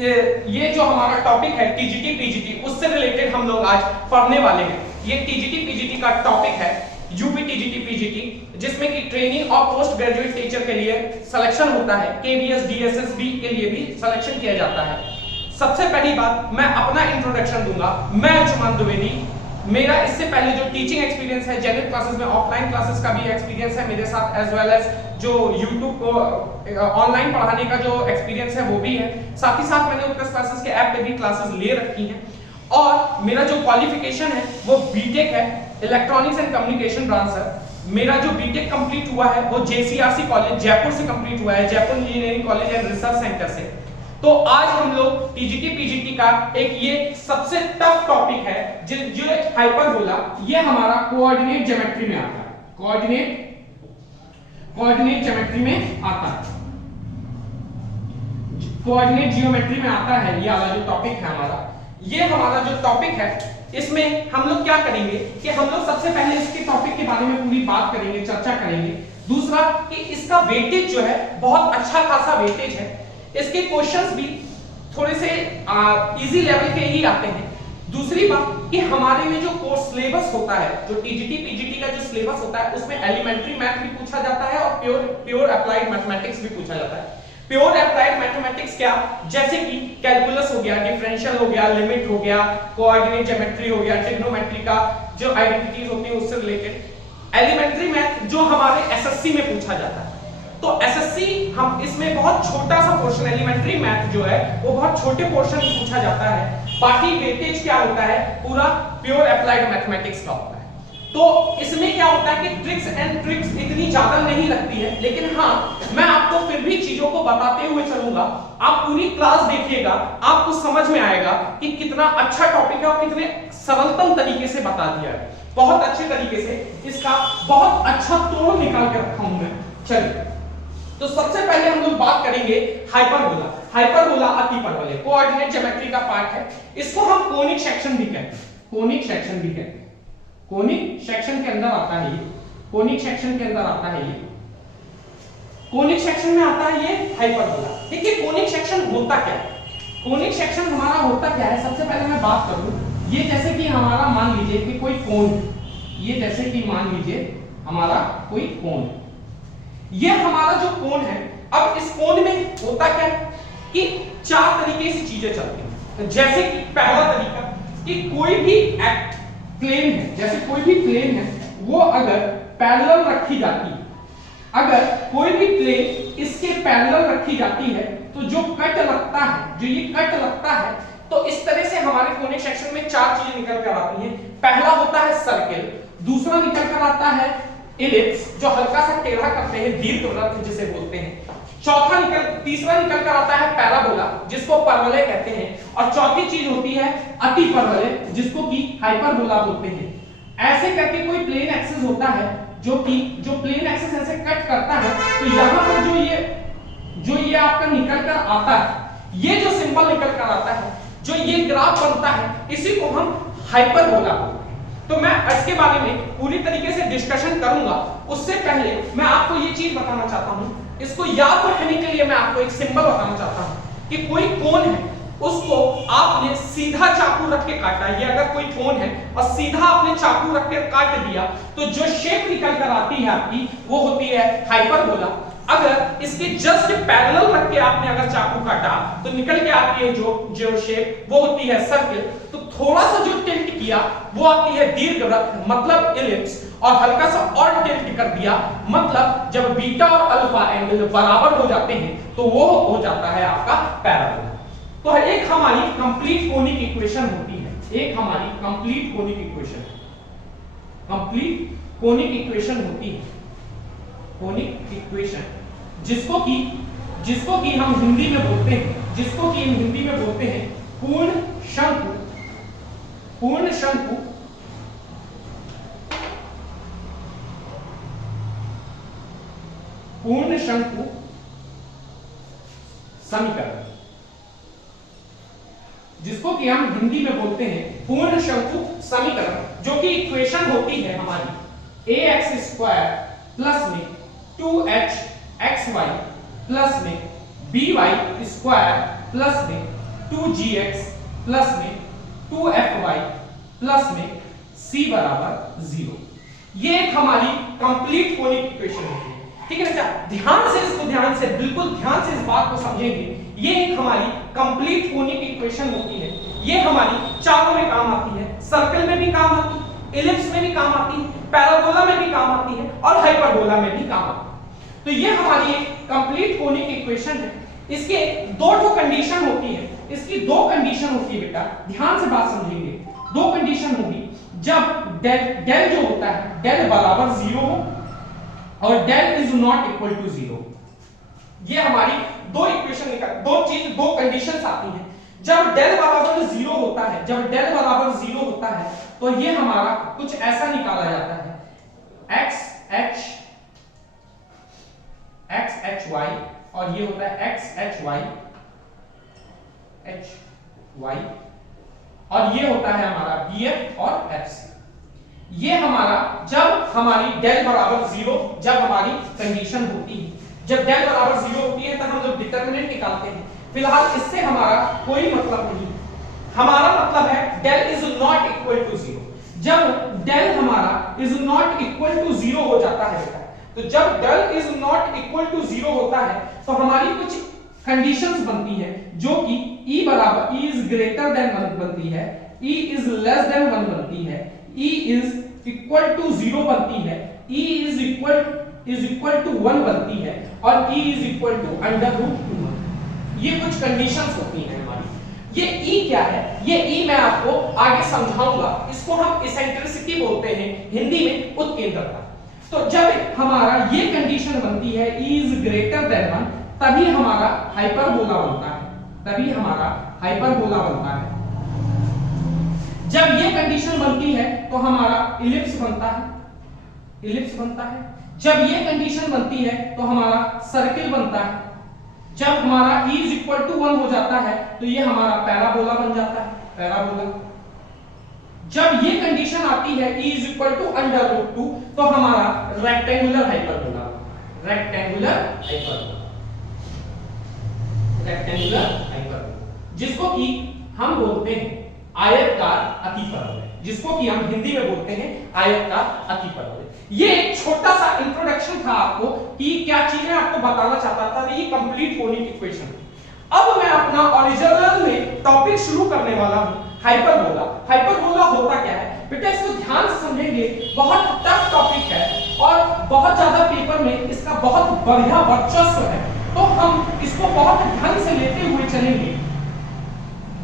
ये जो हमारा टॉपिक है टीजीटी पीजीटी, उससे रिलेटेड हम लोग आज पढ़ने वाले हैं। ये टीजीटी पीजीटी का टॉपिक है यूपी टीजीटी पीजीटी, जिसमें कि ट्रेनिंग और पोस्ट ग्रेजुएट टीचर के लिए सिलेक्शन होता है, केवीएस डीएसएसबी के लिए भी सिलेक्शन किया जाता है। सबसे पहली बात मैं अपना इंट्रोडक्शन दूंगा। मैं अंशुमान द्विवेदी, मेरा इससे पहले जो टीचिंग एक्सपीरियंस है, जनरल क्लासेस में ऑफलाइन क्लासेस का भी एक्सपीरियंस है मेरे साथ, एज वेल एज जो यूट्यूब को ऑनलाइन पढ़ाने का जो एक्सपीरियंस है वो भी है। साथ ही साथ मैंने उत्कर्ष क्लासेस के ऐप पे भी क्लासेस ले रखी हैं। और मेरा जो क्वालिफिकेशन है वो बीटेक है, इलेक्ट्रॉनिक्स एंड कम्युनिकेशन ब्रांच है। मेरा जो बीटेक कंप्लीट हुआ है वो जेसीआरसी कॉलेज जयपुर से कंप्लीट हुआ है, Jaipur engineering college and research centre से। तो आज हम लोग टीजीटी पीजीटी का एक ये सबसे टफ टॉपिक है जो हाइपरबोला, ये हमारा कोऑर्डिनेट ज्योमेट्री में आता है, कोऑर्डिनेट ज्योमेट्री में आता है, कोऑर्डिनेट जियोमेट्री में आता है। ये वाला जो टॉपिक है हमारा, ये हमारा जो टॉपिक है, इसमें हम लोग क्या करेंगे कि हम लोग सबसे पहले इसके टॉपिक के बारे में पूरी बात करेंगे, चर्चा करेंगे। दूसरा कि इसका वेटेज जो है बहुत अच्छा खासा वेटेज है, इसके क्वेश्चंस भी थोड़े से इजी लेवल के ही आते हैं। दूसरी बात कि हमारे में जो कोर्स सिलेबस होता है, जो टीजीटी पीजीटी का जो सिलेबस होता है, उसमें एलिमेंट्री मैथ भी पूछा जाता है और प्योर अप्लाइड मैथमेटिक्स भी पूछा जाता है। प्योर अप्लाइड मैथमेटिक्स क्या, जैसे कि कैलकुलस हो गया, डिफरेंशियल हो गया, लिमिट हो गया, कोऑर्डिनेट ज्योमेट्री हो गया, ट्रिग्नोमेट्री का जो आइडेंटिटीज होती है उससे रिलेटेड। एलिमेंट्री मैथ जो हमारे एसएससी में पूछा जाता है, तो एसएससी हम इसमें बहुत छोटा सा पोर्शन, एलिमेंट्री मैथ जो है वो बहुत छोटे पोर्शन पूछा जाता है। बाकी वेटेज क्या होता है, पूरा प्योर अप्लाइड मैथमेटिक्स का होता है। तो इसमें क्या होता है कि ट्रिक्स एंड ट्रिक्स इतनी ज्यादा नहीं लगती है, लेकिन हाँ मैं आपको फिर भी चीजों को बताते हुए चलूंगा। आप पूरी क्लास देखिएगा, आपको समझ में आएगा कि कितना अच्छा टॉपिक है और कितने सरलतम तरीके से बता दिया है। बहुत अच्छे तरीके से इसका बहुत अच्छा तोड़ निकाल के रखा हूं मैं। चलिए, तो सबसे पहले हम लोग बात करेंगे हाइपरबोला। हाइपरबोला अति परवलय कोऑर्डिनेट ज्योमेट्री का पार्ट है। इसको हम कोनिक सेक्शन भी कहते हैं, कोनिक सेक्शन भी कहते हैं। कोनिक सेक्शन के अंदर आता है ये, कोनिक सेक्शन के अंदर आता है ये, कोनिक सेक्शन में आता है ये हाइपरबोला। देखिए कोनिक सेक्शन होता क्या है, कोनिक सेक्शन हमारा होता क्या है, सबसे पहले मैं बात करूं, ये जैसे कि हमारा मान लीजिए कि कोई कोण, ये जैसे कि मान लीजिए हमारा कोई कोण, ये हमारा जो कोण है, अब इस कोण में होता क्या कि चार तरीके से चीजें चलती हैं। जैसे कि पहला तरीका कि कोई भी प्लेन है, जैसे कोई भी प्लेन है वो अगर पैरेलल रखी जाती है, अगर कोई भी प्लेन इसके पैरेलल रखी जाती है तो जो कट लगता है, जो ये कट लगता है, तो इस तरह से हमारे कोनिक सेक्शन में चार चीजें निकल कर आती हैं। पहला होता है सर्किल, दूसरा निकल कर आता है इलिप्स जो हल्का सा टेढ़ा करते हैं, दीर्घवृत्त जिसे बोलते हैं। तीसरा निकल कर आता है पैराबोला जिसको परवलय कहते हैं, और चौथी चीज होती है अति परवलय जिसको कि हाइपरबोला बोलते हैं। ऐसे करके कोई प्लेन एक्सिस होता है जो प्लेन एक्सिस ऐसे कट करता है, तो यहां पर जो ये आपका निकल कर आता है, ये जो सिंबल निकल कर आता है, जो ये ग्राफ बनता है, इसी को हम हाइपरबोला बोलते हैं। तो मैं इसके बारे में पूरी तरीके से डिस्कशन करूंगा। उससे पहले मैं आपको ये चीज बताना चाहता हूं, इसको याद रखने के लिए मैं आपको एक सिंबल बताना चाहता हूं कि कोई कोण है, उसको आपने सीधा चाकू रख के काटा, ये अगर कोई कोण है और सीधा आपने चाकू रख के काट दिया, तो जो शेप निकल कर आती है आपकी वो होती है हाइपरबोला। अगर इसके जस्ट पैरेलल रख के आपने अगर चाकू काटा तो निकल के आती है जो शेप वो होती है सर्किल। तो थोड़ा सा जो टिल्ट किया वो आती है दीर्घवृत्त मतलब इलिप्स, और हल्का सा और टिल्ट कर दिया मतलब जब बीटा और अल्फा एंगल बराबर हो जाते हैं तो वो हो जाता है आपका पैराबोला। तो एक हमारी कंप्लीट कोनिक इक्वेशन होती है, एक हमारी complete conic equation, complete conic equation होती है, कोनिक इक्वेशन जिसको कि हम हिंदी में बोलते हैं, जिसको कि हम हिंदी में बोलते हैं पूर्ण शंकु, पूर्ण शंकु पूर्ण शंकु समीकरण, जिसको कि हम हिंदी में बोलते हैं पूर्ण शंकु समीकरण, जो कि इक्वेशन होती है हमारी ax² प्लस में 2hxy प्लस में by² प्लस में 2gx प्लस में 2fy प्लस में c बराबर 0। ये एक हमारी कंप्लीट कोनिक इक्वेशन होती है। ठीक है ना? क्या ध्यान से इसको ध्यान से बिल्कुल ध्यान से इस बात को समझेंगे, ये एक हमारी कंप्लीट कोनिक इक्वेशन होती है। ये हमारी चारों में काम आती है, सर्कल में भी काम आती है, इलिप्स में भी काम आती है, पैराबोला में भी काम आती है और हाइपरबोला में भी काम आती है। तो ये हमारी एक कंप्लीट कोनिक इक्वेशन है। इसके दो कंडीशन होती है, इसकी दो कंडीशन होती है बेटा, ध्यान से बात समझेंगे। दो कंडीशन होगी, जब डेल जो होता है डेल बराबर 0 हो और del is not equal to 0। ये हमारी दो इक्वेशन दो कंडीशंस आती हैं। जब डेल बराबर 0 होता है, जब डेल बराबर 0 होता है तो ये हमारा कुछ ऐसा निकाला जाता है x h y और ये होता है x h y और ये होता है हमारा bf और fc। ये हमारा जब हमारी डेल बराबर 0, जब हमारी कंडीशन होती है, जब डेल बराबर 0 होती है तब हम लोग डिटरमिनेंट निकालते हैं। फिलहाल इससे हमारा कोई मतलब नहीं, हमारा मतलब है del is not equal to 0। जब डेल हमारा इज नॉट इक्वल टू 0 हो जाता है बेटा, तो जब del is not equal to 0 होता है तो हमारी कुछ कंडीशंस बनती है, जो कि e बराबर e इज ग्रेटर देन 1 बनती है, e इज लेस देन 1 बनती है, e इज इक्वल टू 0 बनती है, e इज इक्वल टू 1 बनती है और e is equal to under root 2। ये कुछ कंडीशंस होती हैं हमारी। ये e क्या है, ये e मैं आपको आगे समझाऊंगा। इसको हम इसेंट्रिसिटी बोलते हैं, हिंदी में उत्केंद्रता। तो जब हमारा ये कंडीशन बनती है e इज ग्रेटर देन 1, तभी हमारा हाइपरबोला बनता है, तभी हमारा हाइपरबोला बनता है। जब ये कंडीशन बनती है तो हमारा इलिप्स बनता है, इलिप्स बनता है। जब ये कंडीशन बनती है तो हमारा सर्किल बनता है। जब हमारा e इज इक्वल टू 1 हो जाता है तो ये हमारा पैराबोला बन जाता है, पैराबोला। जब ये कंडीशन आती है e is equal to under root 2 तो हमारा rectangular hyperbola, rectangular hyperbola, rectangular hyperbola, जिसको कि हम बोलते हैं आयताकार अतिपरवलय, जिसको कि हम हिंदी में बोलते हैं आयताकार अतिपरवलय। ये एक छोटा सा इंट्रोडक्शन था आपको कि क्या चीजें आपको बताना चाहता था। ये कंप्लीट कोनिक इक्वेशन। अब मैं अपना ओरिजिनल में टॉपिक शुरू करने वाला हूं, हाइपरबोला। हाइपरबोला होता क्या है बेटा, इसको ध्यान से समझेंगे, बहुत टफ टॉपिक है और बहुत ज्यादा पेपर में इसका बहुत बढ़िया वर्चस्व है। तो हम इसको बहुत ढंग से लेते हुए चलेंगे,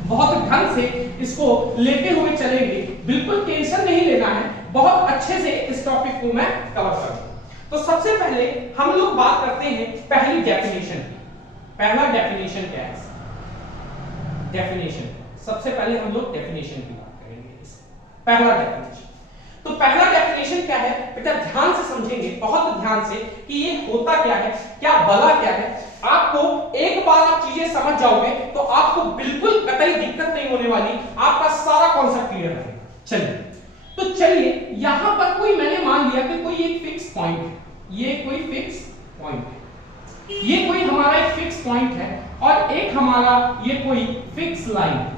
बहुत ढंग से इसको लेते हुए चलेंगे। बिल्कुल टेंशन नहीं लेना है, बहुत अच्छे से इस टॉपिक को मैं कवर करूंगा। तो सबसे पहले हम लोग बात करते हैं पहली डेफिनेशन की। पहला डेफिनेशन क्या है? डेफिनेशन, सबसे पहले हम लोग डेफिनेशन की बात करेंगे। पहला डेफिनेशन, तो पहला डेफिनेशन क्या है बेटा, ध्यान से समझेंगे, बहुत ध्यान से कि ये होता क्या है, क्या बला क्या है। आपको एक बार आप चीजें समझ जाओगे तो आपको बिल्कुल कतई दिक्कत नहीं होने वाली, आपका सारा कॉन्सेप्ट क्लियर रहेगा। चलिए, तो चलिए यहां पर कोई मैंने मान लिया कि कोई एक फिक्स पॉइंट है, ये कोई फिक्स पॉइंट है, ये कोई हमारा एक फिक्स पॉइंट है और एक हमारा ये कोई फिक्स लाइन है।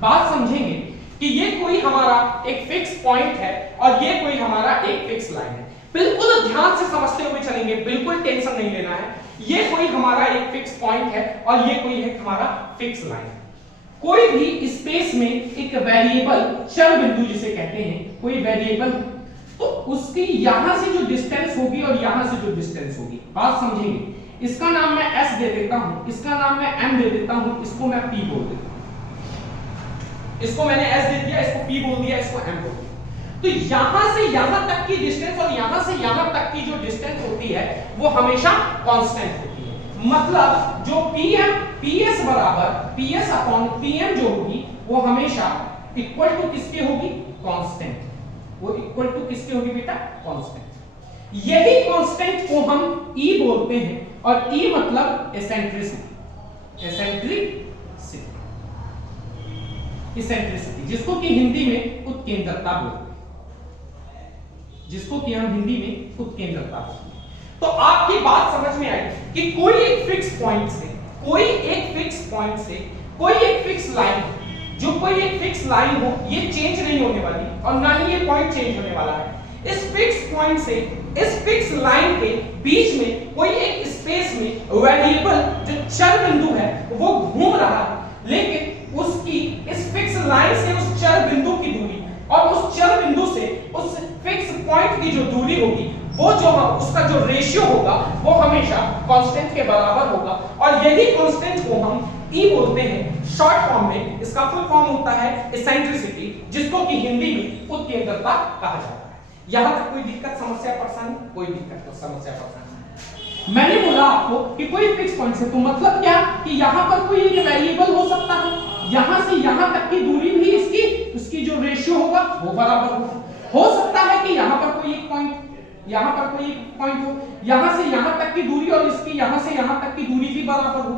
बात समझेंगे कि ये कोई हमारा एक फिक्स पॉइंट है और ये कोई हमारा एक फिक्स लाइन है। बिल्कुल ध्यान से समझते हुए चलेंगे, बिल्कुल टेंशन नहीं लेना है। ये कोई हमारा एक फिक्स पॉइंट है और ये कोई है हमारा फिक्स लाइन है। कोई भी स्पेस में एक वेरिएबल, चर बिंदु जिसे कहते हैं, कोई वेरिएबल, तो उसकी यहां से जो डिस्टेंस होगी और यहां से जो डिस्टेंस होगी, बात समझेंगे। इसका नाम मैं s दे देता हूं, इसका नाम मैं m दे देता हूं, इसको मैं p बोल देता हूं। इसको मैंने s दे दिया, इसको p बोल दिया, इसको m बोल दिया। तो यहां से यहां तक की डिस्टेंस और यहां से यहां तक की जो डिस्टेंस होती है वो हमेशा कांस्टेंट होती है। मतलब जो ps बराबर ps अपॉन pm जो होगी वो हमेशा इक्वल टू किसके होगी? कांस्टेंट। वो इक्वल टू किसके होगी बेटा? कांस्टेंट। यही कांस्टेंट को हम e बोलते हैं और e मतलब एसेंट्रिसिटी, एसेंट्रिसिटी, इसेंट्रिसिटी, जिसको कि हिंदी में उत्केंद्रता बोलते हैं, जिसको कि हम हिंदी में उत्केंद्रता बोलते हैं। तो आपकी बात समझ में आई कि कोई एक फिक्स पॉइंट से, कोई एक फिक्स पॉइंट से कोई एक फिक्स लाइन, जो कोई एक फिक्स लाइन हो, ये चेंज नहीं होने वाली और ना ही ये पॉइंट चेंज होने वाला है। इस फिक्स पॉइंट से इस फिक्स लाइन के बीच में कोई एक स्पेस में वेरिएबल जो चर बिंदु है वो घूम रहा है, लेकिन उसकी इस फिक्स लाइन से उस चर बिंदु की दूरी और उस चर बिंदु से उस फिक्स पॉइंट की जो दूरी होगी वो जो उसका जो रेशियो होगा वो हमेशा कांस्टेंट के बराबर होगा और यही कांस्टेंट को हम ई बोलते हैं शॉर्ट फॉर्म में। इसका फुल फॉर्म होता है इसेंट्रिसिटी, जिसको कि हिंदी में उत्केंद्रता कहा जाता है। यहां तक कोई दिक्कत समस्या परेशानी? कोई दिक्कत समस्या परेशानी? मैंने बोला आपको कि कोई फिक्स पॉइंट से, तो मतलब क्या कि यहां पर कोई एक वेरिएबल हो सकता है, यहां से यहां तक की दूरी भी इसकी उसकी जो रेशियो होगा वो बराबर होगा। हो सकता है कि यहां पर कोई एक पॉइंट, यहां पर कोई एक पॉइंट हो, यहां से यहां तक की दूरी और इसकी यहां से यहां तक की दूरी भी बराबर हो।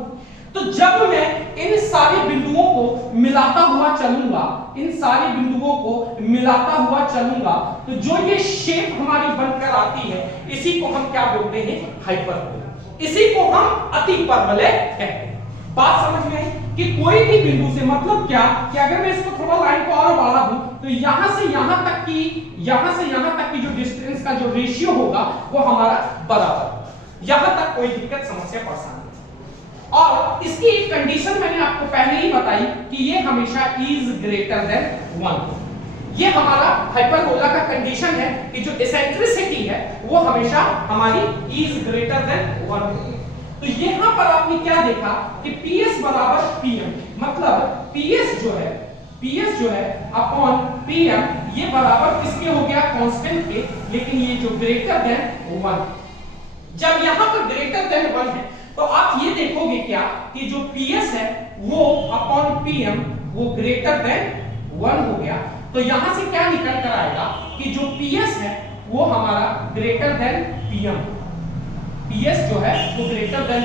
तो जब मैं इन सारे बिंदुओं को मिलाता हुआ चलूंगा, इन सारे बिंदुओं को मिलाता हुआ चलूंगा, तो जो ये शेप हमारी बनकर आती है इसी को हम क्या बोलते हैं? हाइपरबोला। इसी को हम अतिपरवलय कहते हैं। बात समझ में आई कि कोई भी बिंदु से मतलब क्या कि अगर मैं इसको थोड़ा लाइन को और बढ़ा दूं तो यहां से यहां तक की जो डिस्टेंस का जो रेशियो होगा वो हमारा बराबर होगा। यहां तक कोई दिक्कत समस्या परेशानी? और इसकी एक कंडीशन मैंने आपको पहले ही बताई कि ये हमेशा इज ग्रेटर देन 1। ये हमारा हाइपरबोला का कंडीशन है कि जो एसेंट्रिसिटी है वो हमेशा हमारी इज ग्रेटर देन 1। तो यहां पर आपने क्या देखा कि PS बराबर PM, मतलब PS जो है अपॉन PM ये बराबर किसके हो गया? कांस्टेंट के। लेकिन ये जो ग्रेटर देन 1, जब यहां पर ग्रेटर देन 1 है तो आप ये देखोगे क्या कि जो PS है वो अपॉन PM वो ग्रेटर देन 1 हो गया। तो यहां से क्या निकल कर आएगा कि जो PS है वो हमारा ग्रेटर देन PM, PS जो है वो ग्रेटर देन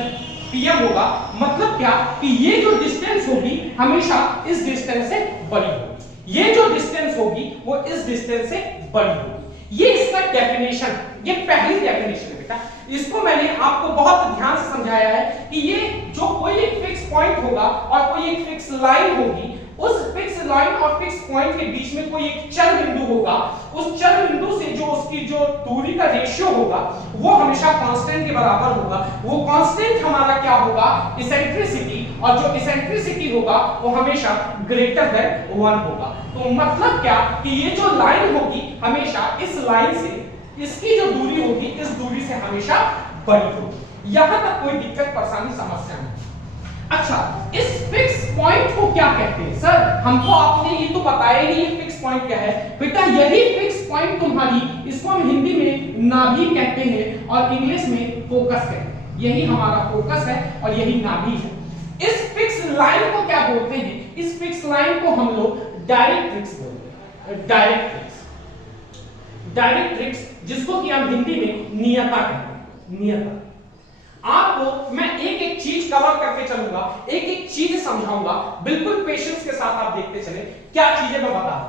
PM होगा। मतलब क्या कि ये जो डिस्टेंस होगी हमेशा इस डिस्टेंस से बड़ी होगी, ये जो डिस्टेंस होगी वो इस डिस्टेंस से बड़ी होगी। ये इसका डेफिनेशन, ये पहली डेफिनेशन है बेटा। इसको मैंने आपको बहुत ध्यान से समझाया है कि ये जो कोई एक फिक्स पॉइंट होगा और कोई एक फिक्स लाइन होगी, उस फिक्स लाइन और फिक्स पॉइंट के बीच में कोई एक चर बिंदु होगा, उस चर बिंदु से जो उसकी जो दूरी का रेशियो होगा वो हमेशा कांस्टेंट के बराबर होगा। वो कांस्टेंट हमारा क्या होगा? इसेंट्रिसिटी, और जो इसेंट्रिसिटी होगा वो हमेशा ग्रेटर देन 1 होगा। तो मतलब क्या कि ये जो लाइन होगी हमेशा इस लाइन से इसकी जो दूरी होगी इस दूरी से हमेशा बड़ी होगी। यहां तक कोई दिक्कत परेशानी समस्या नहीं? अच्छा, इस फिक्स पॉइंट को क्या कहते हैं? सर हमको आपने ये तो बताया ही नहीं ये फिक्स पॉइंट क्या है। बेटा यही फिक्स पॉइंट तुम्हारी, इसको हम हिंदी में नाभि कहते हैं और इंग्लिश में फोकस कहते हैं। यही हमारा फोकस है और यही नाभि है। इस फिक्स लाइन को क्या बोलते हैं? इस फिक्स लाइन को हम लोग डायरेक्ट्रिक्स बोलते हैं। डायरेक्ट्रिक्स जिसको कि हम हिंदी में नियता कहते हैं। नियता। आपको मैं एक एक चीज कवर करके चलूंगा, एक एक चीज समझाऊंगा, बिल्कुल पेशेंस के साथ आप देखते चले क्या चीजें मैं बता रहा हूं,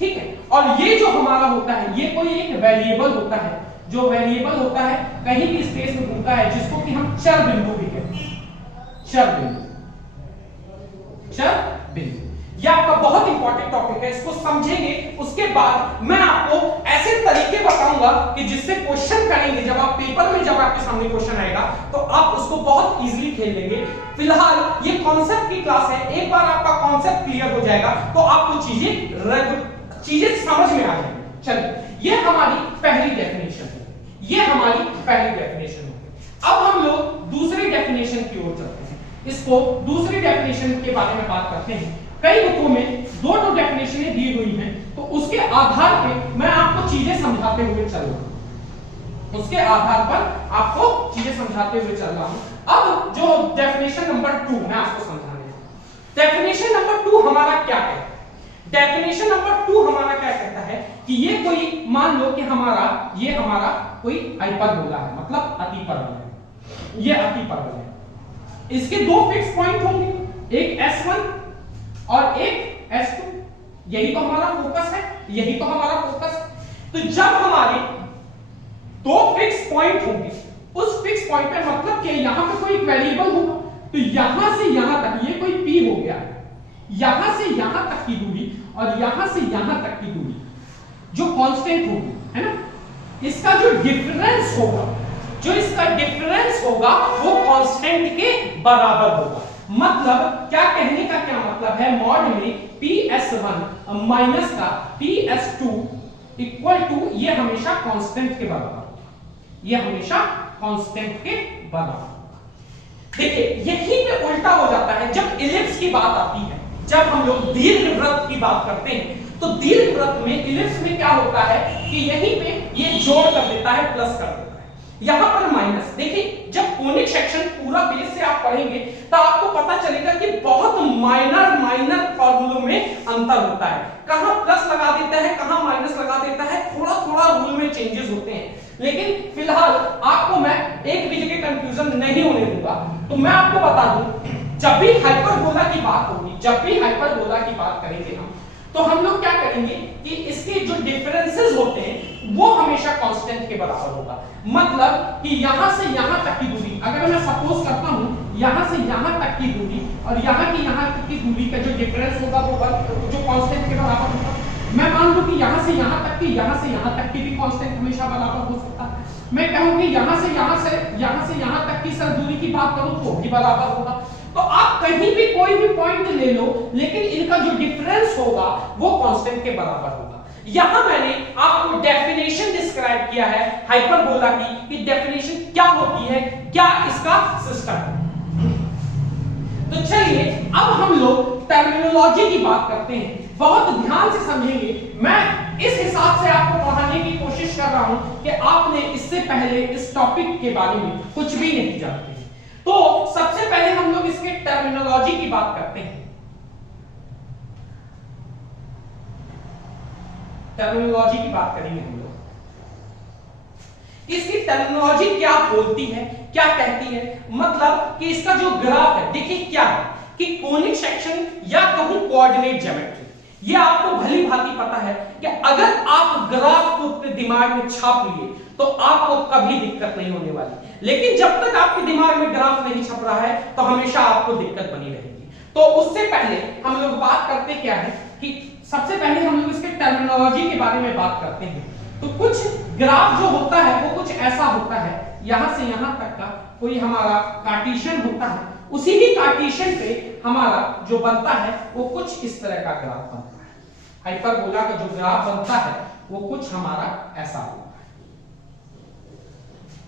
ठीक है? और ये जो हमारा होता है ये कोई एक वेरिएबल होता है, जो वेरिएबल होता है कहीं भी स्पेस में घूमता है, जिसको कि हम चर बिंदु भी कहते हैं। चर बिंदु, चर बिंदु ये आपका बहुत इंपॉर्टेंट टॉपिक है, इसको समझेंगे। उसके बाद मैं आपको ऐसे तरीके बताऊंगा कि जिससे क्वेश्चन करेंगे जब आप पेपर में, जब आपके सामने क्वेश्चन आएगा तो आप उसको बहुत इजीली खेल लेंगे। फिलहाल ये कॉन्सेप्ट की क्लास है, एक बार आपका कॉन्सेप्ट क्लियर हो जाएगा तो आपको चीजें समझ में आ जाएंगी। चलिए ये हमारी पहली डेफिनेशन है, ये हमारी पहली डेफिनेशन है। अब हम लोग दूसरी डेफिनेशन की ओर चलते हैं। इसको दूसरी डेफिनेशन के बारे में बात करते हैं। कई बुकों में दो डेफिनेशनें दी हुई हैं, तो उसके आधार पे मैं आपको चीजें समझाते हुए चल रहा हूं, उसके आधार पर आपको चीजें समझाते हुए चल रहा हूं। अब जो डेफिनेशन नंबर 2 मैं आपको समझाने जा रहा हूं। डेफिनेशन नंबर 2 हमारा क्या कहता है? डेफिनेशन नंबर 2 हमारा क्या कहता है कि ये कोई, मान लो कि ये हमारा कोई हाइपरबोला है, मतलब अतिपरवलय है। ये अतिपरवलय है, इसके दो फिक्स पॉइंट होंगे, एक S1 और एक S2। यही तो हमारा फोकस है, यही तो हमारा फोकस है। तो जब हमारे दो फिक्स पॉइंट होंगे, उस फिक्स पॉइंट पे मतलब कि यहां पे कोई एक वेरिएबल होगा, तो यहां से यहां तक ये कोई P हो गया, यहां से यहां तक की दूरी और यहां से यहां तक की दूरी जो कांस्टेंट होगी, है ना, इसका जो डिफरेंस होगा, जो इसका डिफरेंस होगा वो कांस्टेंट के बराबर होगा। मतलब क्या कहने का क्या मतलब है, मॉड में PS1 माइनस का PS2 इक्वल टू ये हमेशा कांस्टेंट के बराबर होगा, ये हमेशा कांस्टेंट के बराबर होगा। देखिए यहीं पे उल्टा हो जाता है जब इलिप्स की बात आती है, जब हम लोग दीर्घवृत्त की बात करते हैं तो दीर्घवृत्त में इलिप्स में क्या होता है कि यहीं पे ये जोड़ कर देता है, प्लस कर देता है, यहां पर माइनस। देखिए जब कोनिक सेक्शन पूरा बेस से आप पढ़ेंगे तो आपको पता चलेगा कि बहुत माइनर फॉर्मूलों में अंतर होता है, कहां प्लस लगा देता है कहां माइनस लगा देता है, थोड़ा थोड़ा रूल में चेंजेस होते हैं। लेकिन फिलहाल आपको मैं एक भी जगह कंफ्यूजन नहीं होने दूंगा। तो मैं आपको बता दूं, जब भी हाइपरबोला की बात होगी, जब भी हाइपरबोला की बात करेंगे हम, तो हम लोग क्या करेंगे कि इसके जो डिफरेंसेस होते हैं वो हमेशा कांस्टेंट के बराबर होगा। मतलब कि यहां से यहां तक की दूरी, अगर मैं सपोज करता हूं यहां से यहां तक की दूरी और यहां की यहां तक की दूरी का जो डिफरेंस होगा वो जो कांस्टेंट के बराबर होगा। मैं मान लूं कि यहां से यहां तक की, यहां से यहां तक की भी कांस्टेंट हमेशा बराबर हो सकता है। मैं कहूं कि यहां से यहां तक की सर दूरी की बात करूं तो भी बराबर होगा। तो आप कहीं भी कोई भी पॉइंट ले लो, लेकिन इनका जो डिफरेंस होगा वो कांस्टेंट के बराबर होगा। यहां मैंने आपको डेफिनेशन डिस्क्राइब किया है हाइपरबोला की, कि डेफिनेशन क्या होती है, क्या इसका सिस्टम है। तो चलिए अब हम लोग टर्मिनोलॉजी की बात करते हैं, बहुत ध्यान से समझेंगे। मैं इस हिसाब से आपको पढ़ाने की कोशिश कर रहा हूं कि आपने इससे पहले इस टॉपिक के बारे में कुछ भी नहीं जानते। तो सबसे पहले हम लोग इसके टर्मिनोलॉजी की बात करते हैं। टर्मिनोलॉजी की बात करेंगे हम लोग, इसकी टर्मिनोलॉजी क्या बोलती है, क्या कहती है। मतलब कि इसका जो ग्राफ है, देखिए क्या है कि कोनिक सेक्शन या कहूं कोऑर्डिनेट ज्योमेट्री, ये आपको भली भांति पता है कि अगर आप ग्राफ को अपने दिमाग में छाप लिए तो आपको कभी दिक्कत नहीं होने वाली। लेकिन जब तक आपके दिमाग में ग्राफ नहीं छप रहा है तो हमेशा आपको दिक्कत बनी रहेगी। तो उससे पहले हम लोग बात करते क्या है कि सबसे पहले हम लोग इसके टर्मिनोलॉजी के बारे में बात करते हैं। तो कुछ ग्राफ जो होता है वो कुछ ऐसा होता है, यहां से यहां तक का कोई हमारा कार्टेशियन होता है, उसी ही कार्टेशियन पे हमारा जो बनता है वो कुछ इस तरह का ग्राफ बनता है। हाइपरबोला का जो ग्राफ बनता है वो कुछ हमारा ऐसा होता है,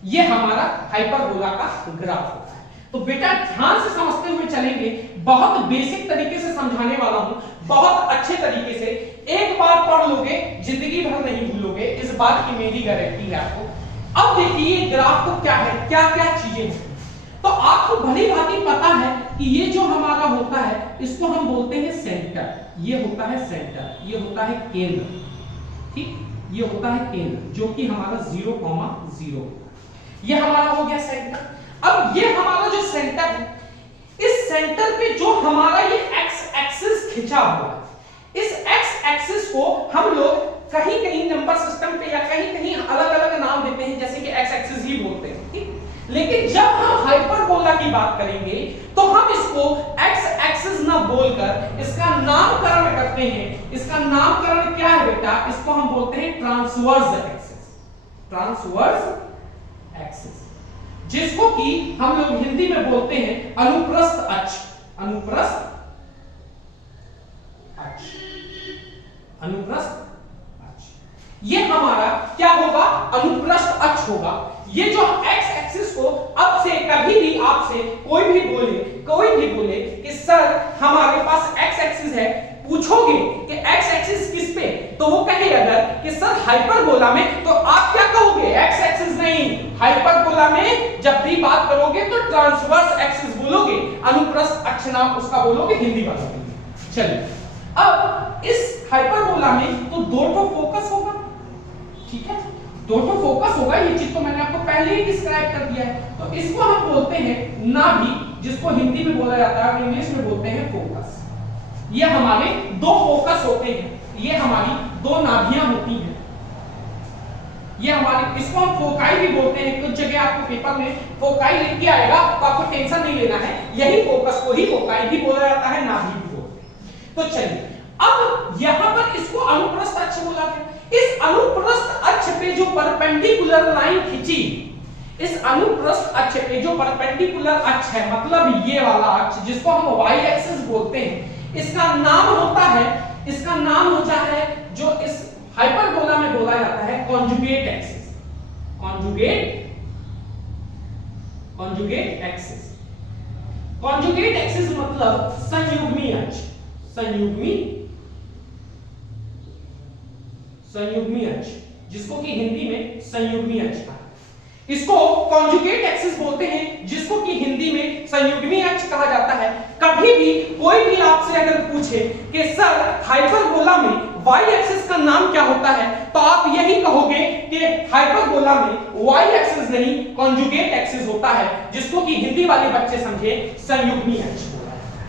ये हमारा हाइपरबोला का ग्राफ होता है। तो बेटा ध्यान से समझते हुए चलेंगे, बहुत बेसिक तरीके से समझाने वाला हूं, बहुत अच्छे तरीके से। एक बार पढ़ लोगे जिंदगी भर नहीं भूलोगे, इस बात की मेरी गारंटी है आपको। अब देखिए ये ग्राफ को क्या है, क्या क्या चीजें हैं। तो आपको भली भांति पता है कि ये जो हमारा होता है इसको हम बोलते हैं सेंटर, ये होता है सेंटर, ये होता है केंद्र, ठीक, ये होता है केंद्र जो कि हमारा 0,0, ये हमारा हो गया सेंटर। अब ये हमारा जो सेंटर है, इस सेंटर पे जो हमारा ये एक्स एक्सिस खिंचा हुआ है, इस एक्स एक्सिस को हम लोग कहीं कहीं नंबर सिस्टम पे या कहीं कहीं अलग अलग नाम देते हैं, जैसे कि एक्स एक्सिस ही बोलते हैं, ठीक। लेकिन जब हम हाइपरबोला की बात करेंगे तो हम इसको एक्स एक्सिस ना बोलकर इसका नामकरण करते हैं। इसका नामकरण क्या है बेटा, इसको हम बोलते हैं ट्रांसवर्स एक्सिस, ट्रांसवर्स एक्सिस, जिसको कि हम लोग हिंदी में बोलते हैं अनुप्रस्थ अक्ष, अनुप्रस्थ अक्ष, अनुप्रस्थ अक्ष। ये हमारा क्या होगा, अनुप्रस्थ अक्ष होगा। ये जो एक्स एक्सिस को अब से कभी भी आपसे कोई भी बोले कि सर हमारे पास एक्स एक्सिस है, पूछोगे कि एक्स एक्सिस किस पे, तो वो कहे अगर कि सर हाइपरबोला में, तो आप क्या कहोगे, एक्स एक्सिस नहीं, हाइपरबोला में जब भी बात करोगे तो ट्रांसवर्स एक्सिस बोलोगे, अनुप्रस्थ अक्ष नाम उसका बोलोगे हिंदी भाषा में। चलिए अब इस हाइपरबोला में तो दो तो फोकस होगा, ठीक है, दो तो फोकस होगा, ये चीज तो मैंने आपको पहले ही डिस्क्राइब कर दिया है। तो इसको हम बोलते हैं नाभि, जिसको हिंदी में बोला जाता है, इंग्लिश में बोलते हैं फोकस। ये हमारे दो फोकस होते हैं, ये हमारी दो नाभियां होती हैं। ये हमारी, इसको हम फोकाई भी बोलते हैं। कुछ जगह आपको पेपर में फोकाई लिख के आएगा तो आपको टेंशन नहीं लेना है, यही फोकस को ही फोकाई भी बोला जाता है, नाभि भी बोलते हैं। तो चलिए अब यहां पर इसको अनुप्रस्थ अक्ष बोला गया। इस अनुप्रस्थ अक्ष पे जो परपेंडिकुलर लाइन खींची, इस अनुप्रस्थ अक्ष पे जो परपेंडिकुलर अक्ष है, मतलब ये वाला अक्ष जिसको हम वाई एक्सिस बोलते हैं, इसका नाम होता है, इसका नाम होता है जो इस हाइपरबोला में बोला जाता है conjugate axis. Conjugate axis, conjugate axis मतलब संयुग्मी अक्ष, संयुग्मी अक्ष, जिसको कि हिंदी में संयुग्मी अक्ष कहा, इसको कॉन्जुगेट एक्सिस बोलते हैं, जिसको कि हिंदी में संयुग्मी अक्ष कहा जाता है। कभी भी कोई भी आपसे अगर पूछे कि सर हाइपरबोला में y एक्सिस का नाम क्या होता है, तो आप यही कहोगे कि हाइपरबोला में y एक्सिस नहीं कॉन्जुगेट एक्सिस होता है, जिसको कि हिंदी वाले बच्चे समझे संयुग्मी अक्ष बोला जाता है।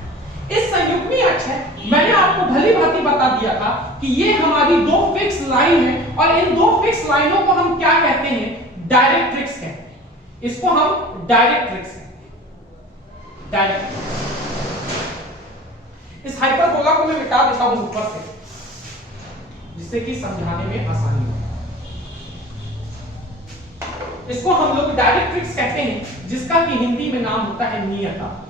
इस संयुग्मी अक्ष है, मैंने आपको भली भांति बता दिया था कि ये हमारी दो फिक्स लाइन है, और इन दो फिक्स लाइनों को हम क्या कहते हैं, डायरेक्ट्रिक्स कहते हैं। इसको हम डायरेक्ट्रिक्स कहते हैं, डायरेक्ट्रिक्स। इस हाइपरबोला को मैं मिटा देता हूं ऊपर से, जिससे कि समझाने में आसानी हो। इसको हम लोग डायरेक्ट्रिक्स कहते हैं, जिसका कि हिंदी में नाम होता है नियता।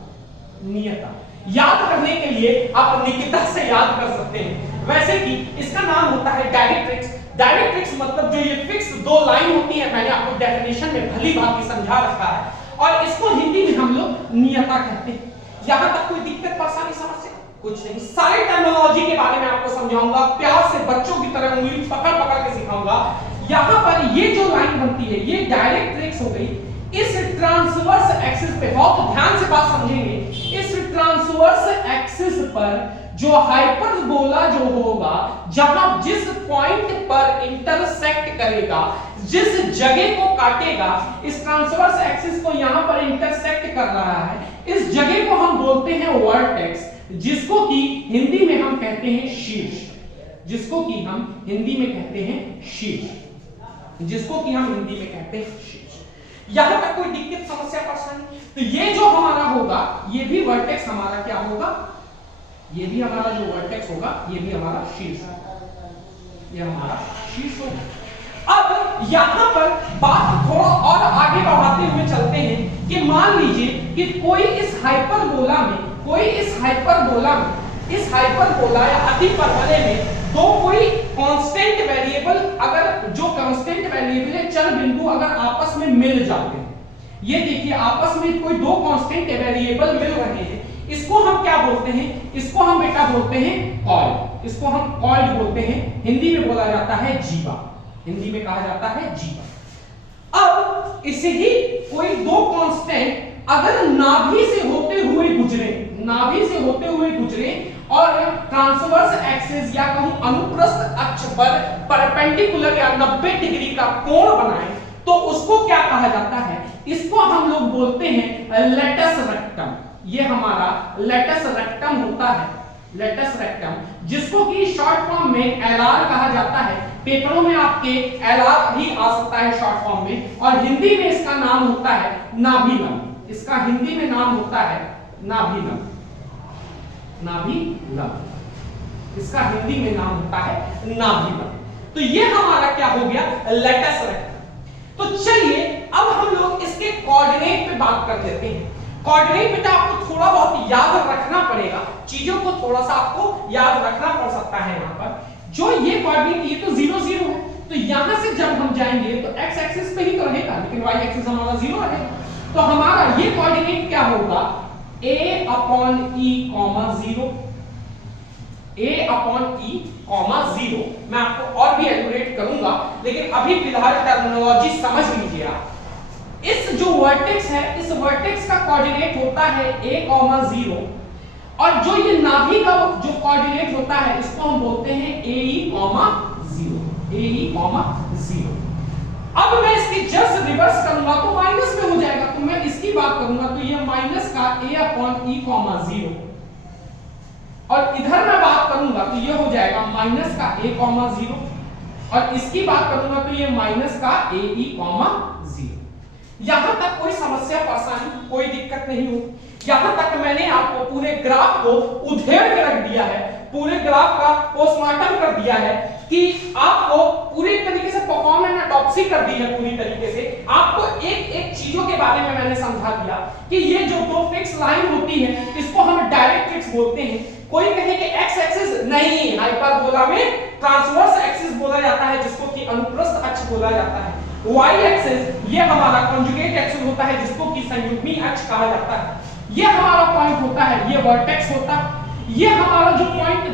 नियता याद करने के लिए आप निकिता से याद कर सकते हैं, वैसे कि इसका नाम होता है डायरेक्ट्रिक्स। डायरेक्ट्रिक्स मतलब जो ये फिक्स दो लाइन होती है, मैंने आपको डेफिनेशन में भली भांति समझा रखा है, और इसको हिंदी में हम लोग नियता कहते हैं। यहां तक कोई दिक्कत परेशानी समस्या कुछ नहीं, सारे टर्मिनोलॉजी के बारे में आपको समझाऊंगा, प्यार से बच्चों की तरह उंगली पकड़ पकड़ के सिखाऊंगा। यहां पर ये जो लाइन बनती है, ये डायरेक्ट्रिक्स हो गई। इस ट्रांसवर्स एक्सिस पे बहुत ध्यान से बात समझेंगे, इस ट्रांसवर्स एक्सिस पर जो हाइपरबोला जो होगा, जहां जिस पॉइंट पर इंटरसेक्ट करेगा, जिस जगह को काटेगा, इस ट्रांसवर्स एक्सिस को यहां पर इंटरसेक्ट कर रहा है, इस जगह को हम बोलते हैं वर्टेक्स, जिसको कि हिंदी में हम कहते हैं शीर्ष, जिसको कि हम हिंदी में कहते हैं शीर्ष, जिसको कि हम हिंदी में कहते हैं शीर्ष। यहां तक कोई दिक्कत समस्या परेशानी? तो ये जो हमारा होगा, ये भी वर्टेक्स हमारा क्या होगा, ये भी हमारा जो वर्टेक्स होगा, ये भी हमारा शीर्ष, ये हमारा शीर्ष होगा। अब यहां पर बात थोड़ा और आगे बढ़ाते हुए चलते हैं कि मान लीजिए कि कोई इस हाइपरबोला में, इस हाइपरबोला या अतिपरवलय में दो कोई कांस्टेंट वेरिएबल, अगर जो कांस्टेंट वेरिएबल है चर बिंदु अगर आपस में मिल जाते हैं, ये देखिए आपस में कोई दो कांस्टेंट वेरिएबल मिल रहे हैं, इसको हम क्या बोलते हैं, इसको हम बेटा बोलते हैं कॉइल, इसको हम कॉइल बोलते हैं, हिंदी में बोला जाता है जीवा, हिंदी में कहा जाता है जीवा। अब इसे ही कोई दो कांस्टेंट अगर नाभि से होते हुए गुजरे, नाभि से होते हुए गुजरे और ट्रांसवर्स एक्सिस या कहूं अनुप्रस्थ अक्ष पर परपेंडिकुलर या 90 डिग्री का कोण बनाए, तो उसको क्या कहा जाता है, इसको हम लोग बोलते हैं लेटस रेक्टम। ये हमारा लेटस रेक्टम होता है, लेटस रेक्टम, जिसको कि शॉर्ट फॉर्म में एलआर कहा जाता है। पेपरों में आपके एलआर भी आ सकता है शॉर्ट फॉर्म में, और हिंदी में इसका नाम होता है नाभिलम। इसका हिंदी में नाम होता है नाभिलम, नाभिलम, इसका हिंदी में नाम होता है नाभिलम। तो ये हमारा क्या हो गया, लेटस रेक्टम। तो चलिए अब हम लोग इसके कोऑर्डिनेट पे बात कर लेते हैं। कोऑर्डिनेट बेटा आपको थोड़ा बहुत याद रखना पड़ेगा, चीजों को थोड़ा सा आपको याद रखना पड़ सकता है। यहाँ पर जो ये कोऑर्डिनेट, ये तो 0 0 है, तो यहां से जब हम जाएंगे तो एक्स एक्सिस पे ही तो रहेगा, लेकिन वाई एक्सिस हमारा 0 रहेगा। तो हमारा ये कोऑर्डिनेट क्या होगा, a upon e comma 0, a upon e comma 0। मैं आपको और भी एलुबरेट करूंगा, लेकिन अभी फिलहाल टर्मिनोलॉजी समझ लीजिए आप। इस जो वर्टेक्स है, इस वर्टेक्स का कोऑर्डिनेट होता है a कॉमा 0, और जो ये नाभि का जो कोऑर्डिनेट होता है, इसको हम बोलते हैं ae कॉमा 0, ae कॉमा 0। अब मैं इसकी जस्ट रिवर्स करूंगा तो माइनस में हो जाएगा, तो मैं इसकी बात करूंगा तो ये माइनस का a अपॉन e कॉमा 0, और इधर मैं बात करूंगा तो ये हो जाएगा माइनस का a कॉमा 0, और इसकी बात करूंगा तो ये माइनस का AE, 0। यहां तक कोई समस्या परेशानी कोई दिक्कत नहीं हो। यहां तक मैंने आपको पूरे ग्राफ को उधेड़ के रख दिया है, पूरे ग्राफ का पोस्टमार्टम कर दिया है कि आपको पूरी तरीके से परफॉर्मेंस ऑटोप्सी कर दी है। पूरी तरीके से आपको एक एक चीजों के बारे में मैंने समझा दिया कि ये जो दो फिक्स लाइन होती है इसको हम डायरेक्ट्रिक्स बोलते हैं। कोई कहे कि एक्स एक्सिस नहीं, हाइपरबोला में ट्रांसवर्स एक्सिस बोला जाता है जिसको कि अनुप्रस्थ अक्ष बोला जाता है। y एक्सिस ये हमारा कॉन्जुगेट एक्सिस होता है जिसको कि संयुग्मी अक्ष कहा जाता है। ये हमारा पॉइंट होता है, ये वर्टेक्स होता है। ये हमारा जो पॉइंट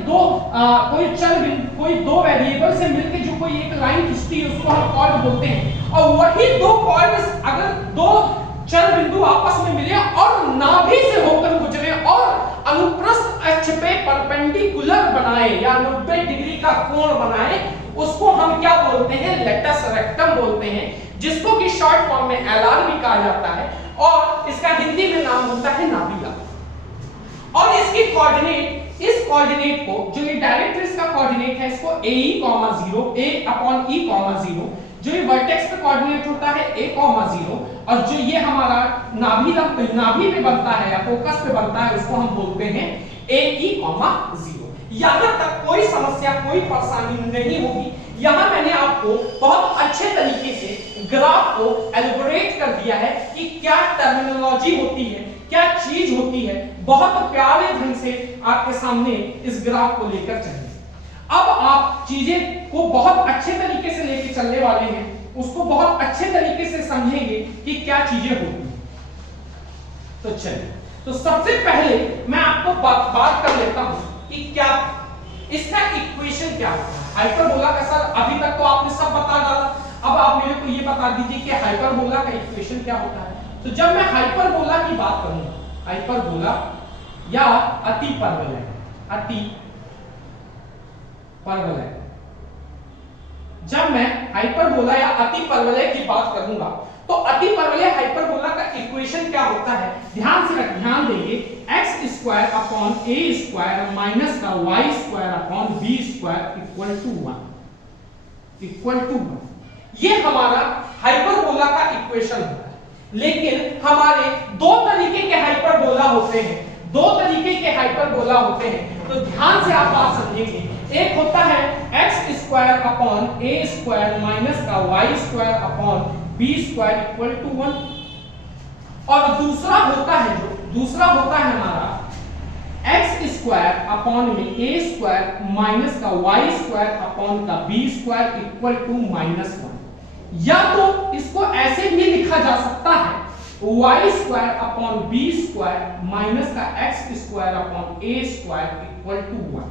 कोई दो वेरिएबल से मिलकर जो कोई एक लाइन खींचती है उसको हम कॉर्ड बोलते हैं। और वही दो कॉर्ड्स अगर दो चल बिंदु आपस में मिले और नाभि से होकर गुजरे और अनुप्रस्थ अक्ष पे परपेंडिकुलर बनाए या 90 डिग्री का कोण बनाए, उसको हम क्या बोलते हैं? लेटस रेक्टम बोलते हैं, जिसको कि शॉर्ट फॉर्म में LR भी कहा जाता है और इसका हिंदी में नाम होता है नाभिका। और इसकी कोऑर्डिनेट, इस कोऑर्डिनेट को जो ये डायरेक्ट्रिक्स का कोऑर्डिनेट है इसको AE, 0 A/E, 0, जो ये वर्टेक्स पे कोऑर्डिनेट होता है A, 0, और जो ये हमारा नाभि पे बनता है या फोकस पे बनता है उसको हम बोलते हैं AE, 0। यहां तक कोई समस्या कोई परेशानी नहीं होगी। यहां मैंने आपको बहुत अच्छे तरीके से ग्राफ को एलैबोरेट कर दिया है कि क्या टर्मिनोलॉजी होती है, क्या चीज होती है। बहुत प्यारे ढंग से आपके सामने इस ग्राफ को लेकर चलेंगे। अब आप चीजें को बहुत अच्छे तरीके से लेकर चलने वाले हैं, उसको बहुत अच्छे तरीके से समझेंगे कि क्या चीजें होती हैं। तो चलिए, तो सबसे पहले मैं आपको बात कर लेता हूं कि क्या इसका इक्वेशन क्या होता है। हाइपरबोला का सर अभी तक तो आपने सब बता डाला, अब आप मेरे को ये बता दीजिए कि हाइपरबोला का इक्वेशन क्या होता है। तो जब मैं हाइपरबोला की बात करूंगा, हाइपरबोला या अति परवलय, अति परवलय, जब मैं हाइपरबोला या अति परवलय की बात करूंगा तो अति परवलय हाइपरबोला का इक्वेशन क्या होता है, ध्यान देंगे। x square upon a square minus का y square upon b square equal to 1। ये हमारा हाइपरबोला का इक्वेशन होता है। लेकिन हमारे दो तरीके के हाइपरबोला होते हैं, दो तरीके के हाइपरबोला होते हैं, तो ध्यान से आप बात समझेंगे। एक होता है x square upon a square minus का y square upon b square equal to 1, और दूसरा होता है हमारा x स्क्वायर अपॉन में a स्क्वायर माइनस का y स्क्वायर अपॉन का b स्क्वायर इक्वल टू -1। या तो इसको ऐसे भी लिखा जा सकता है y square upon b square minus का x square upon a square equal to 1,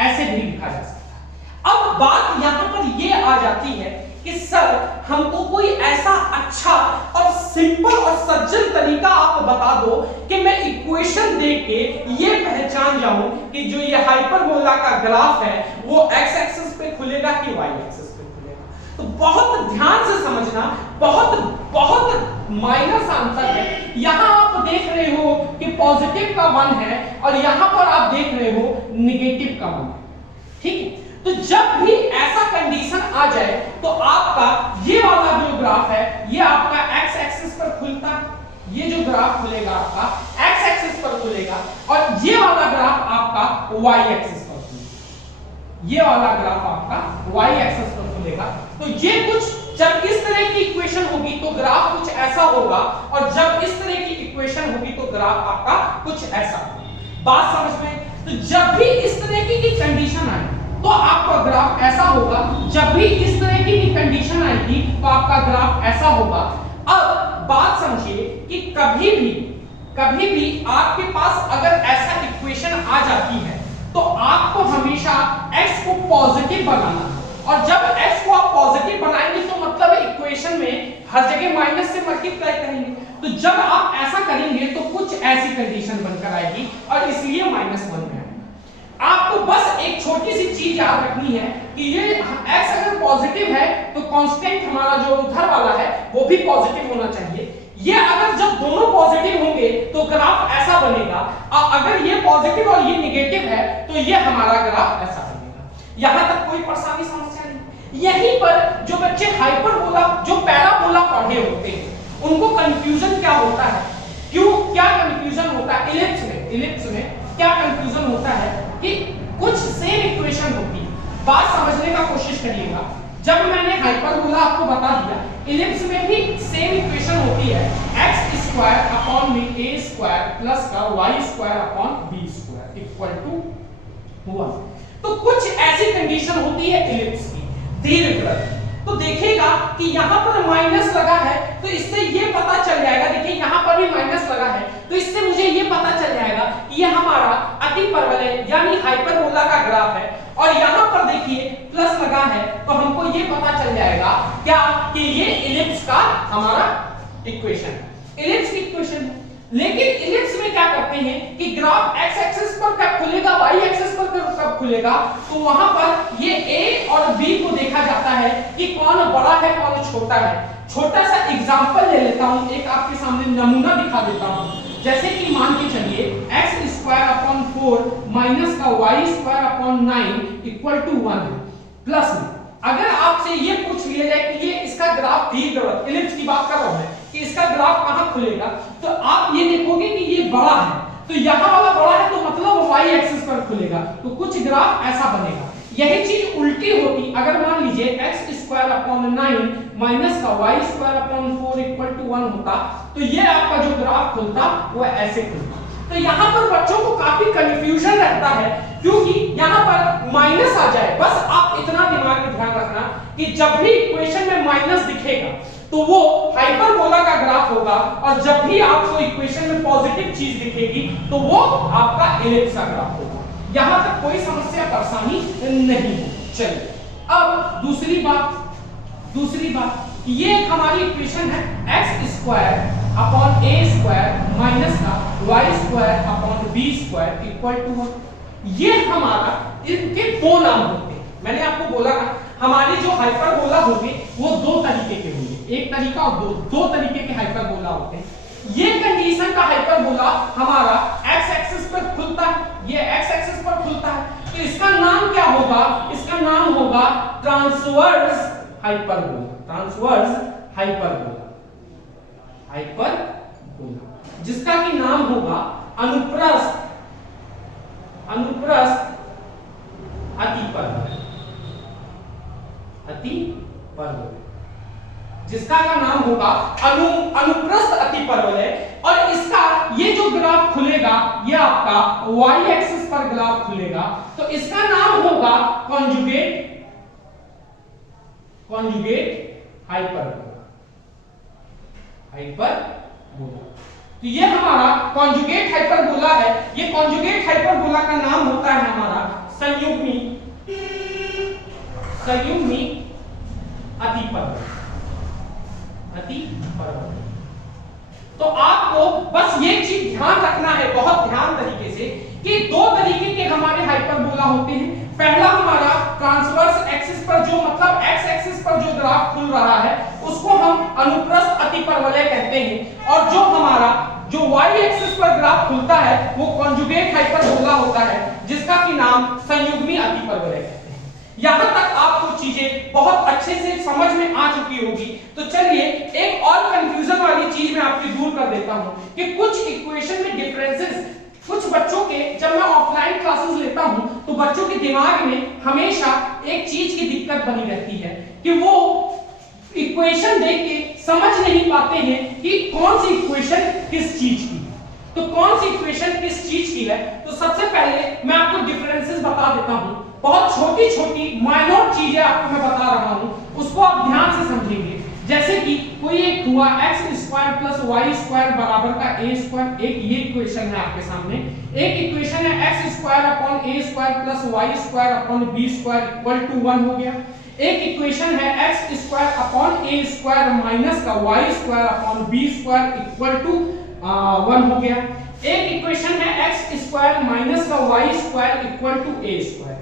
ऐसे भी लिखा जा सकता है। अब बात यहां पर ये आ जाती है कि सर हमको कोई ऐसा अच्छा और सिंपल और सज्जन तरीका आप बता दो कि मैं इक्वेशन देख के ये पहचान जाऊं कि जो ये हाइपरबोला का ग्राफ है वो x एक्सिस पे खुलेगा कि y एक्सिस पे खुलेगा। तो बहुत ध्यान से समझना, बहुत माइनर सा आंसर है। यहां आप देख रहे हो कि पॉजिटिव का 1 है और यहां पर आप देख रहे हो नेगेटिव का 1, ठीक है। तो जब भी ऐसा कंडीशन आ जाए तो आपका ये वाला जो ग्राफ है ये आपका x एक्सिस पर खुलता है, ये जो ग्राफ खुलेगा आपका x एक्सिस पर खुलेगा, और ये वाला ग्राफ आपका y एक्सिस पर खुलेगा, ये वाला ग्राफ आपका y एक्सिस पर खुलेगा। तो ये कुछ जब इस तरह की इक्वेशन होगी तो ग्राफ कुछ ऐसा होगा, और जब इस तरह की इक्वेशन होगी तो ग्राफ आपका कुछ ऐसा होगा। बात समझ में? तो जब भी इस तरह की कंडीशन आए तो आपका ग्राफ ऐसा होगा, जब भी इस तरह की कंडीशन आएगी तो आपका ग्राफ ऐसा होगा। अब बात समझिए कि कभी भी आपके पास अगर ऐसा इक्वेशन आ जाती है तो आपको हमेशा x को पॉजिटिव बनाना, और जब x को आप पॉजिटिव बनाएंगे तो मतलब इक्वेशन में हर जगह माइनस से मल्टीप्लाई करेंगे। तो जब आप ऐसा करेंगे तो कुछ ऐसी कंडीशन बनकर आएगी और इसलिए -1 है। आपको बस एक छोटी सी चीज याद रखनी है कि ये x अगर पॉजिटिव है तो कांस्टेंट हमारा जो उधर वाला है वो भी पॉजिटिव होना चाहिए। ये अगर जब दोनों पॉजिटिव होंगे तो ग्राफ ऐसा बनेगा, अगर ये पॉजिटिव और ये नेगेटिव है तो ये हमारा ग्राफ ऐसा बनेगा। यहां तक कोई परेशानी समस्या नहीं। यहीं पर जो बच्चे हाइपरबोला जो पैराबोला पढ़े होते हैं उनको कंफ्यूजन क्या होता है, क्यों क्या कंफ्यूजन होता है इलिप्स में क्या कंफ्यूजन होता है कि कुछ सेम इक्वेशन होती है। बात समझने का कोशिश करिएगा, जब मैंने हाइपरबोला आपको बता दिया, इलिप्स में भी सेम इक्वेशन होती है x स्क्वायर अपॉन में a स्क्वायर प्लस का y square upon b square equal to 1। तो कुछ ऐसी कंडीशन होती है इलिप्स की दीर्घवृत्त। तो देखिएगा कि यहाँ पर माइनस लगा है तो इससे ये पता चल जाएगा, देखिए यहाँ पर भी माइनस लगा है तो इससे मुझे ये पता चल जाएगा कि ये हमारा अतिपरवलय यानी हाइपरबोला का ग्राफ है। और यहाँ पर देखिए प्लस लगा है तो हमको ये पता चल जाएगा क्या कि ये इलिप्स का हमारा इक्वेशन है, इलिप्स की इक्वेशन है। लेकिन इलिप्स में क्या करते हैं कि ग्राफ x एक्सिस पर कब खुलेगा, y एक्सिस पर कब खुलेगा, तो वहां पर ये a और b को देखा जाता है कि कौन बड़ा है कौन छोटा है। छोटा सा एग्जांपल ले लेता हूं, एक आपके सामने नमूना दिखा देता हूं। जैसे कि मान के चलिए x स्क्वायर अपॉन 4 माइनस का y square upon 9 equal to 1 plus में अगर आपसे ये पूछ लिया जाए कि ये इसका ग्राफ दीर्घवृत्त इलिप्स की बात कर रहा हूं मैं कि इसका ग्राफ कहां खुलेगा, तो आप ये देखोगे कि ये बड़ा है तो यहां वाला बड़ा है तो मतलब y एक्सिस पर खुलेगा, तो कुछ ग्राफ ऐसा बनेगा। यही चीज उल्टी होती अगर मान लीजिए x स्क्वायर अपॉन 9 माइनस का y square upon 4 equal to 1 होता तो ये आपका जो ग्राफ खुलता वो ऐसे खुलता। तो यहाँ पर बच्चों को काफी कंफ्यूजन रहता है क्योंकि यहाँ पर माइनस आ जाए, बस आप इतना दिमाग में ध्यान रखना कि जब भी इक्वेशन में माइनस दिखेगा तो वो हाइपरबोला का ग्राफ होगा और जब भी आपको इक्वेशन में पॉजिटिव चीज दिखेगी तो वो आपका इलिप्स का ग्राफ होगा। यहां तक कोई समस्या परेशानी नहीं है। चलिए अब दूसरी बात ये हमारी इक्वेशन है x square upon a square minus का y square upon b square equal to 1। ये हमारा इनके दो नाम होते हैं। मैंने आपको बोला ना हमारे जो हाइपरबोला होंगे वो दो तरीके के होंगे, एक तरीका और दो तरीके के हाइपरबोला होते हैं। ये कंडीशन का हाइपरबोला हमारा x एक्सिस पर खुलता है, ये x एक्सिस पर खुलता है तो इसका नाम क्या होगा, इसका नाम होगा transverse hyperbola, transverse hyperbola, hyperbola जिसका कि नाम होगा अनुप्रस्थ अतिपरवलय, अतिपरवलय जिसका का नाम होगा अनुप्रस्थ अतिपरवलय। और इसका ये जो ग्राफ खुलेगा ये आपका y एक्सिस पर ग्राफ खुलेगा तो इसका नाम होगा कॉन्जुगेट हाइपरबोला, तो ये हमारा कॉन्जुगेट हाइपरबोला है। ये कॉन्जुगेट हाइपरबोला का नाम होता है हमारा संयुग्मी अतिपरवलय। तो आपको बस ये चीज ध्यान रखना है बहुत ध्यान तरीके से कि दो तरीके के हमारे हाइपरबोला होते हैं। पहला हमारा ट्रांसवर्स एक्सिस पर जो मतलब x एक्सिस पर जो ग्राफ खुल रहा है उसको हम अनुप्रस्थ अतिपरवलय कहते हैं और जो हमारा जो y एक्सिस पर ग्राफ खुलता है वो कॉन्जुगेट हाइपरबोला होता है जिसका कि नाम संयुग्मी अतिपरवलय कहते हैं। यहां तक आपको चीजें बहुत अच्छे से समझ में आ चुकी होगी। तो चलिए एक और कंफ्यूजन वाली चीज मैं आपकी दूर कर देता हूं कि कुछ इक्वेशन में डिफरेंसेस कुछ बच्चों के जब मैं ऑफलाइन क्लासेस लेता हूं तो बच्चों के दिमाग में हमेशा एक चीज की दिक्कत बनी रहती है कि वो इक्वेशन देख के समझ नहीं पाते हैं कि कौन सी इक्वेशन किस चीज की है। तो कौन सी इक्वेशन किस चीज की है, तो सबसे पहले मैं आपको डिफरेंसेस बता देता हूं। बहुत छोटी छोटी माइनर चीजें आपको मैं बता रहा हूं, उसको आप ध्यान से समझेंगे। जैसे कि कोई एक हुआ x square plus y square बराबर का a स्क्वायर, एक ये इक्वेशन है आपके सामने। एक इक्वेशन है x square upon a square plus y square upon b square equal to 1 हो गया। एक इक्वेशन है x square upon a square minus का y square upon b square equal to 1 हो गया। एक इक्वेशन है x स्क्वायर माइनस का y square equal to a square.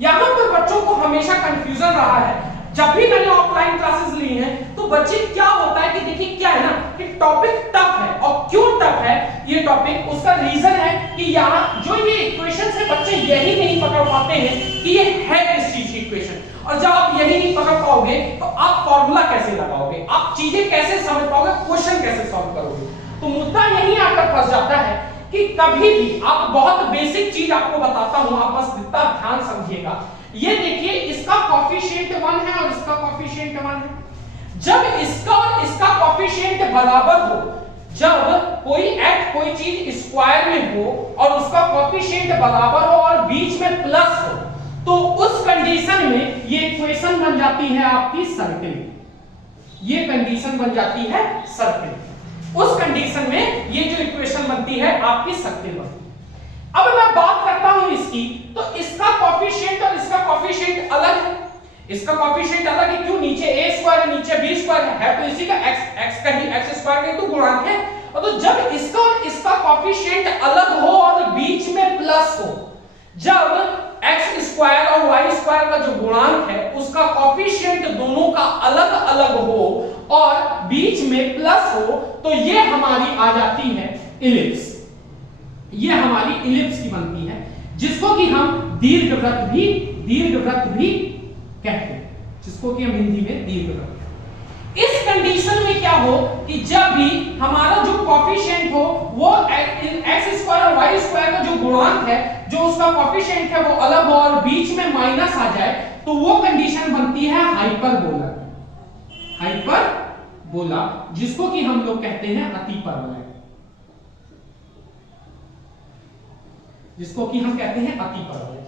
यहां पर बच्चों को हमेशा कंफ्यूजन रहा है, जब भी मैंने ऑफलाइन क्लासेस ली हैं तो बच्चे क्या होता है कि देखिए क्या है ना कि टॉपिक टफ है, और क्यों टफ है ये टॉपिक, उसका रीजन है कि यहाँ जो ये इक्वेशन है बच्चे यही नहीं पकड़ पाते हैं कि ये है किस चीज की इक्वेशन, और जब आप यही नहीं पकड़ पाओगे तो आप फॉर्मूला कैसे लगाओगे, आप चीजें कैसे समझ पाओगे, क्वेश्चन कैसे सॉल्व करोगे। तो मुद्दा यही आकर फंस जाता है कि कभी भी आप बहुत बेसिक चीज आपको बताता हूं, आप बस इतना ध्यान समझिएगा। ये देखिए इसका कोएफिशिएंट 1 है और इसका कोएफिशिएंट 1 है। जब इसका और इसका कोएफिशिएंट बराबर हो, जब कोई चीज स्क्वायर में हो और उसका कोएफिशिएंट बराबर हो और बीच में प्लस हो, तो उस कंडीशन में ये इक्वेशन बन जाती है आपकी सर्किल। ये कंडीशन बन जाती है सर्किल। उस कंडीशन में ये जो इक्वेशन बनती है आपकी सर्किल बनती है। अब मैं बात करता हूं इसकी, तो इसका कोएफिशिएंट और इसका कोएफिशिएंट अलग है। इसका कोएफिशिएंट अलग है, क्यों? नीचे a स्क्वायर है, नीचे b स्क्वायर है, तो इसी का x का ही x स्क्वायर का ही तो गुणांक है। और तो जब इसका और इसका कोएफिशिएंट अलग हो और बीच में प्लस हो, जब x स्क्वायर और y स्क्वायर का जो गुणांक है उसका कोएफिशिएंट दोनों का अलग अलग हो और बीच में प्लस हो, तो ये हमारी आ जाती है इलिप्स। ये हमारी इलिप्स की बनती है, जिसको कि हम दीर्घवृत्त भी कहते हैं, जिसको कि हम हिंदी में दीर्घवृत्त। इस कंडीशन में क्या हो कि जब भी हमारा जो कोएफिशिएंट हो वो x स्क्वायर और y स्क्वायर का जो गुणांक है, जो उसका कोएफिशिएंट है वो अलग हो और बीच में माइनस आ जाए, तो वो कंडीशन बनती है हाइपरबोला। हाइपरबोला, जिसको कि हम लोग कहते हैं अतिपरवलय, जिसको कि हम कहते हैं अतिपरवलय।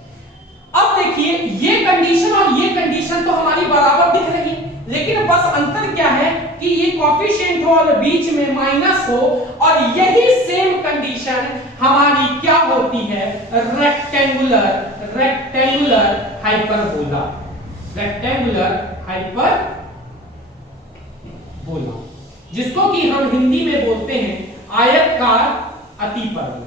अब देखिए ये कंडीशन और ये कंडीशन तो हमारी बराबर दिख रही, लेकिन बस अंतर क्या है कि ये कोएफिशिएंट हो और बीच में माइनस हो, और यही सेम कंडीशन हमारी क्या होती है, रेक्टेंगुलर हाइपरबोला। रेक्टेंगुलर हाइपरबोला, जिसको कि हम हिंदी में बोलते हैं आयताकार अतिपरवलय।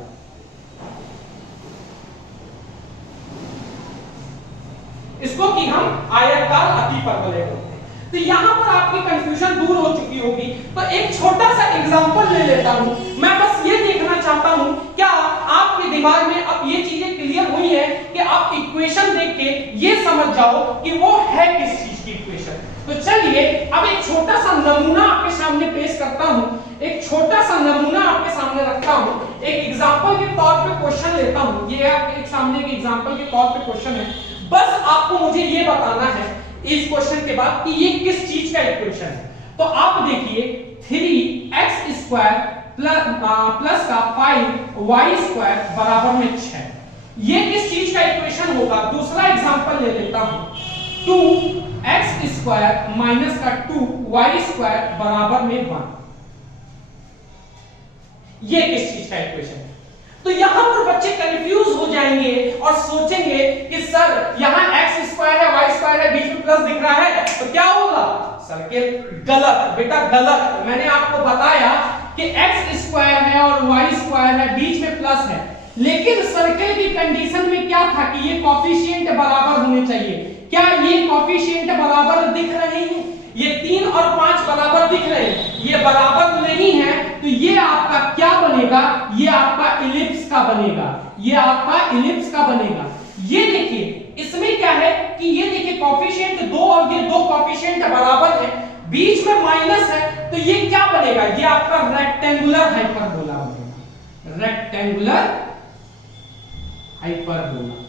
इसको कि हम आयताकार अतिपरवलय बोलते हैं। तो यहां पर आपकी कंफ्यूजन दूर हो चुकी होगी। तो एक छोटा सा एग्जांपल ले लेता हूं, मैं बस ये देखना चाहता हूं क्या आपके दिमाग में अब ये चीजें क्लियर हुई है कि आप इक्वेशन देख के ये समझ जाओ कि वो है किस चीज की इक्वेशन। तो चलिए अब एक छोटा सा नमूना आपके सामने पेश करता हूं, एक छोटा सा नमूना आपके सामने रखता हूं, एक एग्जांपल के तौर पे क्वेश्चन लेता हूं। ये आपके सामने के एग्जांपल के तौर पे क्वेश्चन है, बस आपको मुझे ये बताना है इस क्वेश्चन के बाद कि ये किस चीज का इक्वेशन है। तो आप देखिए 3x स्क्वायर प्लस का 5y स्क्वायर बराबर में 6, ये किस चीज का इक्वेशन होगा। दूसरा एग्जांपल ले लेता हूं, 2x स्क्वायर माइनस का 2y स्क्वायर बराबर में 1, ये किस चीज का इक्वेशन है। तो यहां पर बच्चे कंफ्यूज हो जाएंगे और सोचेंगे कि सर यहां x स्क्वायर है, y स्क्वायर है, बीच में प्लस दिख रहा है, तो क्या होगा सर्किल। गलत बेटा गलत। मैंने आपको बताया कि x स्क्वायर है और y स्क्वायर है, बीच में प्लस है, लेकिन सर्किल की कंडीशन में क्या था कि ये कोएफिशिएंट बराबर होने चाहिए। क्या ये कोएफिशिएंट बराबर दिख रहे हैं? ये 3 और 5 बराबर दिख रहे हैं, ये बराबर नहीं है, तो ये आपका क्या बनेगा, ये आपका इलिप्स का बनेगा, ये आपका इलिप्स का बनेगा। ये देखिए इसमें क्या है कि ये देखिए कोएफिशिएंट 2 और ये 2 कोएफिशिएंट बराबर है, बीच में माइनस है, तो ये क्या बनेगा, ये आपका रेक्टेंगुलर हाइपरबोला बनेगा। Rectangular hyperbola.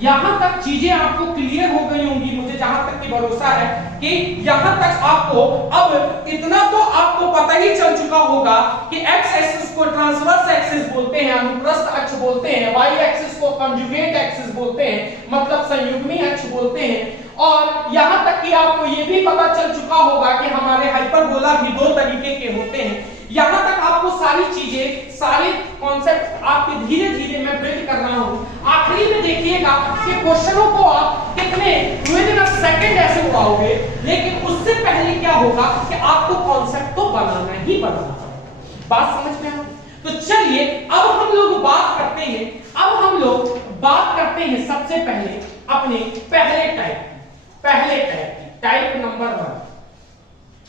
यहां तक चीजें आपको क्लियर हो गई होंगी, मुझे जहां तक की भरोसा है कि यहां तक आपको अब इतना तो आपको पता ही चल चुका होगा कि x एक्सिस को ट्रांसवर्स एक्सिस बोलते हैं, अनुप्रस्थ अक्ष बोलते हैं, y एक्सिस को कंजुगेट एक्सिस बोलते हैं, मतलब संयुग्मी अक्ष बोलते हैं, और यहां तक कि आपको यह भी पता चल चुका होगा कि हमारे हाइपरबोला भी 2 तरीके के होते हैं। यहां तक आपको सारी चीजें, सारे कॉन्सेप्ट आपके धीरे धीरे मैं बिल्ड कर रहा हूं। आखिरी में देखिएगा कि क्वेश्चनों को आप कितने विदिन अ सेकंड ऐसे उड़ाओगे, लेकिन उससे पहले क्या होगा कि आपको कॉन्सेप्ट तो बनाना ही बनाना है। बात समझ में आ? तो चलिए अब हम लोग बात करते हैं सबसे पहले अपने पहले टाइप की। टाइप नंबर 1,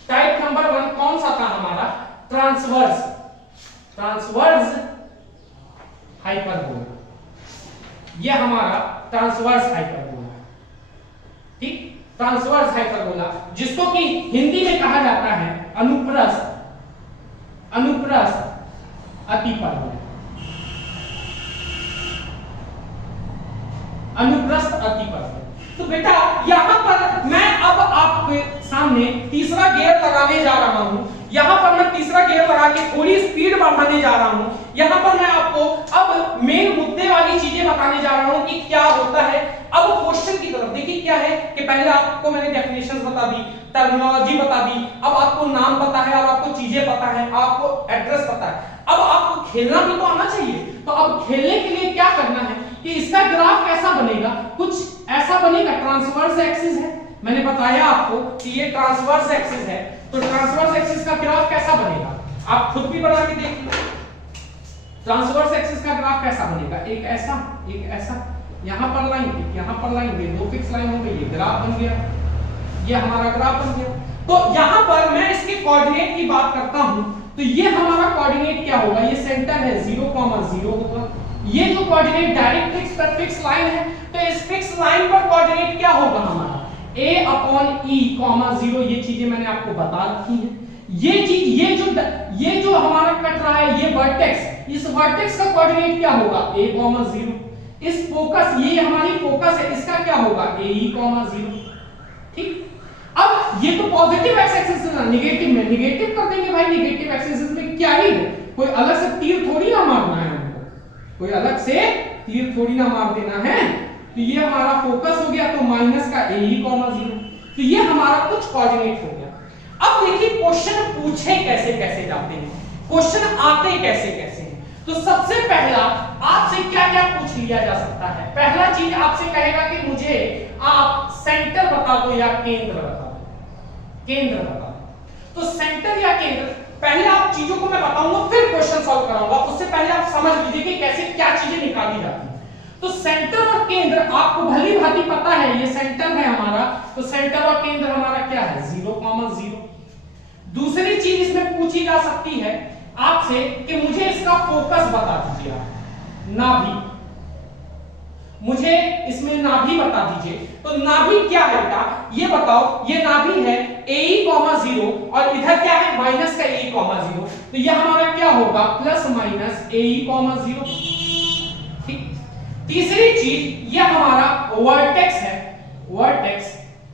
टाइप नंबर 1 कौन सा था हमारा? ट्रांसवर्स, ट्रांसवर्स हाइपरबोला, ये हमारा ट्रांसवर्स हाइपरबोला, ठीक, ट्रांसवर्स हाइपरबोला, जिसको कि हिंदी में कहा जाता है अनुप्रस्थ, अनुप्रस्थ अतिपरवलय, अनुप्रस्थ अतिपरवलय। तो बेटा यहां पर मैं अब आपके सामने तीसरा गियर लगाने जा रहा हूं, यहां पर मैं तीसरा गियर लगा के थोड़ी स्पीड बढ़ाने जा रहा हूं। यहां पर मैं आपको अब मेन मुद्दे वाली चीजें बताने जा रहा हूं कि क्या होता है। अब क्वेश्चन की तरफ देखिए क्या है कि पहले आपको मैंने डेफिनेशंस बता दी, टर्मिनोलॉजी बता दी, अब आपको नाम पता है, अब आपको चीजें पता है, आपको एड्रेस पता है, अब आपको खेलना भी तो आना चाहिए। तो अब खेलने के लिए क्या करना है कि इसका ग्राफ कैसा बनेगा, कुछ ऐसा बनेगा, ट्रांसवर्स एक्सिस है, मैंने बताया आपको कि ये ट्रांसवर्स एक्सिस है, तो ट्रांसवर्स एक्सिस का ग्राफ कैसा बनेगा आप खुद भी बना के देख लो। ट्रांसवर्स एक्सिस का ग्राफ कैसा बनेगा, एक ऐसा, एक ऐसा, यहां पर लाइन, यहां पर लाइन, ये दो फिक्स लाइन हो गई, ये ग्राफ बन गया, ये हमारा ग्राफ बन गया। तो यहां पर मैं इसके कोऑर्डिनेट की बात करता हूं, तो ये हमारा कोऑर्डिनेट क्या होगा, ये सेंटर है 0,0 होगा, ये जो कोऑर्डिनेट डायरेक्ट्रिक्स पर फिक्स लाइन है, तो इस फिक्स लाइन पर कोऑर्डिनेट क्या होगा हमारा a/e, 0, ये चीजें मैंने आपको बता रखी है। ये चीज, ये जो हमारा कट रहा है, ये वर्टेक्स, इस वर्टेक्स का कोऑर्डिनेट क्या होगा a,0, इस फोकस, ये हमारी फोकस है, इसका क्या होगा ae,0, ठीक। अब ये तो पॉजिटिव एक्स एक्सिस है, नेगेटिव में नेगेटिव कर देंगे भाई, नेगेटिव एक्सिस में क्या ही है, कोई अलग से तीर थोड़ी ना मारना है हमको, कोई अलग से तीर थोड़ी ना मार देना है। तो ये हमारा फोकस हो गया, तो माइनस का ae,0, तो ये हमारा कुछ कोऑर्डिनेट हो गया। अब देखिए क्वेश्चन पूछे कैसे कैसे जाते हैं, क्वेश्चन आते कैसे कैसे हैं। तो सबसे पहला आपसे क्या क्या पूछ लिया जा सकता है, पहला चीज आपसे कहेगा कि मुझे आप सेंटर बता दो या केंद्र बता दो, केंद्र बता दो। तो सेंटर या केंद्र, पहले आप चीजों को मैं बताऊंगा फिर क्वेश्चन सॉल्व कराऊंगा, उससे पहले आप समझ लीजिए कि कैसे क्या चीजें निकाली जाती हैं। तो सेंटर और केंद्र आपको भली भांति पता है, ये सेंटर है हमारा, तो सेंटर और केंद्र हमारा क्या है 0,0। दूसरी चीज इसमें पूछी जा सकती है आपसे कि मुझे इसका फोकस बता दीजिए आप, नाभि, मुझे इसमें नाभि बता दीजिए। तो नाभि क्या है बेटा, ये बताओ, ये नाभि है ae,0 और इधर क्या है माइनस का ae,0, तो ये हमारा क्या होगा प्लस माइनस ae,0, ठीक। तीसरी चीज ये हमारा वर्टेक्स है, वर्टेक्स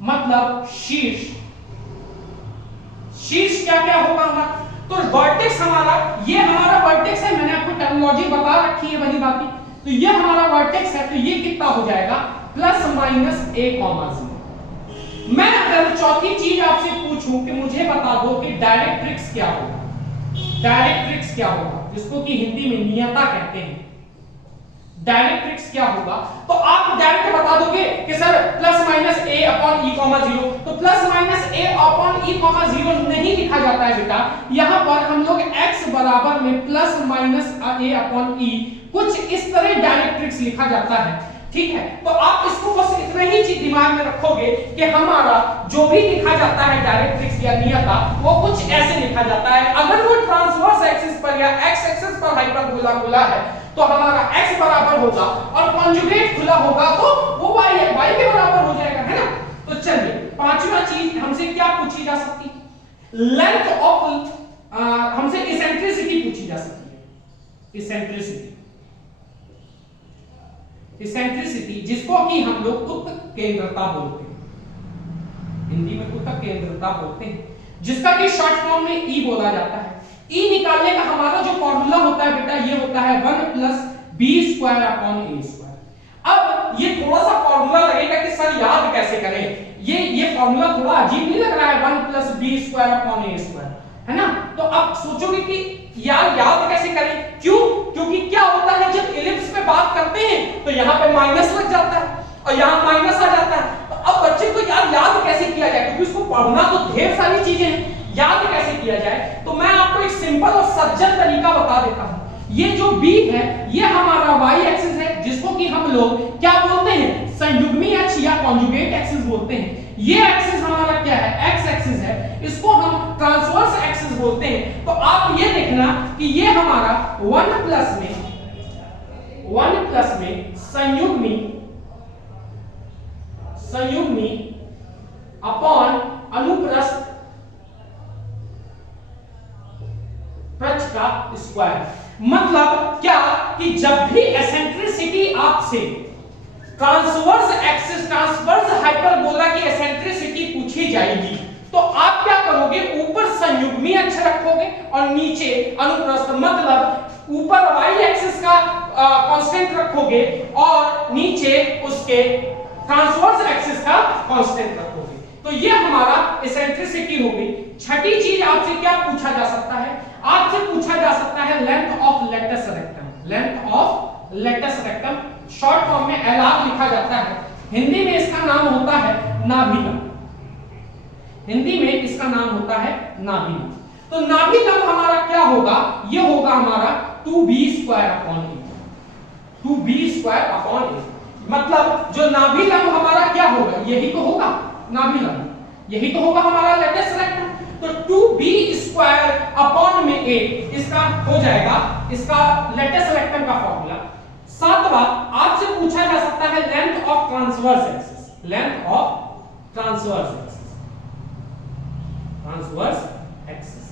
मतलब शीर्ष, शीर्ष क्या क्या होगा हमारा, तो वर्टेक्स हमारा, ये हमारा वर्टेक्स है, मैंने आपको टर्मिनोलॉजी बता रखी है भली भांति। तो ये हमारा वर्टेक्स है, तो ये कितना हो जाएगा प्लस माइनस a,0। मैं अगर चौथी चीज आपसे पूछूं कि मुझे बता दो कि डायरेक्ट्रिक्स क्या होगा, डायरेक्ट्रिक्स क्या होगा, जिसको कि हिंदी में नियता कहते हैं, डायरेक्ट्रिक्स क्या होगा, तो आप डायरेक्ट बता दोगे कि सर प्लस माइनस a/e,0। तो प्लस माइनस a/e,0 नहीं लिखा जाता है बेटा, यहां पर हम लोग x बराबर में प्लस माइनस a/e कुछ इस तरह डायरेक्ट्रिक्स लिखा जाता है, ठीक है। तो आप इसको बस इतना ही चीज दिमाग में रखोगे कि हमारा जो भी लिखा जाता है डायरेक्ट्रिक्स या नियता, वो कुछ ऐसे लिखा जाता है। अगर वो ट्रांसवर्स एक्सिस पर या एक्स एक्सिस पर हाइपरबोला खुला है तो हमारा x बराबर होगा, और कॉन्जुगेट खुला होगा तो वो y है, y के बराबर हो जाएगा, है ना। तो चलिए पांचवा चीज हमसे क्या पूछी जा सकती है, लेंथ ऑफ, हमसे इसेंट्रिसिटी पूछी जा सकती है, इसेंट्रिसिटी, इसेंट्रिसिटी जिसको कि हम लोग उत्केंद्रता बोलते हैं, हिंदी में उत्केंद्रता बोलते हैं, जिसका कि शॉर्ट फॉर्म में E बोला जाता है। E निकालने का हमारा जो फॉर्मूला होता है बेटा, ये होता है 1 + b²/a²। अब ये थोड़ा सा फॉर्मूला लगेगा कि सर याद कैसे करें, ये फॉर्मूला थोड़ा अजीब नहीं लग रहा है, 1 + b²/a², है ना। तो आप सोचोगे कि यार याद कैसे करें, क्यों, क्योंकि क्या होता है जब इलिप्स पे बात करते हैं तो यहाँ पे माइनस लग जाता है और यहाँ माइनस आ जाता है। तो अब बच्चे को याद कैसे किया जाए, क्योंकि उसको पढ़ना तो ढेर सारी चीजें हैं, याद कैसे किया जाए, तो मैं आपको एक सिंपल और सज्जन तरीका बता देता हूं। ये जो b है ये हमारा y एक्सिस है, जिसको कि हम लोग क्या बोलते हैं संयुग्मी अक्ष या कॉन्जुगेट एक्सिस बोलते हैं। ये एक्सिस हमारा क्या है, एक्स एक्सिस है, इसको हम ट्रांसवर्स एक्सिस बोलते हैं। तो आप ये देखना कि ये हमारा 1 प्लस में संयुग्मी अपॉन अनुप्रस्थ प्रस्थ का स्क्वायर। मतलब क्या कि जब भी एसेंट्रिसिटी आपसे ट्रांसवर्स एक्सिस ट्रांसवर्स हाइपरबोला की एसेंट्रिसिटी पूछी जाएगी तो आप क्या करोगे, ऊपर संयुग्मी अक्ष रखोगे और नीचे अनुप्रस्थ, मतलब ऊपर y एक्सिस का कांस्टेंट रखोगे और नीचे उसके ट्रांसवर्स एक्सिस का कांस्टेंट रखोगे। तो ये हमारा एसेंट्रिसिटी हो गई। छठी चीज आपसे क्या पूछा जा सकता है, आपसे पूछा जा सकता है length of latus rectum. Length of latus rectum short form में एलआर लिखा जाता है, हिंदी में इसका नाम होता है नाभिलंब। हिंदी में इसका नाम होता है नाभिलंब। तो नाभिलंब हमारा क्या होगा, ये होगा हमारा 2b² upon a। 2b² upon a मतलब जो नाभिलंब हमारा क्या होगा, यही तो होगा नाभिलंब, यही तो होगा हमारा लेटस रेक्टम। तो 2b² अपॉन में a इसका हो जाएगा, इसका लेटस रेक्टम का फॉर्मूला। सातवां आपसे पूछा जा सकता है length of transverse axis. Length of transverse axis, transverse axis.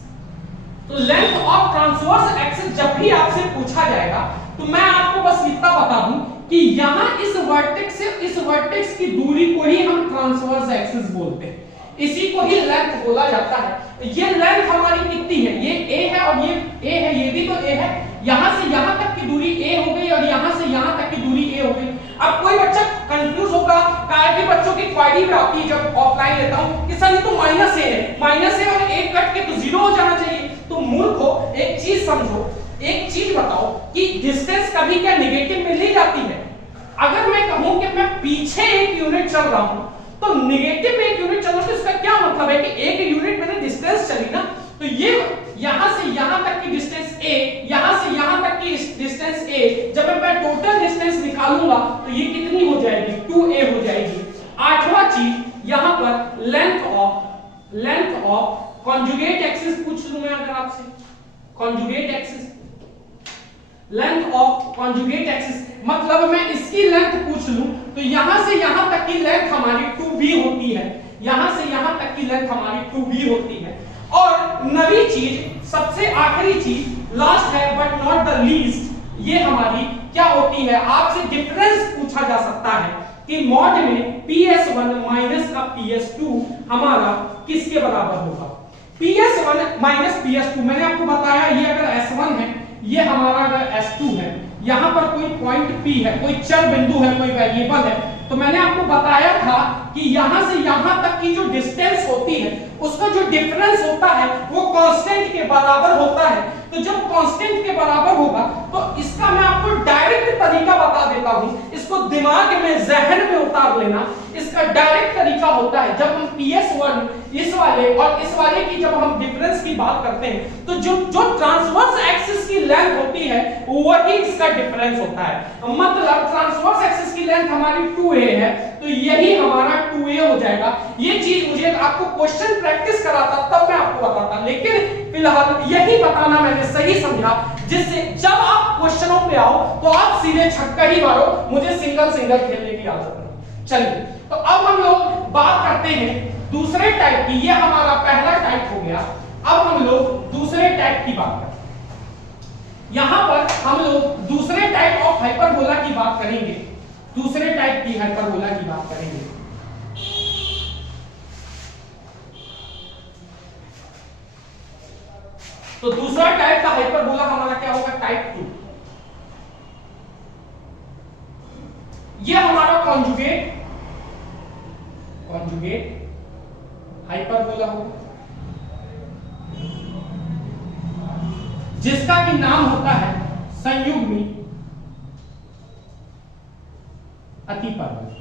तो लेंथ ऑफ ट्रांसवर्स एक्सिस जब भी आपसे पूछा जाएगा तो मैं आपको बस इतना बता दूं कि यहां इस वर्टेक्स से इस वर्टेक्स की दूरी को ही हम ट्रांसवर्स एक्सिस बोलते हैं, इसी को ही लेंथ बोला जाता है। ये लेंथ हमारी कितनी है, ये a है और ये a है, ये भी तो a है। यहां से यहां तक की दूरी a हो गई और यहां से यहां तक की दूरी a हो गई। अब कोई बच्चा कंफ्यूज होगा, काफी बच्चों की क्वेरी भी आती है जब ऑफलाइन लेता हूं कि सर ये तो माइनस a है, माइनस a और a कट के तो 0 हो जाना चाहिए। तो मूर्खो एक चीज समझो, एक चीज बताओ कि डिस्टेंस कभी क्या नेगेटिव में ली जाती है। अगर मैं कहूं कि मैं पीछे 1 यूनिट चल रहा हूं तो नेगेटिव में 1 यूनिट चल रहा हूं तो इसका क्या मतलब है कि 1 यूनिट मैंने डिस्टेंस चली ना, तो ये यहां से यहां तक की डिस्टेंस a, यहां से यहां तक की डिस्टेंस a, जब मैं टोटल डिस्टेंस निकालूंगा तो ये कितनी हो जाएगी, 2a हो जाएगी। आठवां चीज यहां पर लेंथ ऑफ कॉन्जुगेट एक्सिस पूछ लूं मैं अगर आपसे, conjugate axis, length of conjugate axis मतलब मैं इसकी लेंथ पूछ लूं तो यहां से यहां तक की लेंथ हमारी 2b होती है, यहां से यहां तक की लेंथ हमारी 2b होती है। और नवी चीज, सबसे आखिरी चीज, लास्ट है बट नॉट द लीस्ट, ये हमारी क्या होती है, आपसे डिफरेंस पूछा जा सकता है कि मॉड में PS1 माइनस का PS2 हमारा किसके बराबर होगा। PS1 माइनस PS2 मैंने आपको बताया, ये अगर S1 है, ये हमारा अगर S2 है, यहां पर कोई पॉइंट P है, कोई चर बिंदु है, कोई वेरिएबल है, तो मैंने आपको बताया था कि यहां से यहां तक की जो डिस्टेंस होती है उसका जो डिफरेंस होता है वो कांस्टेंट के बराबर होता है। तो जब कांस्टेंट के बराबर होगा तो इसका मैं आपको डायरेक्ट तरीका बता देता हूं, इसको दिमाग में जहन में उतार लेना। इसका डायरेक्ट तरीका होता है जब हम PS1 इस वाले और इस वाले की जब हम डिफरेंस की बात करते हैं तो जो ट्रांसवर्स एक्सिस की लेंथ होती है वही इसका डिफरेंस होता है। मतलब ट्रांसवर्स एक्सिस की लेंथ हमारी 2a है तो यही हमारा 2a हो जाएगा। ये चीज मुझे आपको क्वेश्चन प्रैक्टिस कराता तब मैं आपको बताता, लेकिन फिलहाल यही बताना मैंने सही समझा जिससे जब आप क्वेश्चनों पे आओ तो आप सीधे छक्का ही मारो, मुझे सिंगल खेलने की आदत है। चलिए तो अब हम लोग बात करते हैं दूसरे टाइप की, ये हमारा पहला टाइप हो गया। अब हम लोग दूसरे टाइप की बात करते हैं। यहां पर हम लोग दूसरे टाइप ऑफ हाइपरबोला की बात करेंगे, दूसरे टाइप की हाइपरबोला की बात करेंगे। तो दूसरा टाइप का हाइपरबोला हमारा क्या होगा, टाइप 2। ये हमारा कॉन्जुगेट हाइपरबोला होगा जिसका कि नाम होता है संयुग्मी अतिपरवलय।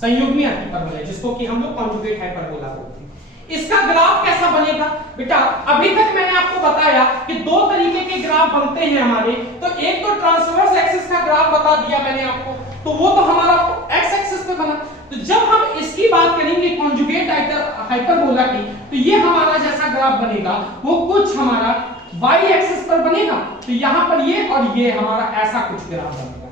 संयुग्मी अतिपरवलय जिसको कि हम लोग कॉन्जुगेट हाइपरबोला बोलते हैं। इसका ग्राफ कैसा बनेगा बेटा अभी तक मैंने आपको बताया कि दो तरीके के ग्राफ बनते हैं हमारे। तो एक तो ट्रांसवर्स एक्सिस का ग्राफ बता दिया मैंने आपको, तो वो तो हमारा एक्स एक्सिस पे बना। तो जब हम इसकी बात करेंगे कॉन्जुगेट हाइपरबोला की, तो ये हमारा जैसा ग्राफ बनेगा वो कुछ हमारा वाई एक्सिस पर बनेगा। तो यहां पर ये और ये हमारा ऐसा कुछ ग्राफ बनेगा,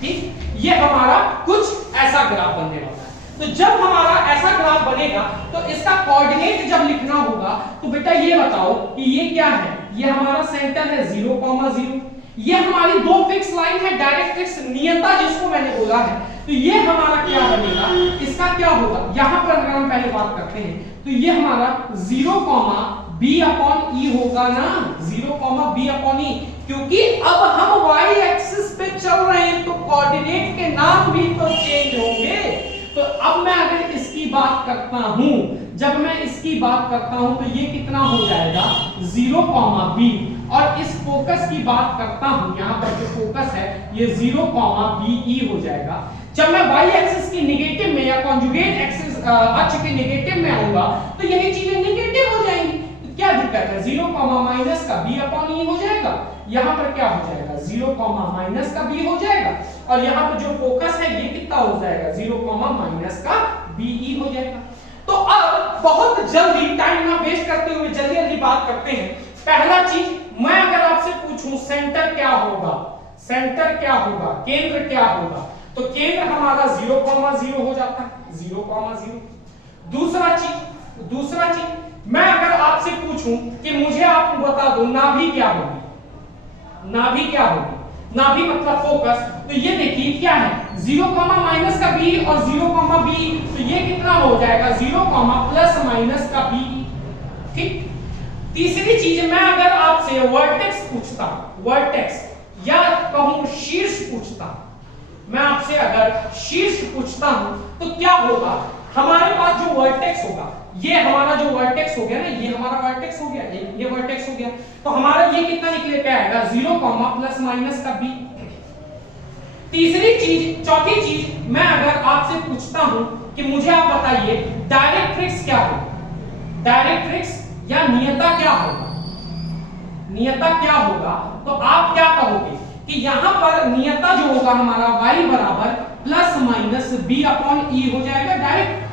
ठीक, ये हमारा कुछ ऐसा ग्राफ बनने वाला है। तो जब हमारा ऐसा ग्राफ बनेगा तो इसका कोऑर्डिनेट जब लिखना होगा तो बेटा ये बताओ कि ये क्या है, ये हमारा सेंटर है 0,0, ये हमारी दो फिक्स लाइन है, डायरेक्ट्रिक्स नियता जिसको मैंने बोला है। तो ये हमारा क्या बनेगा, इसका क्या होगा, यहां पर अगर हम पहले बात करते हैं तो ये हमारा 0,b/e होगा ना, 0,b/e, क्योंकि अब हम y एक्सिस पे चल रहे हैं तो कोऑर्डिनेट के नाम भी तो चेंज होंगे। तो अब मैं अगर इसकी बात करता हूं, जब मैं इसकी बात करता हूं तो ये कितना हो जाएगा 0,b, और इस फोकस की बात करता हूं, यहां पर जो फोकस है ये 0,be हो जाएगा। जब मैं y एक्सिस की नेगेटिव में या कॉन्जुगेट एक्सिस अक्ष के नेगेटिव में आऊंगा तो यही चीजें नेगेटिव हो जाएंगी। तो क्या दिक्कत है, 0,-b/e हो जाएगा, यहां पर क्या हो जाएगा 0,-b हो जाएगा, और यहां पर जो फोकस है ये कितना हो जाएगा 0,-be हो जाएगा। तो अब बहुत जल्दी टाइम ना वेस्ट करते हुए जल्दी जल्दी बात करते हैं। पहला चीज, मैं अगर आपसे पूछूं सेंटर क्या होगा, सेंटर क्या होगा, केंद्र क्या होगा, तो केंद्र हमारा 0,0 हो जाता है, 0,0। दूसरा चीज मैं अगर आपसे पूछूं कि मुझे आप बता दो नाभि क्या होगी, नाभि क्या होगी, नाभि मतलब फोकस, तो ये देखिए क्या है 0,-b और 0,b, तो ये कितना हो जाएगा 0,+- ठीक। तीसरी चीज, मैं अगर आपसे वर्टेक्स पूछता, वर्टेक्स या कहूं शीर्ष पूछता, मैं आपसे अगर शीर्ष पूछता हूं तो क्या होगा, हमारे पास जो वर्टेक्स होगा, ये हमारा जो वर्टेक्स हो गया ना, ये हमारा वर्टेक्स हो गया, ये वर्टेक्स हो गया, तो हमारा ये कितना निकले के आएगा 0,+-b। तीसरी चीज, चौथी चीज, मैं अगर आपसे पूछता हूं कि मुझे आप बताइए डायरेक्ट्रिक्स क्या होगा, डायरेक्ट्रिक्स या नियता क्या होगा, नियता क्या होगा, तो आप क्या कहोगे कि यहां पर नियता जो होगा हमारा y ±b/e हो जाएगा डायरेक्ट।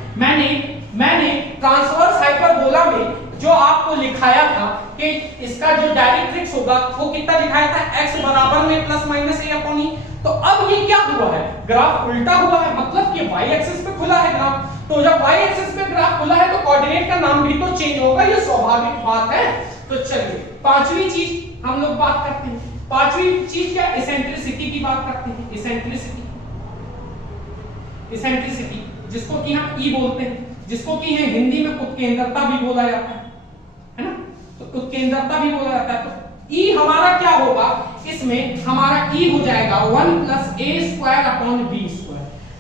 मैंने ट्रांसवर्स हाइपरबोला में जो आपको लिखाया था कि इसका जो डायरेक्ट्रिक्स होगा वो कितना दिखाया था, x बराबर में ±a/e। तो अब ये क्या हुआ है, ग्राफ उल्टा हुआ है, मतलब कि y एक्सिस पे खुला है ग्राफ। तो जब y एक्सिस पे ग्राफ खुला है तो कोऑर्डिनेट का नाम भी तो चेंज होगा, ये स्वाभाविक बात है। तो चलिए पांचवी चीज हम लोग बात करते हैं। पांचवी चीज क्या, इसेंट्रिसिटी की बात करते हैं। इसेंट्रिसिटी, इसेंट्रिसिटी जिसको कि हम ई बोलते हैं, जिसको कि हिंदी में उत्केंद्रता भी बोला जाता है ना, तो उत्केंद्रता भी बोला जाता है। तो ई हमारा क्या होगा, इसमें हमारा ई हो जाएगा 1+a²/b²।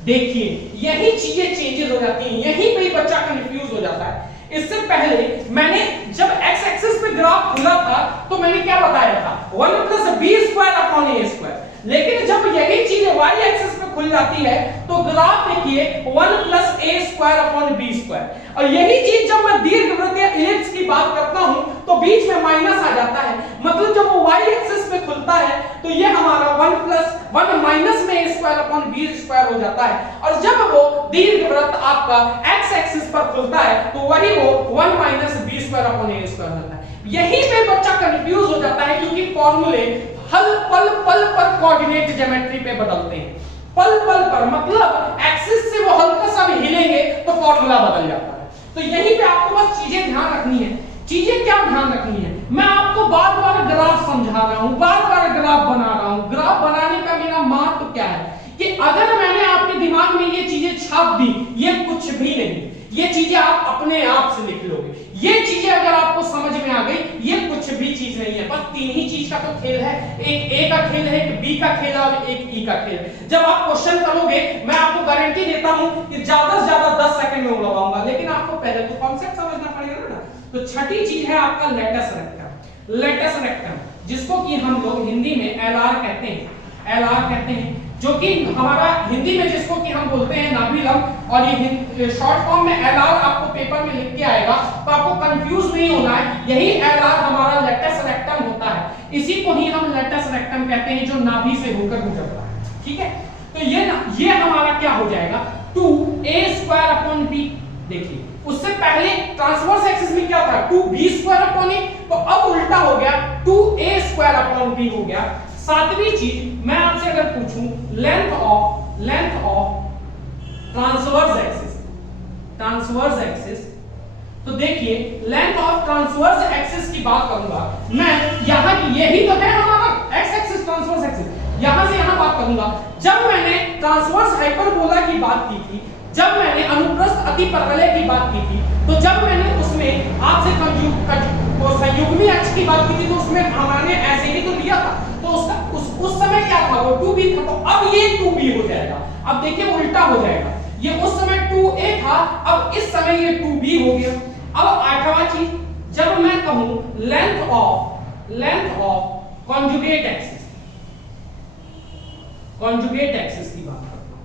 देखिए यही चीजें चेंजेस हो जाती हैं, यहीं पे बच्चा कंफ्यूज हो जाता है। इससे पहले मैंने जब x एक्सिस पे ग्राफ खुला था तो मैंने क्या बताया था 1+b²/a², लेकिन जब यही चीज y एक्सिस पे खुल जाती है तो ग्राफ देखिए 1+a²/b², और यही चीज जब मैं दीर्घवृत्त या इलिप्स की बात करता हूं तो बीच में माइनस आ जाता है, मतलब जब वो y एक्सिस पे खुलता है तो ये हमारा 1+1 माइनस में a²/b² हो जाता है, और जब वो दीर्घवृत्त आपका x एक्सिस पर खुलता है तो वही वो 1 - b²/a² होता है। यही पे बच्चा कंफ्यूज हो जाता है क्योंकि फॉर्मूले हल पल पल पर कोऑर्डिनेट ज्योमेट्री पे बदलते हैं, पल पल पर, मतलब एक्सिस से वो हल्का सा भी हिलेंगे तो फॉर्मूला बदल जाता है। तो यहीं पे आपको बस चीजें ध्यान रखनी है। चीजें क्या ध्यान रखनी है, मैं आपको बार बार ग्राफ समझा रहा हूं, बार बार ग्राफ बना रहा हूं। ग्राफ बनाने का मेरा महत्व क्या है कि अगर मैंने आपके दिमाग में ये चीजें छाप दी, ये कुछ भी नहीं, ये चीजें आप अपने आप से लिख लोगे। ये चीजें अगर आपको समझ में आ गई, ये कुछ भी चीज नहीं है, बस तीन ही चीज का तो खेल है, एक ए का खेल है, एक बी का खेल है और एक ई का खेल है। जब आप क्वेश्चन करोगे मैं आपको गारंटी देता हूं कि ज्यादा से ज्यादा 10 सेकंड में उड़वाऊंगा, लेकिन आपको पहले तो कॉन्सेप्ट समझना पड़ेगा ना। तो छठी चीज है आपका लेटस रेक्टम। लेटस रेक्टम जिसको कि हम लोग हिंदी में एलआर कहते हैं, एलआर कहते हैं। जो कि हमारा हिंदी में जिसको कि हम बोलते हैं नाभि लंब, और ये शॉर्ट फॉर्म में एलआर आपको पेपर में लिख के आएगा, तो आपको कंफ्यूज नहीं होना है। यही एलआर हमारा लेटस रेक्टम होता है, इसी को ही हम लेटस रेक्टम कहते हैं, जो नाभि से होकर गुजरता है। ठीक है, तो ये हमारा क्या हो जाएगा 2a²/b। देखिए उससे पहले ट्रांसवर्स एक्सिस में क्या था 2b²/a, तो अब उल्टा हो गया 2a²/b हो गया। सातवीं चीज मैं आपसे अगर पूछूं लेंथ ऑफ ट्रांसवर्स एक्सिस, तो देखिए लेंथ ऑफ ट्रांसवर्स एक्सिस की बात करूंगा मैं, यहां यही तो है हमारा एक्स एक्सिस ट्रांसवर्स एक्सिस, यहां से यहां बात करूंगा। जब मैंने ट्रांसवर्स हाइपरबोला की बात की थी, जब मैंने अनुप्रस्थ अतिपरवलय की बात की थी, तो जब मैंने उसमें आपसे संयुग्मी अक्ष की बात की थी, तो उसमें हमने ऐसे ही तो लिया था, तो उसका उस समय क्या था वो 2b था, तो अब ये 2b हो जाएगा। अब देखिए उल्टा हो जाएगा, ये उस समय 2a था, अब इस समय ये 2b हो गया। अब आठवां चीज, जब मैं कहूं लेंथ ऑफ कॉन्जुगेट एक्सिस की बात करता हूं,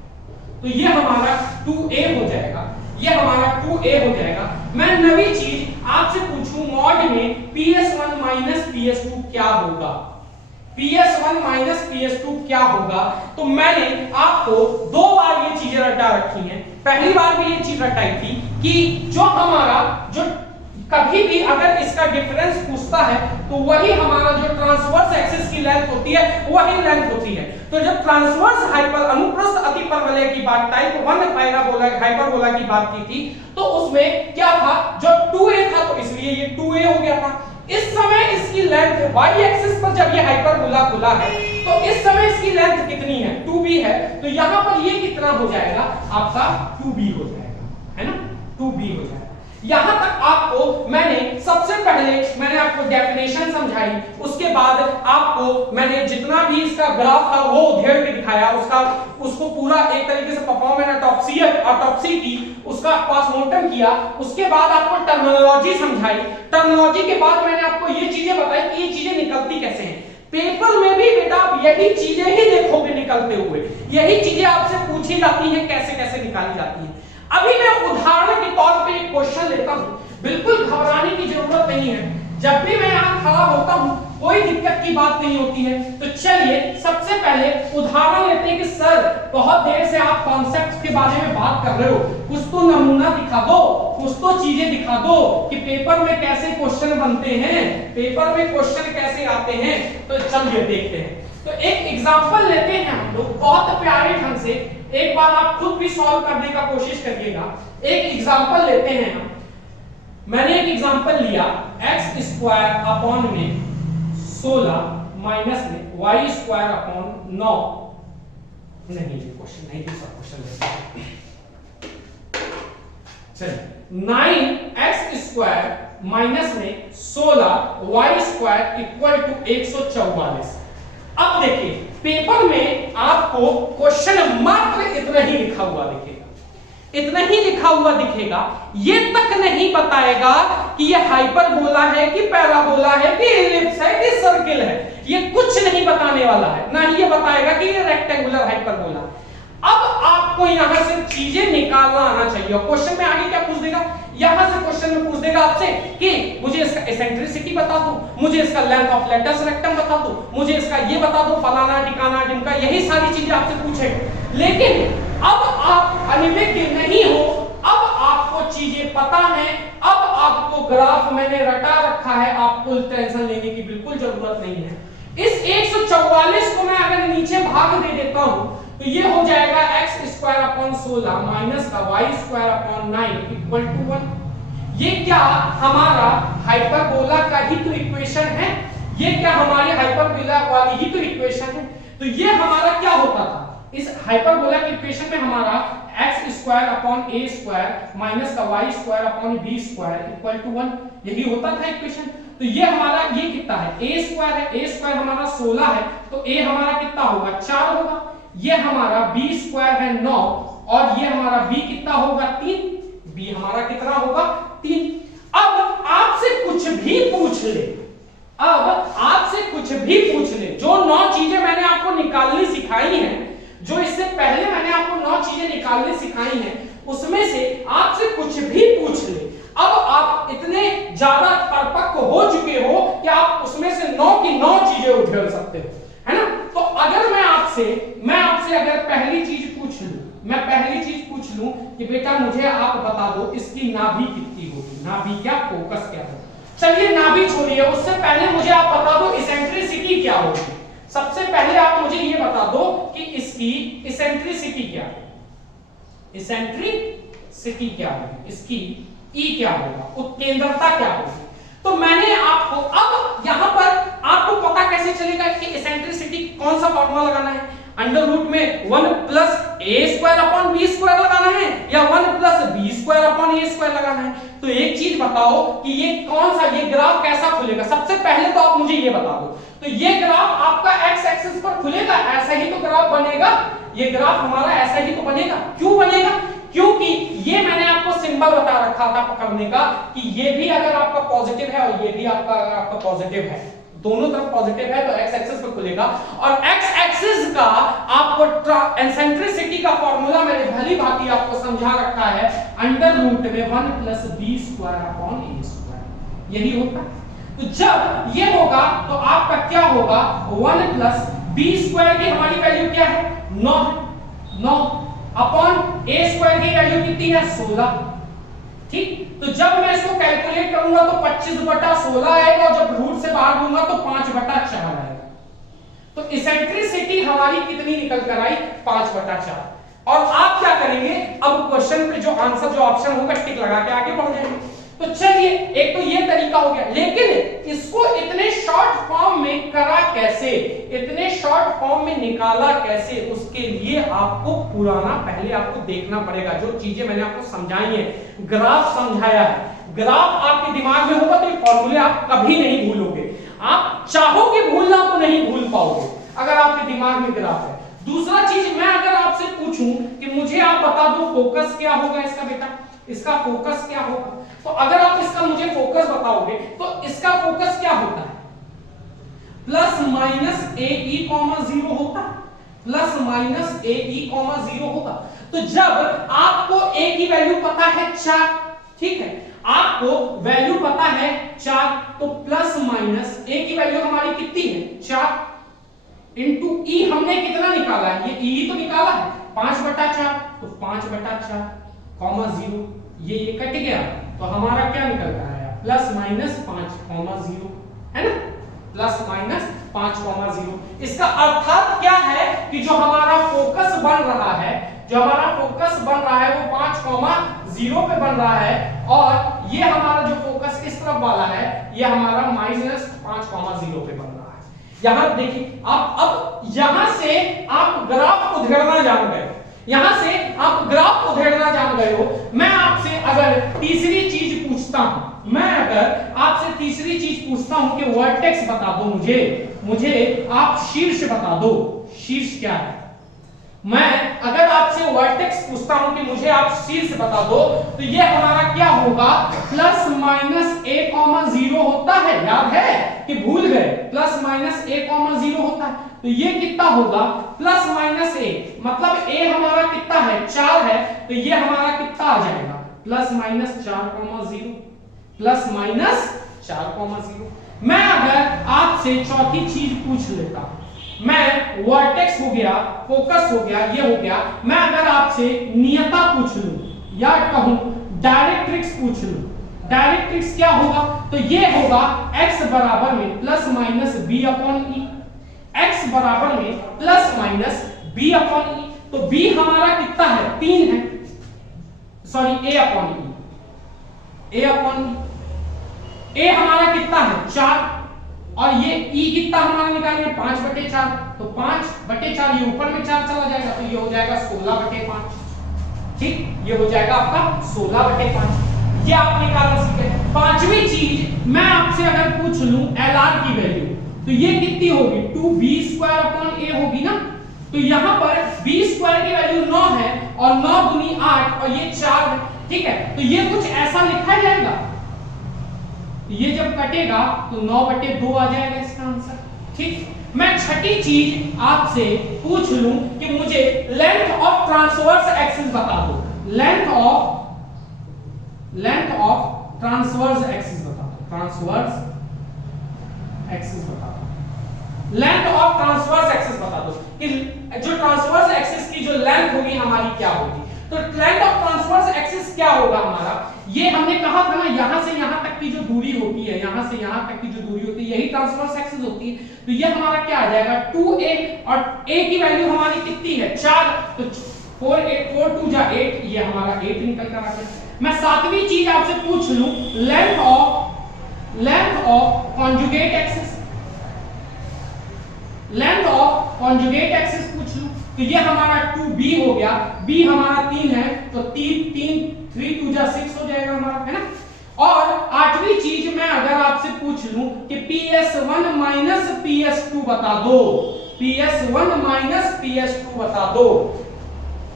तो ये हमारा 2a हो जाएगा, ये हमारा 2a हो जाएगा। मैं नवी चीज आपसे पूछूं मॉड में PS1 - PS2 क्या होगा, PS1 - PS2 क्या होगा, तो मैंने आपको 2 बार ये चीजें रटा रखी हैं। पहली बार भी ये चीज रटाई थी कि जो हमारा जो कभी भी अगर इसका डिफरेंस पूछता है, तो वही हमारा जो ट्रांसवर्स एक्सिस की लेंथ होती है वही लेंथ होती है। तो जब ट्रांसवर्स अनुप्रस्थ अतिपरवलय की बात टाइप 1 हाइपरबोला की बात की थी, तो उसमें क्या था, जो 2a था तो इसलिए ये 2a हो गया था। इस समय इसकी लेंथ y एक्सिस पर जब ये हाइपरबोला खुला है, तो इस समय इसकी लेंथ कितनी है 2b है, तो यहां पर ये कितना हो जाएगा आपका 2b हो जाएगा, है ना, 2b हो जाएगा। यहां तक आपको सबसे पहले मैंने आपको डेफिनेशन समझाई, उसके बाद आपको मैंने जितना भी इसका ग्राफ था वो उधेड़ के दिखाया, उसको पूरा एक तरीके से परफॉर्मेंस ऑटोप्सी की, उसका पोस्टमार्टम किया, उसके बाद आपको टर्मिनोलॉजी समझाई। टर्मिनोलॉजी के बाद मैंने आपको ये चीजें बताई कि ये चीजें निकलती कैसे हैं। पेपर में भी बेटा आप यही चीजें ही देखोगे निकलते हुए, यही चीजें आपसे पूछी जाती हैं कैसे कैसे निकाली जाती हैं। अभी मैं उदाहरण के तौर पे एक क्वेश्चन लेता हूं, बिल्कुल घबराने की जरूरत नहीं है, जब भी मैं यहां खड़ा होता हूं कोई दिक्कत की बात नहीं होती है। तो चलिए सबसे पहले उदाहरण लेते हैं कि सर बहुत देर से आप कॉन्सेप्ट के बारे में बात कर रहे हो, कुछ तो नमूना दिखा दो, कुछ तो चीजें दिखा दो कि पेपर में कैसे क्वेश्चन बनते हैं, पेपर में क्वेश्चन कैसे आते हैं। तो चलिए देखते हैं। तो एक एग्जांपल लेते हैं हम लोग बहुत प्यारे ढंग से, एक बार आप खुद भी सॉल्व करने का कोशिश करिएगा। एक एग्जांपल लेते हैं हम, मैंने एक एग्जांपल लिया x² अपॉन में 16 माइनस में y² अपॉन 9, नहीं ये क्वेश्चन नहीं, दूसरा क्वेश्चन लेते हैं। चलिए 9x² माइनस में 16y² इक्वल टू 144। अब देखिए पेपर में आपको क्वेश्चन मात्र इतना ही लिखा हुआ दिखेगा, इतना ही लिखा हुआ दिखेगा, ये तक नहीं बताएगा कि ये हाइपरबोला है कि पैराबोला है कि एलिप्स है कि सर्किल है, ये कुछ नहीं बताने वाला है, ना ही ये बताएगा कि ये रेक्टेंगुलर हाइपरबोला। अब आपको यहां से चीजें निकालना आना चाहिए। क्वेश्चन में आगे क्या पूछ देगा, यहां से क्वेश्चन में पूछ देगा आपसे कि मुझे इसका एसेंट्रिसिटी बता दो, मुझे इसका लेंथ ऑफ लेटस रेक्टम बता दो, मुझे इसका ये बता दो, फलाना ठिकाना ढिमका, यही सारी चीजें आपसे पूछेगा। लेकिन अब आप अनिविज्ञ नहीं हो, अब आपको चीजें पता है, अब आपको ग्राफ मैंने रटा रखा है, आपको टेंशन लेने की बिल्कुल जरूरत नहीं है। इस 144 को मैं अगर नीचे भाग दे देता हूं तो ये हो जाएगा x² अपॉन 16 माइनस का y² अपॉन 9 इक्वल टू 1। ये क्या हमारा हाइपरबोला का ही तो इक्वेशन है, ये क्या हमारे हाइपरबोला वाली ही तो इक्वेशन है। तो ये हमारा क्या होता था, इस हाइपरबोला के इक्वेशन में हमारा x² अपॉन a² माइनस का y² upon b² equal to 1, यही होता था इक्वेशन। तो ये हमारा ये कितना है, a² है, a² हमारा 16 है, तो a हमारा कितना होगा 4 होगा, ये हमारा b² है 9, और ये हमारा b कितना होगा 3, b हमारा कितना होगा 3। अब आपसे कुछ भी पूछ ले, अब आपसे कुछ भी पूछ ले, जो 9 चीजें मैंने आपको निकालनी सिखाई हैं, जो चीजें निकालने सिखाई हैं उसमें से आपसे कुछ भी पूछ ले, अब आप इतने ज्यादा परिपक्व हो चुके हो कि आप उसमें से 9 की 9 चीजें उठेल सकते हो, है ना। तो अगर मैं आपसे अगर पहली चीज पूछ लूं कि बेटा मुझे आप बता दो इसकी नाभि कितनी होगी, नाभि क्या, फोकस क्या होगा। चलिए नाभि छोड़िए, उससे पहले मुझे आप बता दो इसेंट्रिसिटी क्या होगी। सबसे पहले आप मुझे ये बता दो कि इसकी इसेंट्रिसिटी क्या है, इसेंट्रिसिटी क्या होगी, इसकी ई क्या होगा, उत्केंद्रता क्या होगी। तो मैंने आपको अब यहां पर आपको पता कैसे चलेगा कि इसेंट्रिसिटी कौन सा फॉर्मूला लगाना है, अंडर रूट में 1 प्लस ए स्क्वायर अपॉन बी स्क्वायर लगाना है या 1 प्लस बी स्क्वायर अपॉन ए स्क्वायर लगाना है। तो एक चीज बताओ कि ये कौन सा, ये ग्राफ कैसा खुलेगा। सबसे पहले तो आप मुझे ये बता दो, तो ये ग्राफ आपका एक्स एक्सिस पर खुलेगा, ऐसा ही तो ग्राफ बनेगा, ये ग्राफ हमारा ऐसा ही तो बनेगा। क्यों बनेगा, क्योंकि ये मैंने आपको सिंबल बता रखा था पकड़ने का कि ये भी अगर आपका पॉजिटिव है और ये भी आपका पॉजिटिव है, दोनों तरफ पॉजिटिव है तो एक्स एक्सिस पर खुलेगा। और एक्स एक्सिस का आपको एसेंट्रिसिटी का फॉर्मूला मैंने भली भांति आपको समझा रखा है, अंडर रूट में 1 प्लस बी स्क्वायर अपॉन ए स्क्वायर, यही होता है। तो जब ये होगा तो आपका क्या होगा, 1 प्लस बी स्क्वायर की हमारी वैल्यू क्या है, 9 अपॉन ए स्क्वायर की वैल्यू कितनी है, 16। ठीक, तो जब मैं इसको कैलकुलेट करूंगा तो 25/16 आएगा और जब रूट से बाहर दूंगा तो 5/4 आएगा। तो इसेंट्रिसिटी हमारी कितनी निकल कर आई, 5/4। और आप क्या करेंगे, अब क्वेश्चन पे जो आंसर, जो ऑप्शन होगा टिक लगा के आगे बढ़ जाएंगे। तो चलिए एक तो ये तरीका हो गया, लेकिन इसको इतने शॉर्ट फॉर्म में करा कैसे, इतने शॉर्ट फॉर्म में निकाला कैसे, उसके लिए आपको पुराना पहले आपको देखना पड़ेगा। जो चीजें मैंने आपको समझाई है, ग्राफ समझाया है, ग्राफ आपके दिमाग में होगा तो ये फॉर्मूले आप कभी नहीं भूलोगे। आप चाहोगे भूलना तो नहीं भूल पाओगे अगर आपके दिमाग में ग्राफ है। दूसरा चीज, मैं अगर आपसे पूछूं कि मुझे आप बता दो फोकस क्या होगा इसका, बेटा इसका फोकस क्या होगा, तो अगर आप इसका मुझे फोकस बताओगे तो इसका फोकस क्या होता है, प्लस माइनस ए ई कॉमा 0 होता है, प्लस माइनस ए ई कॉमा 0 होगा। तो जब आपको ए की वैल्यू पता है 4, ठीक है, आपको वैल्यू पता है 4, तो प्लस माइनस ए की वैल्यू हमारी कितनी है, 4 इंटू ई हमने कितना निकाला है, ये ई तो निकाला है 5/4, तो 5/4 कॉमा 0, ये कट गया तो हमारा क्या निकल रहा है, प्लस माइनस 5,0, है ना, प्लस माइनस 5,0। इसका अर्थात क्या है कि जो हमारा फोकस बन रहा है, जो हमारा फोकस बन रहा है वो 5,0 पे बन रहा है, और ये हमारा जो फोकस इस तरफ वाला है ये हमारा माइनस 5,0 पे बन रहा है। यहां देखिए आप, अब यहां से आप ग्राफ उधेड़ना जान गए, यहां से आप ग्राफ उधेड़ना जान गए हो। मैं आपसे अगर तीसरी चीज पूछता हूं, मैं अगर आपसे तीसरी चीज पूछता हूं कि वर्टेक्स बता दो मुझे आप शीर्ष बता दो, शीर्ष क्या है। मैं अगर आपसे वर्टेक्स पूछता हूं कि मुझे आप शीर्ष बता दो, तो ये हमारा क्या होगा, प्लस माइनस ए कॉमा 0 होता है, याद है कि भूल गए, प्लस माइनस ए कॉमा 0 होता है। तो ये कितना होगा, प्लस माइनस ए, मतलब ए हमारा कितना है, 4 है, तो ये हमारा कितना आ जाएगा, प्लस माइनस 4,0, प्लस माइनस 4,0। मैं अगर आपसे चौथी चीज पूछ लेता, मैं वर्टेक्स हो गया, फोकस हो गया, ये हो गया, मैं अगर आपसे नियता पूछ लूं या कहूं डायरेक्ट्रिक्स पूछ लूं, डायरेक्ट्रिक्स क्या होगा, तो ये होगा x बराबर में plus minus b upon e, x बराबर में plus minus b upon e. तो b हमारा कितना है, 3 है, sorry a upon e, a upon a हमारा कितना है, 4, और ये e कितना हमारा निकालेंगे, 5/4, तो 5/4 ये ऊपर में 4 चला जाएगा, तो ये हो जाएगा 16/5। ठीक, ये हो जाएगा आपका 16/5। ये आप निकालना सीखे। पांचवी चीज, मैं आपसे अगर पूछ लूं LR की वैल्यू, तो ये कितनी होगी, 2b² अपॉन a होगी ना। तो यहां पर b² की वैल्यू 9 है और 9 दूनी 8 और ये 4 है, ठीक है। तो ये कुछ ऐसा लिखा जाएगा, ये जब कटेगा तो 9/2 आ जाएगा इसका आंसर। ठीक, मैं छठी चीज आपसे पूछ लूं कि मुझे लेंथ ऑफ ट्रांसवर्स एक्सिस बता दो, लेंथ ऑफ ट्रांसवर्स एक्सिस बता दो, ट्रांसवर्स एक्सिस बता दो, लेंथ ऑफ ट्रांसवर्स एक्सिस बता दो कि जो ट्रांसवर्स एक्सिस की जो लेंथ होगी हमारी क्या होगी। तो लेंथ ऑफ ट्रांसवर्स एक्सिस क्या होगा हमारा, ये हमने कहा था ना, यहां से यहां तक की जो दूरी होती है, यहां से यहां तक की जो दूरी होती है यही ट्रांसवर्स एक्सिस होती है। तो ये हमारा क्या आ जाएगा 2a, और a की वैल्यू हमारी कितनी है 4, तो 4 2 जा 8, ये हमारा 8 निकल कर आ गया। मैं सातवीं चीज आपसे पूछ लूं length of conjugate axis, length of conjugate axis पूछ लूं, तो ये हमारा 2b हो गया, b हमारा 3 है तो 3 2 जा 6 हो जाएगा हमारा, है ना। और आठवीं चीज मैं अगर आपसे पूछ लूं कि PS1 माइनस PS2 बता दो, PS1 माइनस PS2 बता दो,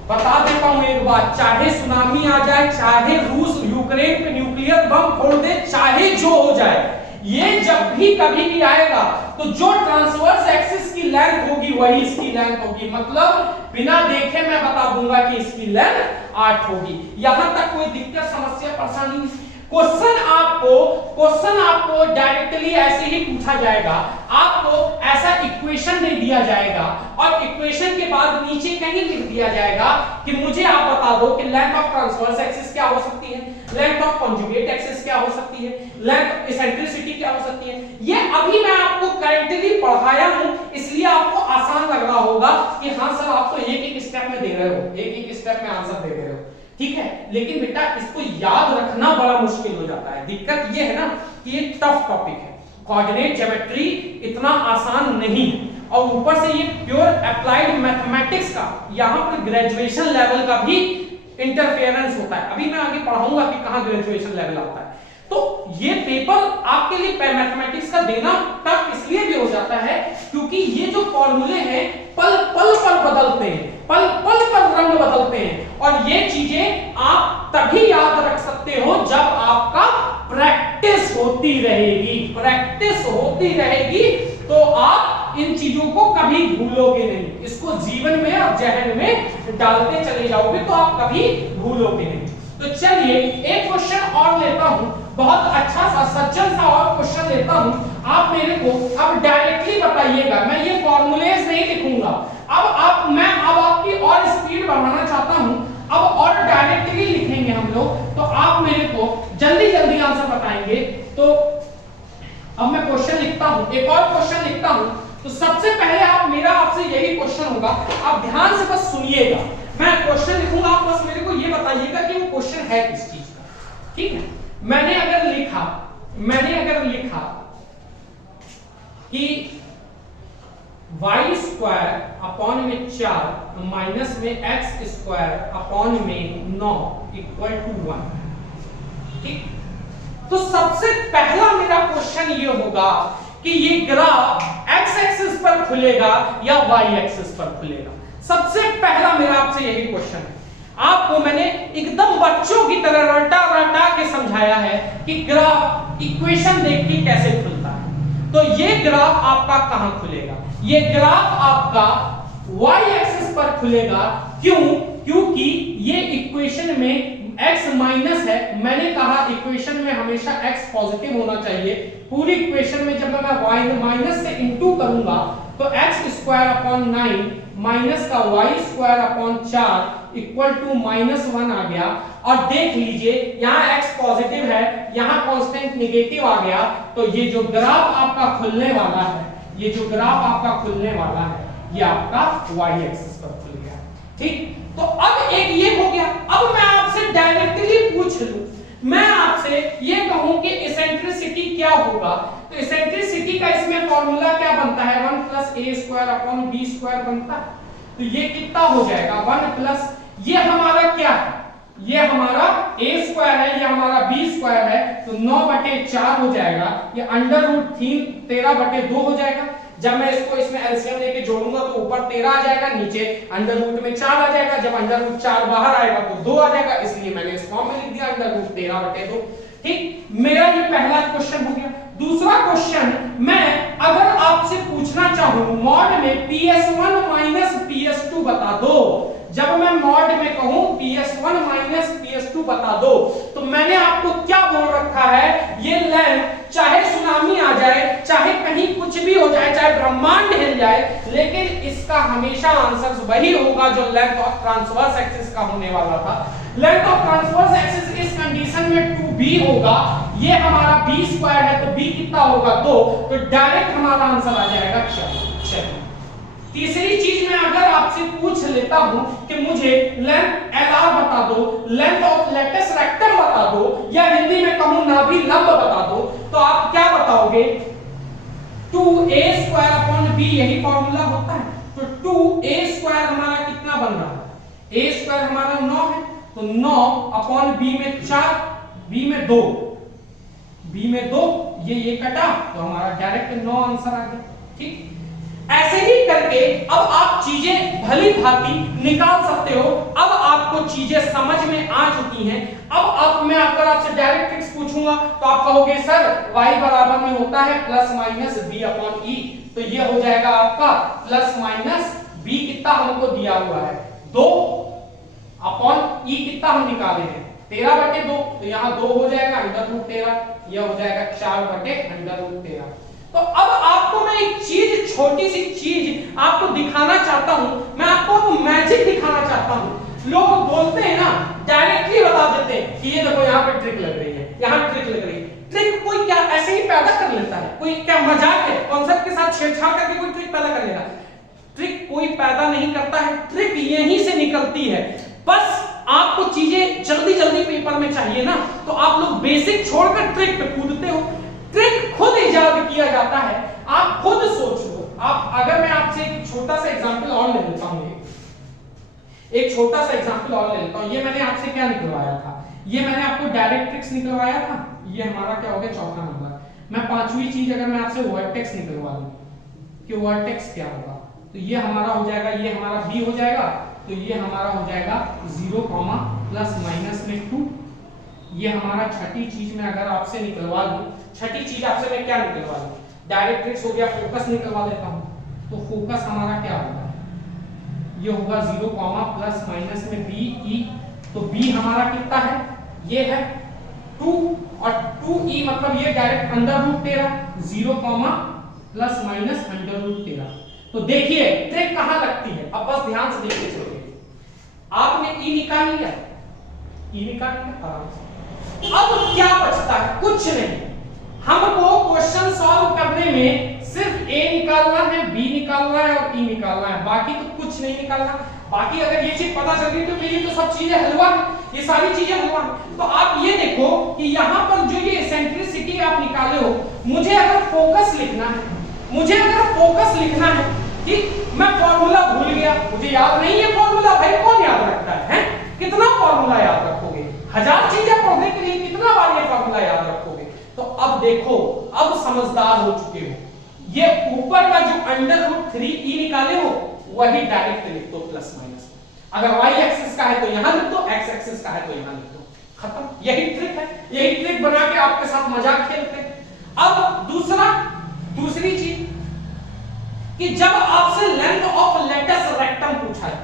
बता देता हूं एक बात, चाहे सुनामी आ जाए, चाहे रूस यूक्रेन पे न्यूक्लियर बम फोड़ दे, चाहे जो हो जाए, ये जब भी कभी भी आएगा तो जो ट्रांसवर्स एक्सिस की लेंथ होगी वही इसकी लेंथ होगी। मतलब बिना देखे मैं बता दूंगा कि इसकी लेंथ 8 होगी। यहां तक कोई दिक्कत समस्या परेशानी नहीं। क्वेश्चन आपको डायरेक्टली ऐसे ही पूछा जाएगा, आपको ऐसा इक्वेशन दे दिया जाएगा और इक्वेशन के बाद नीचे कहीं लिख दिया जाएगा कि मुझे आप बता दो कि लेंथ ऑफ ट्रांसवर्स एक्सिस क्या हो सकती है, लेंथ ऑफ कॉन्जुगेट एक्सिस क्या हो सकती है, लेंथ ऑफ इसेंट्रिसिटी क्या हो सकती है। ये अभी मैं आपको करेंटली पढ़ाया हूं, इसलिए आपको आसान लग रहा होगा कि हां सर आप तो एक एक स्टेप में दे रहे हो, एक एक स्टेप में आंसर दे रहे हो, ठीक है। लेकिन बेटा इसको याद रखना बड़ा मुश्किल हो जाता है। दिक्कत ये है ना कि ये टफ टॉपिक है, कोऑर्डिनेट ज्योमेट्री इतना आसान नहीं है, और ऊपर से ये प्योर अप्लाइड मैथमेटिक्स का, यहां पर ग्रेजुएशन लेवल का भी इंटरफेरेंस होता है। अभी मैं आगे पढ़ाऊंगा कि कहां ग्रेजुएशन लेवल आता है। तो ये पेपर आपके लिए मैथमेटिक्स का देना टफ इसलिए भी हो जाता है क्योंकि ये जो फॉर्मूले हैं पल पल पर बदलते हैं, पल पल पर रंग बदलते हैं, और ये चीजें आप तभी याद रख सकते हो जब आपका प्रैक्टिस होती रहेगी। प्रैक्टिस होती रहेगी तो आप इन चीजों को कभी भूलोगे नहीं, इसको जीवन में और जहन में डालते चले जाओगे तो आप कभी भूलोगे नहीं। तो चलिए एक क्वेश्चन और लेता हूं, बहुत अच्छा सा सज्जन सा और क्वेश्चन लेता हूं। आप मेरे को अब डायरेक्टली बताइएगा, मैं ये फॉर्मूलेज नहीं लिखूंगा, मैं अब आपकी और स्पीड बढ़ाना चाहता हूं, अब और डायरेक्टली लिखेंगे हम लोग, तो आप मेरे को जल्दी जल्दी आंसर बताएंगे। तो अब मैं क्वेश्चन लिखता हूं, एक और क्वेश्चन लिखता हूं। तो सबसे पहले आपसे यही क्वेश्चन होगा, आप ध्यान से बस सुनिएगा। मैं क्वेश्चन लिखूंगा, आप बस मेरे को ये बताइएगा कि वो क्वेश्चन है किस चीज का, ठीक है। मैंने अगर लिखा कि y स्क्वायर अपॉन में 4 माइनस में x स्क्वायर अपॉन में 9 इक्वल टू 1, ठीक। तो सबसे पहला मेरा क्वेश्चन ये होगा कि ये ग्राफ x एक्सिस पर खुलेगा या y एक्सिस पर खुलेगा। सबसे पहला मेरा आपसे यही क्वेश्चन है। आपको मैंने एकदम बच्चों की तरह रटा के समझाया है कि ग्राफ इक्वेशन देख के कैसे खुलता है। तो ये ग्राफ आपका कहां खुलेगा, ये ग्राफ आपका y एक्सिस पर खुलेगा। क्यों? क्योंकि ये इक्वेशन में x माइनस है। मैंने कहा इक्वेशन में हमेशा x पॉजिटिव होना चाहिए। पूरी इक्वेशन में जब मैं y माइनस से इंटू करूंगा तो x स्क्वायर अपॉन 9 माइनस का y square upon 4 equal to -1 आ गया। और देख लीजिए यहाँ x पॉजिटिव है, यहाँ कांस्टेंट नेगेटिव आ गया। तो ये जो ग्राफ आपका खुलने वाला है, ये जो ग्राफ आपका खुलने वाला है, ये आपका y एक्सिस पर खुल गया, ठीक। तो अब एक ये हो गया। अब मैं आपसे डायरेक्टली पूछ लूं, मैं आपसे ये कहूं कि इसेंट्रिसिटी क्या होगा, तो इसेंट्रिसिटी का इसमें फॉर्मूला क्या बनता है, 1 plus a square upon b square बनता है। तो ये कितना हो जाएगा 1 प्लस, ये हमारा क्या है, ये हमारा a स्क्वायर है, ये हमारा b स्क्वायर है, तो 9/4 हो जाएगा। ये अंडर रूट 13/2 हो जाएगा। जब मैं इसको इसमें एलसीएम लेके जोड़ूंगा तो ऊपर 13 आ जाएगा, नीचे अंडर रूट में 4 आ जाएगा। जब अंडर रूट 4 बाहर आएगा तो 2 आ जाएगा, इसलिए मैंने इस फॉर्म में लिख दिया अंडर रूट 13/2, ठीक। मेरा ये पहला क्वेश्चन हो गया। दूसरा क्वेश्चन मैं अगर आपसे पूछना चाहूं मॉड में PS1 माइनस PS2 बता दो, जब मैं मॉड में कहूं PS1 माइनस PS2 बता दो, तो मैंने आपको क्या बोल रखा है, ये लेंथ चाहे सुनामी आ जाए, चाहे कहीं कुछ भी हो जाए, चाहे ब्रह्मांड हिल जाए, लेकिन इसका हमेशा आंसर वही होगा जो लेंथ ऑफ ट्रांसवर्स एक्सिस का होने वाला था। लेंथ ऑफ ट्रांसवर्स एक्सिस इस कंडीशन में 2b होगा, ये हमारा b स्क्वायर है, तो b कितना होगा 2, तो डायरेक्ट हमारा आंसर आ जाएगा 6। तीसरी चीज मैं अगर आपसे पूछ लेता हूं कि मुझे लेंथ LR बता दो, लेंथ ऑफ लेटस रेक्टम बता दो, या हिंदी में कहूं नाभि लंब बता दो, तो आप क्या बताओगे, 2a स्क्वायर अपॉन b, यही फॉर्मूला होता है। तो 2a स्क्वायर हमारा कितना बन रहा है, a स्क्वायर हमारा 9 है, तो 9 अपॉन b में 4, b में 2, b में 2, ये कटा, तो हमारा डायरेक्ट 9 आंसर आ गया। ठीक, ऐसे ही करके अब आप चीजें भली भांति निकाल सकते हो। अब आपको चीजें समझ में आ चुकी हैं। अब मैं अगर आपसे डायरेक्ट ट्रिक्स पूछूंगा तो आप कहोगे सर y बराबर में होता है plus minus b upon e, तो ये हो जाएगा आपका प्लस माइनस b, कितना हमको दिया हुआ है 2 अपॉन ई, कितना हम निकाले हैं 13/2, तो यहाँ 2 हो जाएगा √13, यह हो जाएगा 4/√13। तो अब आपको मैं एक चीज, छोटी सी चीज आपको दिखाना चाहता हूं, मैं आपको मैजिक दिखाना चाहता हूं। लोग बोलते हैं ना, डायरेक्टली बता देते हैं कि ये देखो यहाँ पे ट्रिक लग रही है, यहाँ ट्रिक लग रही है। ट्रिक कोई क्या ऐसे ही पैदा कर लेता है, कोई क्या मजाक है, कॉन्सेप्ट के साथ छेड़छाड़ करके कोई ट्रिक पैदा कर लेगा? ट्रिक कोई पैदा नहीं करता है, ट्रिक यहीं से निकलती है। बस आपको चीजें जल्दी जल्दी पेपर में चाहिए ना, तो आप लोग बेसिक छोड़कर ट्रिक पे कूदते हो। ट्रिक खुद इजाद किया जाता है, आप खुद सोच लो। आप, अगर मैं आपसे एक छोटा सा एग्जांपल और ले लेता हूं, एक छोटा सा एग्जांपल और ले लेता हूं। ये मैंने आपसे क्या निकलवाया था, ये मैंने आपको डायरेक्ट ट्रिक्स निकलवाया था, ये हमारा क्या हो गया चौथा नंबर। मैं पांचवी चीज अगर मैं आपसे वर्टेक्स निकलवा दूं कि वर्टेक्स क्या होगा, तो ये हमारा हो जाएगा, ये हमारा b हो जाएगा, तो ये हमारा हो जाएगा 0, प्लस माइनस में 2। ये हमारा छठी चीज में अगर आपसे निकलवा दूं, छठी चीज आपसे मैं क्या निकलवा दूं, डायरेक्ट ट्रिक्स हो गया, फोकस निकलवा देता हूं। तो फोकस हमारा क्या होगा, ये होगा 0, प्लस माइनस में b e, तो b हमारा कितना है, ये है 2, और 2e मतलब ये डायरेक्ट √13, 0, प्लस माइनस √13। तो देखिए ट्रिक कहां लगती है, अब बस ध्यान से देखते चलिए। आपने e निकाल लिया, e निकाल लिया आराम से। अब क्या बचता है, कुछ नहीं। हमको क्वेश्चन सॉल्व करने में सिर्फ a निकालना है, b निकालना है और e निकालना है, बाकी तो कुछ नहीं निकालना। बाकी अगर ये चीज पता चल गई तो ये तो सब चीजें हलवा है, ये सारी चीजें हलवा है। तो आप ये देखो कि यहाँ पर जो ये एसेंट्रिसिटी आप निकाले हो, मुझे अगर फोकस लिखना है, मुझे अगर फोकस लिखना है, ठीक, मैं फॉर्मूला भूल गया, मुझे याद नहीं है फॉर्मूला, भाई कौन याद रखता है? कितना फॉर्मूला याद रखोगे, 1000 चीजें पढ़ने के लिए कितना बार ये फॉर्मूला याद रखोगे? तो अब देखो, अब समझदार हो चुके हो, ये ऊपर का जो √3e निकाले हो वही डायरेक्ट लिख दो प्लस माइनस। अगर y एक्सिस का है तो यहां लिख दो, x एक्सिस का है तो यहां लिख दो, खत्म। यही ट्रिक है, यही ट्रिक बना के आपके साथ मजाक खेलते हैं। अब दूसरी चीज कि जब आपसे लेंथ ऑफ लेटस रेक्टम पूछा है,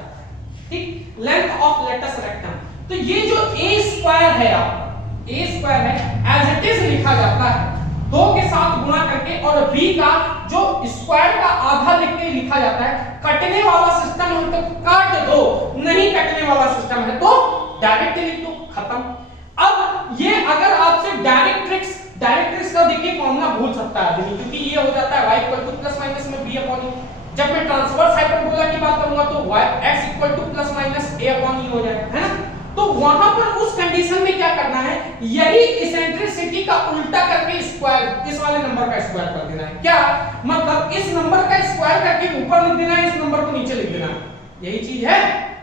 ठीक, लेंथ ऑफ लेटस रेक्टम, तो ये जो a स्क्वायर है, आपका a स्क्वायर है, एज इट इज लिखा जाता है 2 के साथ गुणा करके, और b का जो स्क्वायर का आधा लिख के लिखा जाता है। कटने वाला सिस्टम है तो काट दो, नहीं कटने वाला सिस्टम है तो डायरेक्ट लिख दो, खत्म। अब ये अगर आपसे डायरेक्ट ट्रिक्स का देखिए फॉर्मूला भूल सकता है आदमी, क्योंकि ये हो जाता है y प्लस माइनस में b अपॉन e। जब मैं ट्रांसवर्स हाइपरबोला की बात करूंगा तो x plus minus a upon e हो जाएगा, है ना। तो वहां पर उस कंडीशन में क्या करना है, यही इसेंट्रिसिटी का उल्टा करके स्क्वायर, इस वाले नंबर का स्क्वायर कर देना है। क्या मतलब, इस नंबर का स्क्वायर करके ऊपर लिख देना है, इस नंबर को नीचे लिख देना है। यही चीज है,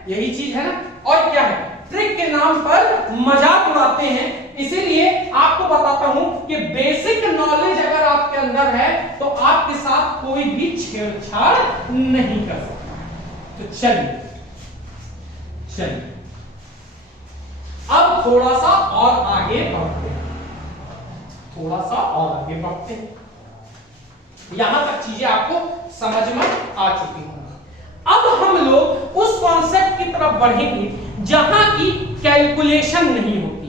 यही चीज है ना। और क्या है, ट्रिक के नाम पर मजाक उड़ाते हैं। इसीलिए आपको बताता हूं कि बेसिक नॉलेज अगर आपके अंदर है तो आपके साथ कोई भी छेड़छाड़ नहीं कर सकता। तो चलिए अब थोड़ा सा और आगे बढ़ते हैं, यहां तक चीजें आपको समझ में आ चुकी होंगी। अब हम लोग उस कॉन्सेप्ट की तरफ बढ़ेंगे जहां की कैलकुलेशन नहीं होती,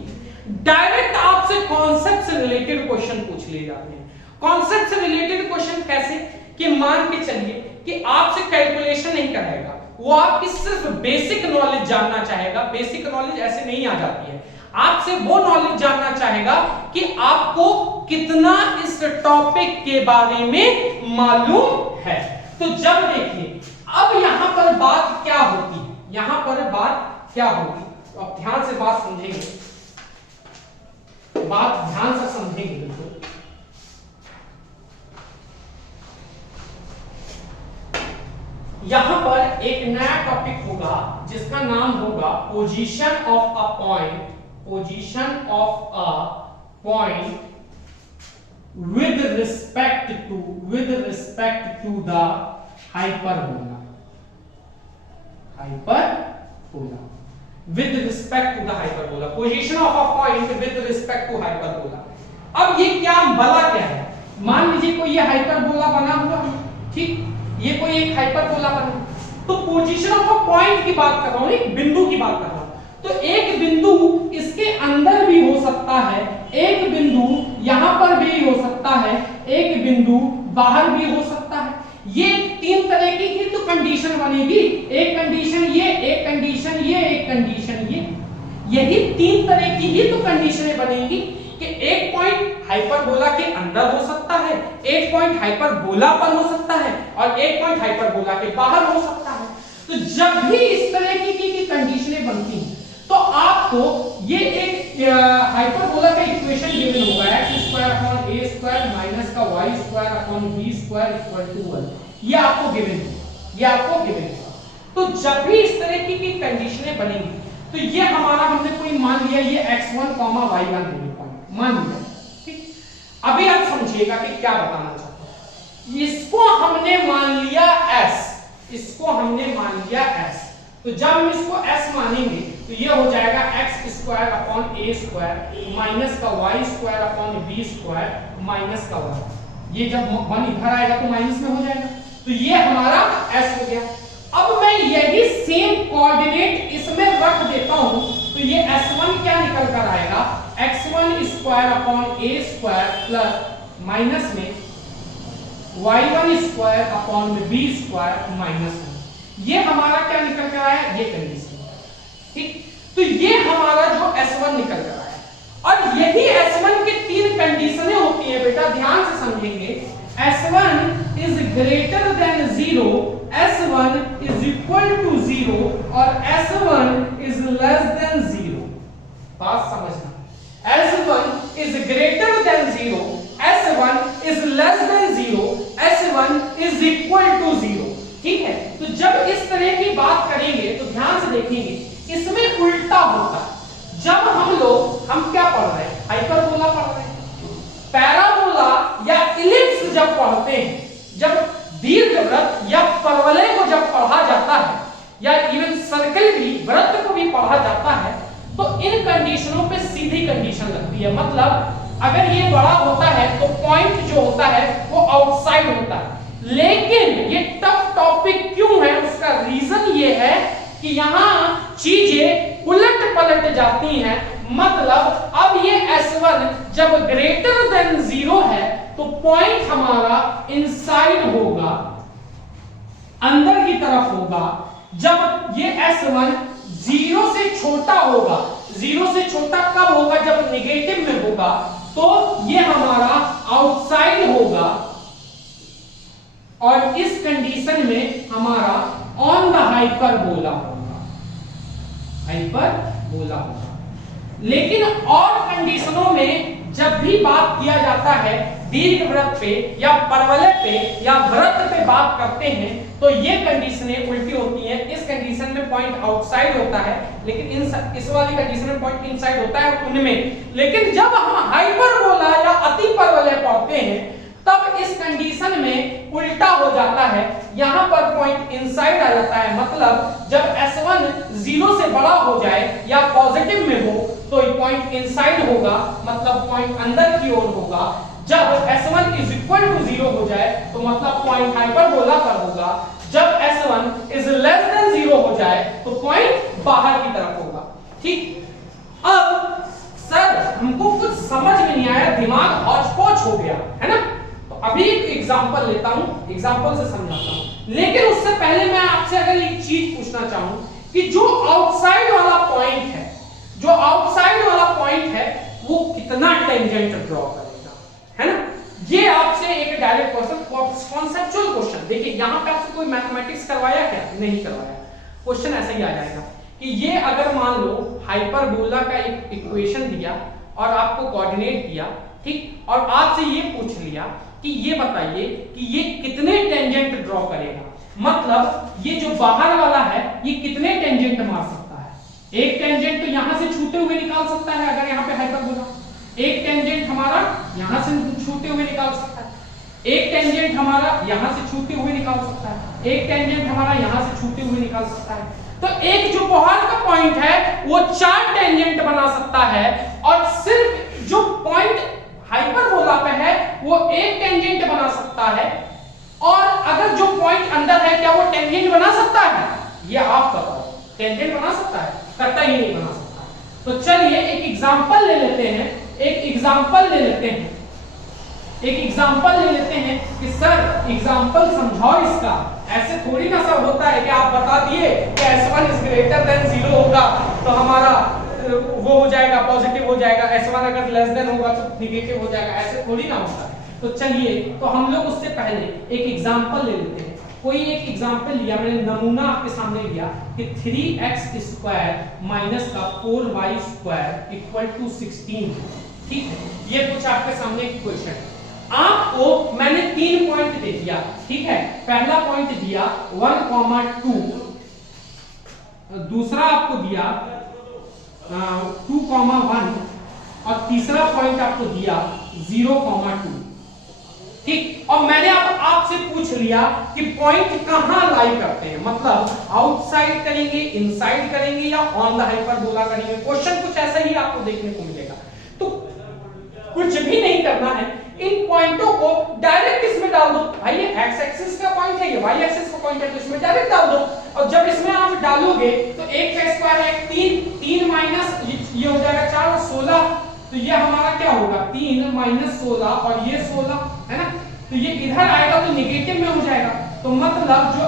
डायरेक्ट आपसे कॉन्सेप्ट से रिलेटेड क्वेश्चन पूछ लिए जाते हैं। कॉन्सेप्ट से रिलेटेड क्वेश्चन कैसे कि मान के चलिए कि आपसे कैलकुलेशन नहीं कराएगा, वो आपकी सिर्फ बेसिक नॉलेज जानना चाहेगा। बेसिक नॉलेज ऐसे नहीं आ जाती है, आपसे वो नॉलेज जानना चाहेगा कि आपको कितना इस टॉपिक के बारे में मालूम है। तो जब देखिए अब यहां पर बात क्या होती है, यहां पर बात क्या होगी, तो अब ध्यान से बात समझेंगे, बात ध्यान से समझेंगे बिल्कुल। यहां पर एक नया टॉपिक होगा जिसका नाम होगा position of a point, position of a point with respect to the hyperbola, hyperbola, with respect to the hyperbola, position of a point with respect to hyperbola। अब ये क्या बला क्या है, मान लीजिए कोई ये हाइपरबोला बना हुआ है, ठीक, ये कोई एक हाइपरबोला बना, तो पोजीशन ऑफ अ पॉइंट की बात कर रहा हूं, एक बिंदु की बात कर रहा हूं। तो एक बिंदु इसके अंदर भी हो सकता है, एक बिंदु यहां पर भी हो सकता है, एक बिंदु बाहर भी हो सकता है। ये तीन तरह की तो कंडीशन बनेगी, एक कंडीशन ये, एक कंडीशन ये, एक कंडीशन ये, यही तीन तरह की ही तो कंडीशनें बनेंगी कि एक पॉइंट हाइपरबोला के अंदर हो सकता है, एक पॉइंट हाइपरबोला पर हो सकता है और एक पॉइंट हाइपरबोला के बाहर हो सकता है। तो जब भी इस तरह की कंडीशनें बनती हैं तो आपको ये एक हाइपरबोला का इक्वेशन गिवन होगा x² अपॉन a² माइनस का y² upon b² equal to 1, ये आपको गिवन है, ये आपको गिवन है। तो जब भी इस तरह की कंडीशनें बनेंगी तो ये हमारा, हमने कोई मान लिया ये x1, y1 मान लिया, ठीक। अभी आप समझिएगा कि क्या बताना चाहता हूं। इसको हमने मान लिया s, इसको हमने मान लिया s, तो जब हम इसको s मानेंगे तो ये हो जाएगा x² अपॉन a² माइनस का y² अपॉन b² माइनस का 1। ये जब 1 इधर आएगा तो माइनस में हो जाएगा, तो ये हमारा s हो गया। अब मैं यही सेम कोऑर्डिनेट इसमें रख देता हूं तो ये s1 क्या निकल कर आएगा, x1² upon a² plus minus में y1² अपॉन b² माइनस 1, ये हमारा क्या निकल कर आया, ये कंडीशन, ठीक। तो ये हमारा जो S1 निकल कर आया, और यही S1 के तीन कंडीशनें होती हैं बेटा, ध्यान से समझेंगे। S1 is greater than 0, S1 is equal to 0 और S1 इज लेस देन 0। बात समझना, S1 is greater than 0, S1 is less than 0, S1 is equal to 0, ठीक है। तो जब इस तरह की बात करेंगे तो ध्यान से देखेंगे, इसमें उल्टा होता है। जब हम क्या पढ़ रहे हैं, हाइपरबोला पढ़ रहे हैं, पैराबोला या इलिप्स जब पढ़ते हैं, जब दीर्घवृत्त या परवलय को जब पढ़ा जाता है या इवन सर्कल भी, वृत्त को भी पढ़ा जाता है, तो इन कंडीशनों पे सीधी कंडीशन लगती है। मतलब अगर ये बड़ा होता है तो पॉइंट जो होता है वो आउटसाइड होता है। लेकिन ये टफ टॉपिक क्यों है, उसका रीजन ये है कि यहां चीजें उलट पलट जाती हैं। मतलब अब ये S1 जब ग्रेटर देन 0 है तो पॉइंट हमारा इनसाइड होगा, अंदर की तरफ होगा। जब ये S1 0 से छोटा होगा, 0 से छोटा कब होगा, जब नेगेटिव में होगा, तो ये हमारा आउटसाइड होगा और इस कंडीशन में हमारा ऑन द हाइपरबोला होगा, हाइपरबोला होगा। लेकिन और कंडीशनों में जब भी बात किया जाता है दीर्घवृत्त पे या परवलय पे या वृत्त पे बात करते हैं तो ये कंडीशनें उल्टी होती हैं। इस कंडीशन में पॉइंट आउटसाइड होता है, लेकिन इस वाली कंडीशन में पॉइंट इनसाइड होता है उनमें। लेकिन जब हम हाइपरबोला या अति परवलय पढ़ते हैं तब इस कंडीशन में उल्टा हो जाता है, यहां पर पॉइंट इनसाइड आ जाता है। मतलब जब S1 0 से बड़ा हो जाए या पॉजिटिव में हो तो पॉइंट इनसाइड होगा, मतलब पॉइंट अंदर की ओर होगा। जब S1 इज इक्वल टू 0 हो जाए तो मतलब पॉइंट हाइपरबोला पर होगा जब S1 इज लेस देन 0 हो जाए तो पॉइंट बाहर की तरफ होगा। ठीक, अब सर हमको कुछ समझ में नहीं आया, दिमाग हौच-पौच हो गया है ना, तो अभी एक एग्जांपल लेता हूं, एग्जांपल से समझाता हूं। लेकिन उससे पहले मैं आपसे अगर एक चीज पूछना चाहूं कि जो आउटसाइड वाला पॉइंट है, जो आउटसाइड वाला पॉइंट है वो कितना टेंजेंट ड्रॉ करेगा, है ना। ये आपसे एक डायरेक्ट क्वेश्चन, कॉन्सेप्चुअल क्वेश्चन। देखिए यहां पे आपसे कोई मैथमेटिक्स करवाया क्या? नहीं करवाया। क्वेश्चन ऐसा ही आ जाएगा कि ये अगर मान लो हाइपरबोला का एक इक्वेशन दिया और आपको कोऑर्डिनेट दिया, ठीक, और आपसे ये पूछ लिया कि ये बताइए कि ये कितने टेंजेंट ड्रॉ करेगा, मतलब ये जो बाहर वाला है ये कितने टेंजेंट मार सकता है। एक टेंजेंट तो यहां से छूते हुए निकाल सकता है अगर यहां पे हाइपरबोला, एक टेंजेंट हमारा यहां से छूते हुए निकाल सकता है, एक टेंजेंट हमारा यहां से छूते हुए निकाल सकता है, एक टेंजेंट हमारा यहां से छूते हुए निकाल सकता है। तो एक जो बाहर का पॉइंट है वो 4 टेंजेंट बना सकता है और सिर्फ जो पॉइंट हाइपरबोला पे है वो एक टेंजेंट बना सकता है। और अगर जो पॉइंट अंदर है क्या वो टेंजेंट बना सकता है? ये आप बताओ, टेंजेंट बना सकता है? करता ही नहीं बना सकता। तो चलिए एक एग्जांपल ले लेते हैं, एक एग्जांपल ले लेते हैं, एक एग्जांपल ले लेते हैं कि सर एग्जांपल समझाओ इसका। ऐसे थोड़ी ना सब होता है कि आप बता दिए कि S1 इज ग्रेटर देन 0 होगा तो हमारा वो हो जाएगा, पॉजिटिव हो जाएगा, S1 अगर लेस देन होगा तो नेगेटिव हो जाएगा, ऐसे थोड़ी ना होता है। तो चलिए, तो हम लोग उससे पहले एक एग्जांपल ले लेते हैं। कोई एक एग्जांपल लिया, मैंने नमूना आपके सामने लिया कि 3x² माइनस का 4y² इक्वल टू 16। ठीक है, ये कुछ आपके सामने एक क्वेश्चन है। आपको मैंने 3 पॉइंट दे दिया, ठीक है। पहला पॉइंट दिया 1,2, दूसरा आपको दिया 2,1 और तीसरा पॉइंट आपको दिया 0,2। ठीक, और मैंने अब आपसे पूछ लिया कि पॉइंट कहां लाई करते हैं, मतलब आउटसाइड करेंगे, इनसाइड करेंगे या ऑन द हाइपरबोला करेंगे। क्वेश्चन कुछ ऐसा ही आपको देखने को मिलेगा। तो कुछ भी नहीं करना है, इन पॉइंटों को डायरेक्ट इसमें डाल दो। भाई ये x एक्सिस का पॉइंट है, ये y एक्सिस का पॉइंट है, तो इसमें डायरेक्ट डाल दो। और जब इसमें आप डालोगे तो 1 का स्क्वायर है 3 माइनस ये हो जाएगा 4 और 16, तो ये हमारा क्या होगा 3 माइनस 16 और ये 16 है ना। तो ये इधर आएगा तो नेगेटिव में हो जाएगा, तो मतलब जो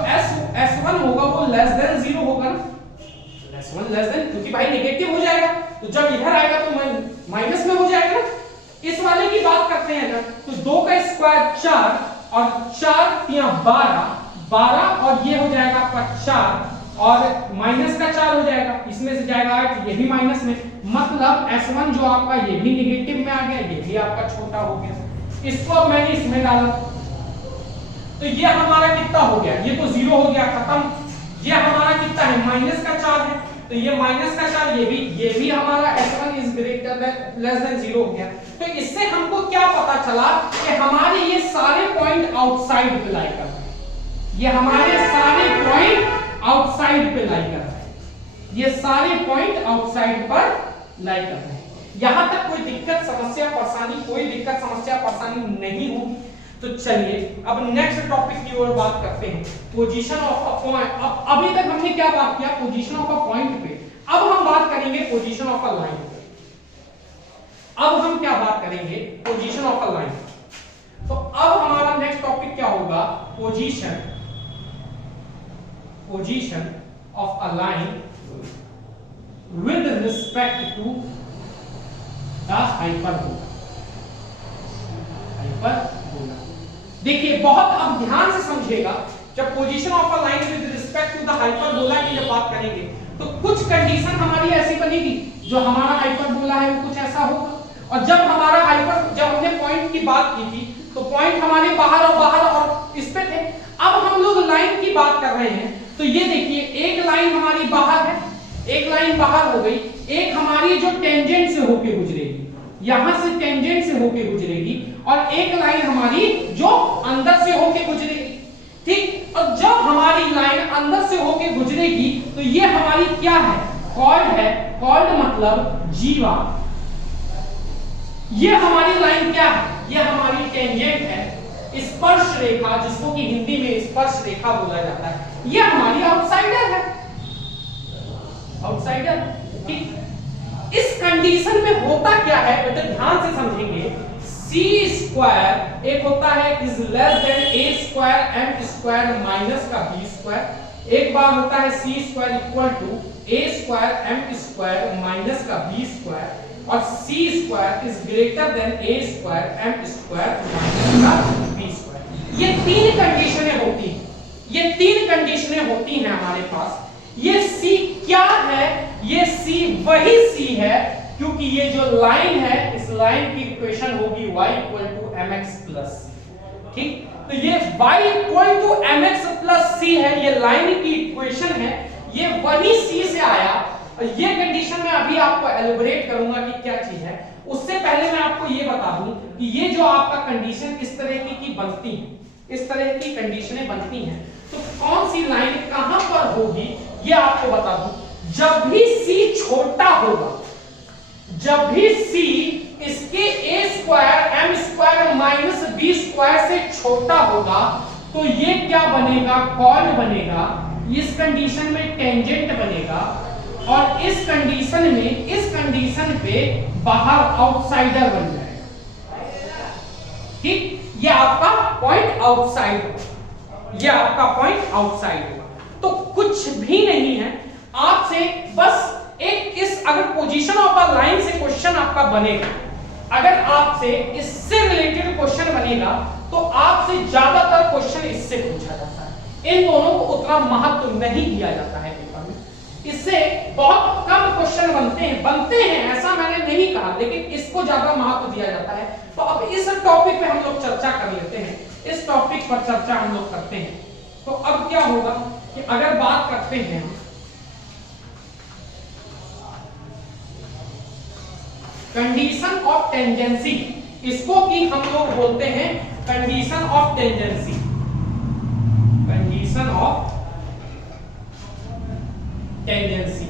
S1 होगा वो लेस देन 0 होगा ना, S1 लेस देन, क्योंकि भाई नेगेटिव हो जाएगा, तो जब इधर आएगा तो माइनस में हो जाएगा ना। इस वाले की बात करते हैं ना, तो 2 का स्क्वायर 4 और 4 या 12 और ये हो जाएगा आपका 4 और माइनस का 4 हो जाएगा, इसमें से जाएगा 8, ये भी माइनस में, मतलब S1 जो आपका ये भी नेगेटिव में आ गया, ये भी आपका छोटा हो गया। इसको अब मैंने इसमें डाला तो ये हमारा कितना हो गया, ये तो 0 हो गया, खत्म। ये हमारा कितना है, माइनस का 4 है, तो ये माइनस का 4, ये भी हमारा S1 is greater than less than 0 हो गया। तो इससे हमको क्या पता चला कि हमारे ये सारे पॉइंट आउटसाइड पे लाई कर रहे हैं, ये हमारे सारे पॉइंट आउटसाइड पे लाई कर रहे हैं, ये सारे पॉइंट आउटसाइड पर लाई कर रहे हैं। यहां तक कोई दिक्कत समस्या परेशानी, कोई दिक्कत समस्या परेशानी नहीं होगी। तो चलिए अब नेक्स्ट टॉपिक की ओर बात करते हैं, पोजीशन ऑफ अ पॉइंट। अब अभी तक हमने क्या बात किया, पोजीशन ऑफ अ पॉइंट पे। अब हम बात करेंगे पोजीशन ऑफ अ लाइन पे। अब हम क्या बात करेंगे, पोजीशन ऑफ अ लाइन। तो अब हमारा नेक्स्ट टॉपिक क्या होगा, position of a line with respect to the hyperbola. देखिए बहुत अब ध्यान से समझिएगा, जब position of a line with respect to the hyperbola की जब बात करेंगे तो कुछ कंडीशन हमारी ऐसी बनेगी, जो हमारा हाइपरबोला है वो कुछ ऐसा होगा। और जब हमने पॉइंट की बात की थी तो पॉइंट हमारे बाहर और इस पे थे। अब हम लोग लाइन की बात कर रहे हैं, तो ये देखिए एक लाइन हमारी बाहर है, एक लाइन बाहर हो गई, एक हमारी जो टेंजेंट से होके गुजरेगी, यहां से टेंजेंट से होके गुजरेगी, और एक लाइन हमारी जो अंदर से होके गुजरेगी। ठीक, और जब हमारी लाइन अंदर से होके गुजरेगी तो ये हमारी क्या है, कॉर्ड है। कॉर्ड मतलब जीवा। ये हमारी लाइन क्या है, ये हमारी टेंजेंट है। स्पर्श रेखा, जिसको कि हिंदी में स्पर्श रेखा बोला जाता है, ये हमारी आउटसाइडर है, आउटसाइडर। ठीक, इस कंडीशन में होता क्या है बेटा, ध्यान से समझेंगे। सी स्क्वायर एक होता है is less than a square m square minus का बी स्क्वायर, एक बार होता है c square equal to a square m square minus का बी स्क्वायर, और c square is greater than a square m square minus का b square. ये तीन कंडीशनें होती हैं, ये तीन कंडीशनें होती हैं हमारे पास। ये सी क्या है, ये सी वही सी है, क्योंकि ये जो लाइन है, इस लाइन की इक्वेशन होगी y equal to mx plus c। ठीक, तो ये y equal to mx plus c है, ये लाइन की इक्वेशन है, ये वही c से आया। ये कंडीशन मैं अभी आपको एलिब्रेट करूंगा कि क्या चीज है। उससे पहले मैं आपको ये बता दूं कि ये जो आपका कंडीशन इस तरह की बनती है, इस तरह की कंडीशनें बनती हैं, तो कौन सी लाइन कहां पर होगी ये आपको बता दूं। जब भी c छोटा होगा, जब भी c इसके a square m square minus b square से छोटा होगा, तो ये क्या बनेगा, कॉर्ड बनेगा, इस कंडीशन में टेंजेंट बनेगा, और इस कंडीशन में, इस कंडीशन पे बाहर आउटसाइडर बन जाएगा। ठीक, ये आपका पॉइंट आउटसाइड होगा, ये आपका पॉइंट आउटसाइड होगा। तो कुछ भी नहीं है, आपसे बस एक इस, अगर पोजीशन ऑफ अ लाइन से क्वेश्चन आपका बनेगा, अगर आपसे इससे रिलेटेड क्वेश्चन बनेगा, तो आपसे ज्यादातर क्वेश्चन इससे पूछा जाता है। इन दोनों को उतना महत्व नहीं दिया जाता है पेपर में, इससे बहुत कम क्वेश्चन बनते हैं ऐसा मैंने नहीं कहा, लेकिन इसको ज्यादा महत्व दिया जाता है। तो अब इस टॉपिक पे हम लोग चर्चा कर लेते हैं, इस टॉपिक पर चर्चा हम लोग करते हैं। तो अब क्या होगा कि अगर बात करते हैं हम कंडीशन ऑफ टेंजेंसी, इसको कि हम लोग बोलते हैं condition of tangency, condition of tangency,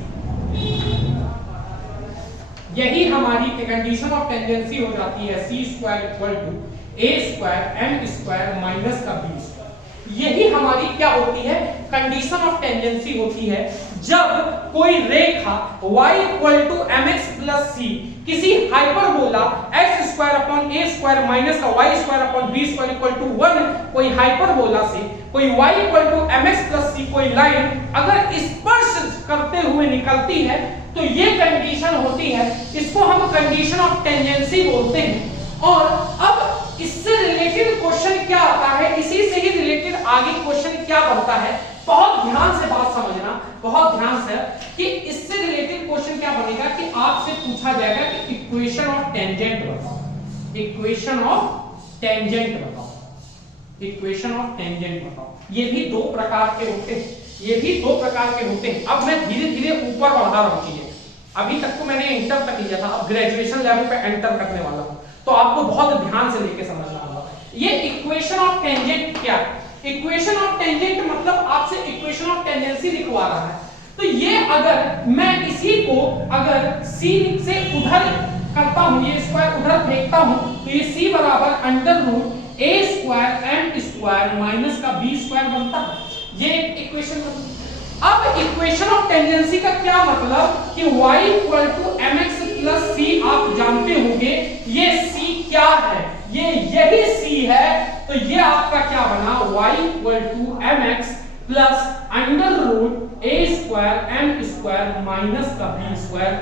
यही हमारी कंडीशन ऑफ टेंजेंसी हो जाती है c square equal to a square m square minus का बी स्क्वायर। यही हमारी क्या होती है, कंडीशन ऑफ टेंजेंसी होती है। जब कोई रेखा y equal to mx plus c किसी hyperbola x square upon a square minus का y square upon b square equal to 1, कोई हाइपरबोला से कोई y equal to mx plus c कोई लाइन अगर स्पर्श करते हुए निकलती है, तो ये कंडीशन होती है, इसको हम कंडीशन ऑफ टेंजेंसी बोलते हैं। और अब इससे रिलेटेड क्वेश्चन क्या आता है, इसी से ही रिलेटेड आगे क्वेश्चन क्या बनता है, बहुत ध्यान से बात समझना, बहुत ध्यान से, कि इससे रिलेटेड क्वेश्चन क्या बनेगा कि आपसे पूछा जाएगा कि इक्वेशन ऑफ टेंजेंट बताओ, इक्वेशन ऑफ टेंजेंट बताओ, इक्वेशन ऑफ टेंजेंट बताओ। ये भी दो प्रकार के होते हैं, ये भी दो प्रकार के होते हैं। अब मैं धीरे धीरे ऊपर बढ़ा रहा हूं चीजें, अभी तक तो मैंने इंटर तक लिया था, अब ग्रेजुएशन लेवल पे एंटर करने वाला हूं, तो आपको बहुत ध्यान से लेके समझना होगा। ये इक्वेशन ऑफ टेंजेंट क्या है, इक्वेशन ऑफ टेंजेंट मतलब आपसे इक्वेशन ऑफ टेंजेंसी लिखवा रहा है। तो ये अगर मैं इसी को अगर c से उधर करता हूं, ये स्क्वायर उधर फेंकता हूं, तो ये c बराबर under root a square m square minus का b स्क्वायर बनता है। ये एक इक्वेशन बनती है। अब इक्वेशन ऑफ टेंजेंसी का क्या मतलब कि y equal to mx plus c, आप जानते होंगे ये c क्या है, ये यही c है। तो ये आपका क्या बना, y equal to mx plus under root a square m square minus का b स्क्वायर।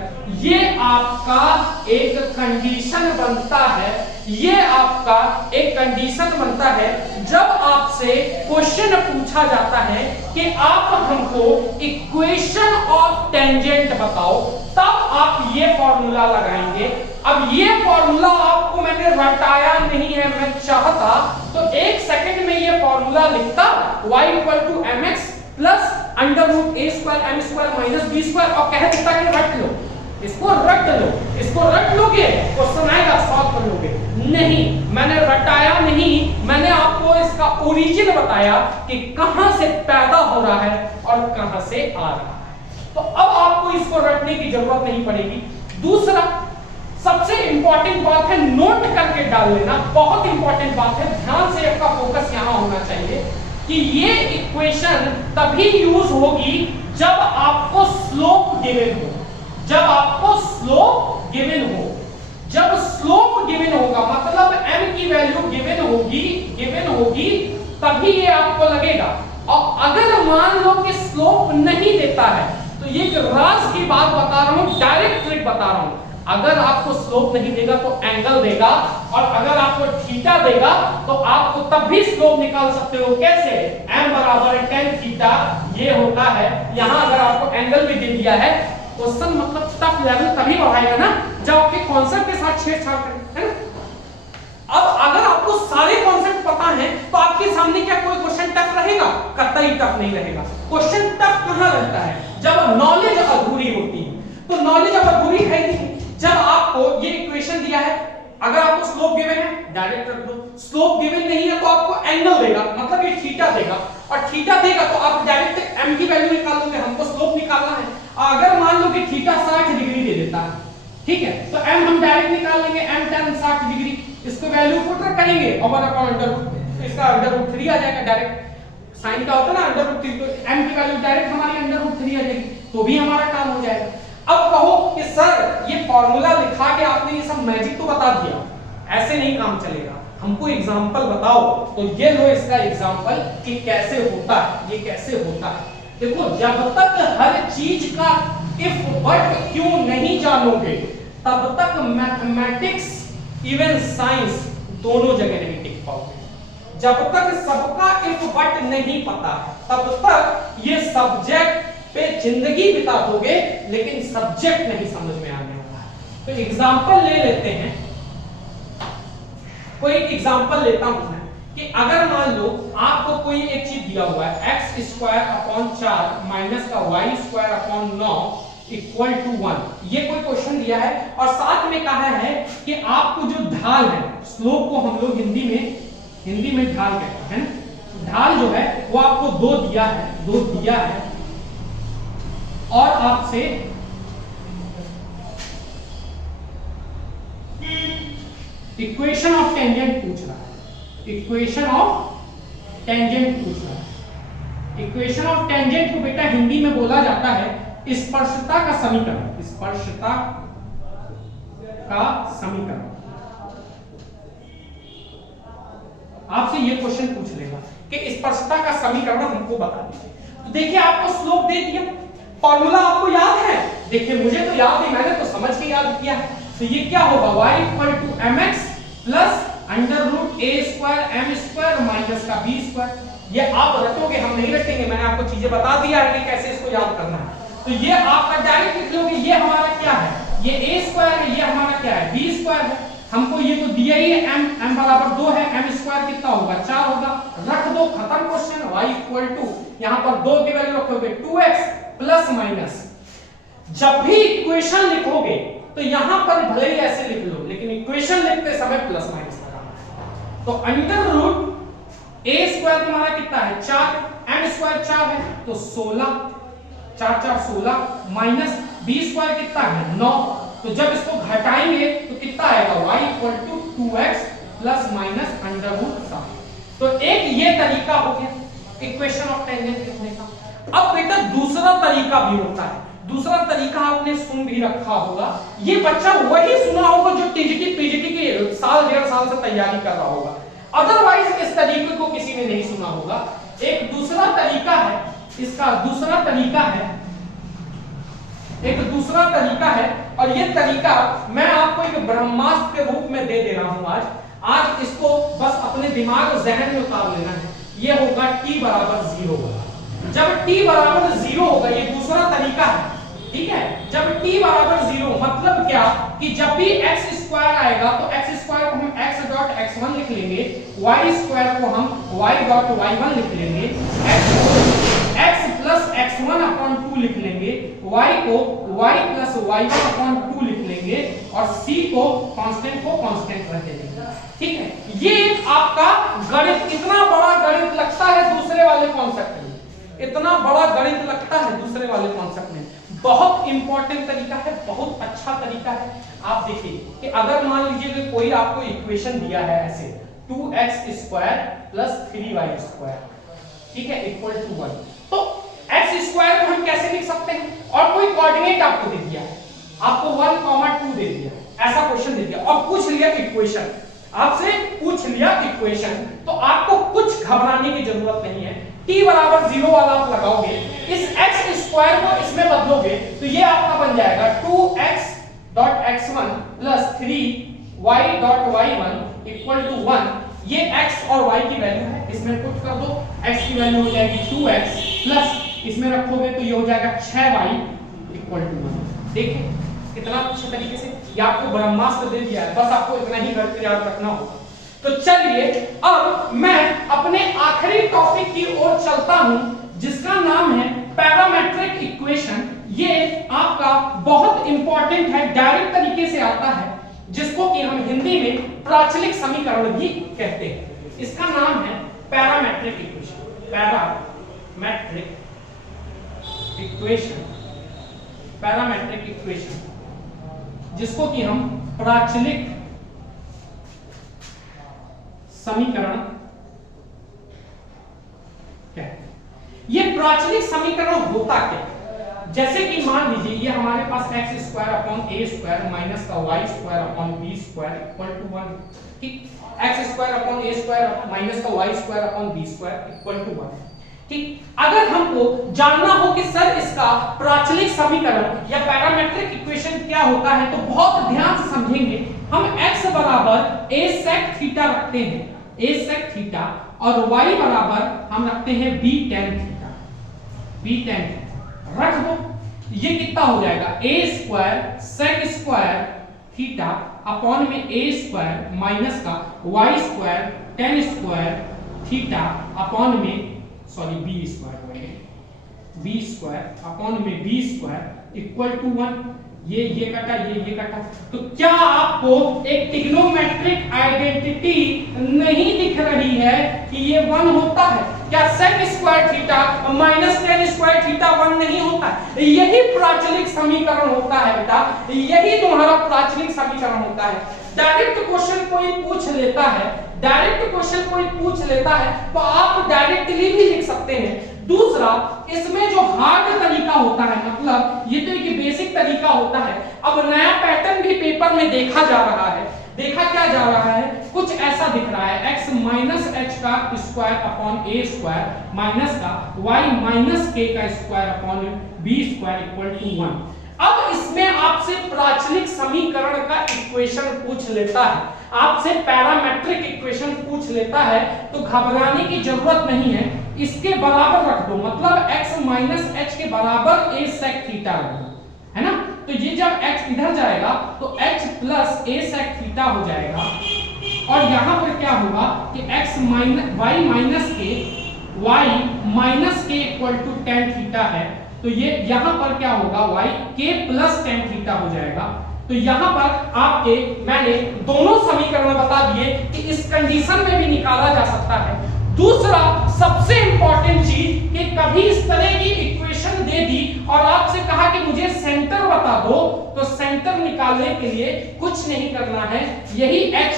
ये आपका एक कंडीशन बनता है, ये आपका एक कंडीशन बनता है। जब आपसे क्वेश्चन पूछा जाता है कि आप हमको इक्वेशन ऑफ टेंजेंट बताओ, तब आप ये फॉर्मूला लगाएंगे। अब ये फॉर्मूला आपको मैंने रटाया नहीं है, मैं चाहता तो एक सेकंड में ये फॉर्मूला लिखता, y equal to mx plus under root a square m square minus b square, और कह देता कि रट लो, इसको रट लो, इसको रट लोगे, क्वेश्चन आएगा सॉल्व कर लोगे। नहीं, मैंने रटाया नहीं, मैंने आपको इसका ओरिजिन बताया कि कहां से पैदा हो रहा है और कहां से आ रहा है। तो अब आपको इसको रटने की जरूरत नहीं पड़ेगी। दूसरा, सबसे इंपॉर्टेंट बात है, नोट करके डाल लेना, बहुत इंपॉर्टेंट बात है, ध्यान से आपका फोकस यहां होना चाहिए कि ये इक्वेशन तभी यूज होगी जब आपको स्लोप गिवन हो। जब आपको स्लोप गिवन हो, जब स्लोप गिवन होगा मतलब m की वैल्यू गिवन होगी तभी ये आपको लगेगा। और अगर मान लो कि स्लोप नहीं देता है, तो ये एक राज की बात बता रहा हूं, डायरेक्ट ट्रिक बता रहा हूं, अगर आपको स्लोप नहीं देगा तो एंगल देगा, और अगर आपको थीटा देगा तो आपको तब भी स्लोप निकाल सकते हो। कैसे? m बराबर tan थीटा ये होता है। यहां अगर आपको एंगल भी दे दिया है, क्वेश्चन मतलब टफ लेवल तभी बढ़ाएगा ना जब आपके कॉन्सेप्ट के साथ छेड़छाड़ करें, है ना। अब अगर आपको सारे कॉन्सेप्ट पता है तो आपके सामने क्या कोई क्वेश्चन टफ रहेगा? कतई टफ नहीं रहेगा। क्वेश्चन टफ कहां रहता है? जब नॉलेज अधूरी होती है। तो नॉलेज अब अधूरी है नहीं। जब आपको ये इक्वेशन दिया है, अगर आपको स्लोप गिवन है डायरेक्ट रख दो, स्लोप गिवन नहीं है तो आपको एंगल देगा, मतलब ये थीटा देगा, और थीटा देगा तो आप डायरेक्ट m की वैल्यू निकाल लोगे, हमको स्लोप निकालना है। अगर मान लो कि थीटा 60 डिग्री दे देता है, ठीक है, तो m हम डायरेक्ट निकाल लेंगे, m tan 60 डिग्री, इसको वैल्यू पुट करेंगे ओवर अपॉन अंडर रूट, इसका अंडर रूट 3 आ जाएगा डायरेक्ट। साइन का होता है ना अंडर रूट 3, तो m की वैल्यू डायरेक्ट हमारी अंडर रूट 3 आ जाएगी, तो भी हमारा काम हो जाएगा। अब कहो कि सर ये फॉर्मूला लिखा के आपने ये सब मैजिक तो बता दिया, ऐसे नहीं काम चलेगा, हमको एग्जांपल बताओ। तो ये लो इसका एग्जांपल कि कैसे होता है, ये कैसे होता है। देखो, जब तक हर चीज का इफ बट क्यों नहीं जानोगे, तब तक मैथमेटिक्स इवन साइंस दोनों जगह नहीं टिक पाओगे। जब तक सबका इफ बट नहीं पता, तब तक ये सब्जेक्ट पे जिंदगी बिता दोगे, लेकिन सब्जेक्ट नहीं समझ में आने वाला है। तो एग्जांपल ले लेते हैं, कोई एक एग्जांपल लेता हूं मैं कि अगर मान लो आपको कोई एक चीज दिया हुआ है x²/4 माइनस का y²/9 इक्वल टू 1, ये कोई क्वेश्चन दिया है, और साथ में कहा है कि आपको जो ढाल है, स्लोप को हम लोग हिंदी में ढाल कहते हैं, ढाल जो है वो आपको 2 दिया है, और आपसे इक्वेशन ऑफ टेंजेंट पूछ रहा है। इक्वेशन ऑफ टेंजेंट पूछ रहा है। इक्वेशन ऑफ टेंजेंट को बेटा हिंदी में बोला जाता है स्पर्शता का समीकरण। स्पर्शता का समीकरण। आपसे ये क्वेश्चन पूछ लेगा कि स्पर्शता का समीकरण हमको बता दीजिए। तो देखिए, आपको स्लोप दे दिया, फॉर्मूला आपको याद है, देखिए मुझे तो याद नहीं, मैंने तो समझ के याद किया है। तो ये क्या होगा, y = mx plus under root a² m² minus का b²। ये आप रटोगे, हम नहीं रटेंगे, मैंने आपको चीजें बता दिया है कि कैसे इसको याद करना है। तो ये आपका डायरेक्ट लिख लोगे, ये हमारा क्या है, ये a² है, ये हमारा क्या है, b² है। हमको ये तो दिया ही है, m बराबर 2 है, m² कितना होगा, 4 होगा, रख दो, खत्म क्वेश्चन। y = यहां पर 2 की वैल्यू रखोगे 2x प्लस माइनस। जब भी इक्वेशन लिखोगे तो यहां पर भले ही ऐसे लिख लो, लेकिन इक्वेशन लिखते समय प्लस माइनस लगाना है। तो अंडर रूट a² तुम्हारा कितना है, 4, m² 4 है तो 16, 4 4 16 माइनस b² कितना है, 9। तो जब इसको घटाएंगे तो कितना आएगा, y = 2x plus minus under root 7। तो एक ये तरीका हो गया इक्वेशन ऑफ टेंजेंट लिखने का। अब बेटा दूसरा तरीका भी होता है, दूसरा तरीका आपने सुन भी रखा होगा, ये बच्चा वही सुना होगा जो टीजीटी पीजीटी के साल 1.5 साल से तैयारी कर रहा होगा, अदरवाइज इस तरीके को किसी ने नहीं सुना होगा। एक दूसरा तरीका है, इसका दूसरा तरीका है, एक दूसरा तरीका है, और ये तरीका मैं आपको एक ब्रह्मास्त्र के रूप में दे रहा हूं आज इसको बस अपने दिमाग और जहन में उतार लेना है। ये होगा t = 0 होगा। जब t = 0 होगा, ये दूसरा तरीका है, ठीक है। जब t = 0 मतलब क्या कि जब भी x² आएगा तो x² को हम x.x1 लिख लेंगे, y² को हम y.y1 लिख लेंगे, x + x1/2 लिख लेंगे, y को y + y1/2 लिख लेंगे, और c को कांस्टेंट रख देंगे, ठीक है। ये आपका गणित, इतना बड़ा गणित लगता है दूसरे वाले कॉन्सेप्ट में, इतना बड़ा गणित लगता है दूसरे वाले कॉन्सेप्ट में, बहुत इंपॉर्टेंट तरीका है, बहुत अच्छा तरीका है। आप देखिए कि अगर मान लीजिए कि कोई आपको इक्वेशन दिया है ऐसे 2x² + 3y², ठीक है, = 1, तो x² को हम कैसे लिख सकते हैं? और कोई कोऑर्डिनेट आपको दे दिया है, आपको 1, 2 दे दिया, ऐसा क्वेश्चन दे दिया और पूछ लिया इक्वेशन, आपसे पूछ लिया इक्वेशन, तो आपको कुछ घबराने की जरूरत नहीं है। t = 0 वाला आप लगाओगे, इस x² को इसमें बदलोगे तो ये आपका बन जाएगा 2x.x1 + 3y.y1 = 1। ये x और y की वैल्यू है, इसमें पुट कर दो, x की वैल्यू हो जाएगी 2x प्लस इसमें रखोगे तो ये हो जाएगा 6y = 1। देखिए कितना अच्छे तरीके से ये आपको ब्रह्मास्त्र दे दिया है, बस आपको इतना ही गणित याद रखना होगा। तो चलिए अब मैं अपने आखिरी टॉपिक की ओर चलता हूं, जिसका नाम है पैरामेट्रिक इक्वेशन। ये आपका बहुत इंपॉर्टेंट है, डायरेक्ट तरीके से आता है, जिसको कि हम हिंदी में प्राचलिक समीकरण भी कहते हैं। इसका नाम है parametric equation, parametric equation, parametric equation, जिसको कि हम प्राचलिक समीकरण कहते हैं। ये प्राचलिक समीकरण होता क्या? जैसे कि मान लीजिए ये हमारे पास x² / a² माइनस का y² / b² = 1, ठीक, x² / a² माइनस का y² / b² = 1, ठीक। अगर हमको जानना हो कि सर इसका प्राचलिक समीकरण या पैरामेट्रिक इक्वेशन क्या होता है, तो बहुत ध्यान से समझेंगे। हम x = a sec थीटा रखते हैं, a sec थीटा, और y बराबर हम रखते हैं b tan theta, b tan रख दो। ये कितना हो जाएगा? a² sec² थीटा अपॉन में a² माइनस का y² tan² थीटा अपॉन में b² अपॉन में b² = 1। ये कटा, ये कटा, तो क्या आपको एक ट्रिग्नोमेट्रिक आइडेंटिटी नहीं दिख रही है कि ये 1 होता है? क्या sec² theta minus tan² theta 1 नहीं होता है? यही प्राचलिक समीकरण होता है बेटा, यही तुम्हारा प्राचलिक समीकरण होता है। डायरेक्ट क्वेश्चन कोई पूछ लेता है, डायरेक्ट क्वेश्चन कोई पूछ लेता है तो आप डायरेक्टली भी लिख सकते हैं। दूसरा, इसमें जो हार्ड तरीका होता है, मतलब ये तो एक बेसिक तरीका होता है, अब नया पैटर्न भी पेपर में देखा जा रहा है। देखा क्या जा रहा है? कुछ ऐसा दिख रहा है, x - h का स्क्वायर अपॉन a² माइनस का y - k का स्क्वायर अपॉन b² = 1। अब इसमें आपसे प्राचलिक समीकरण का इक्वेशन पूछ लेता है, आपसे पैरामेट्रिक इक्वेशन पूछ लेता है, तो घबराने की जरूरत नहीं है, इसके बराबर रख दो, मतलब x - h के बराबर a sec थीटा रख दो, है ना। तो ये जब x इधर जाएगा तो h + a sec थीटा हो जाएगा, और यहां पर क्या होगा कि y - k = tan थीटा है, तो ये यहां पर क्या होगा, y k + tan थीटा हो जाएगा। तो यहां पर आपके मैंने दोनों समीकरण बता दिए कि इस कंडीशन में भी निकाला जा सकता है। दूसरा सबसे इंपॉर्टेंट चीज कि कभी इस तरह की इक्वेशन दे दी और आपसे कहा कि मुझे सेंटर बता दो, तो सेंटर निकालने के लिए कुछ नहीं करना है, यही h,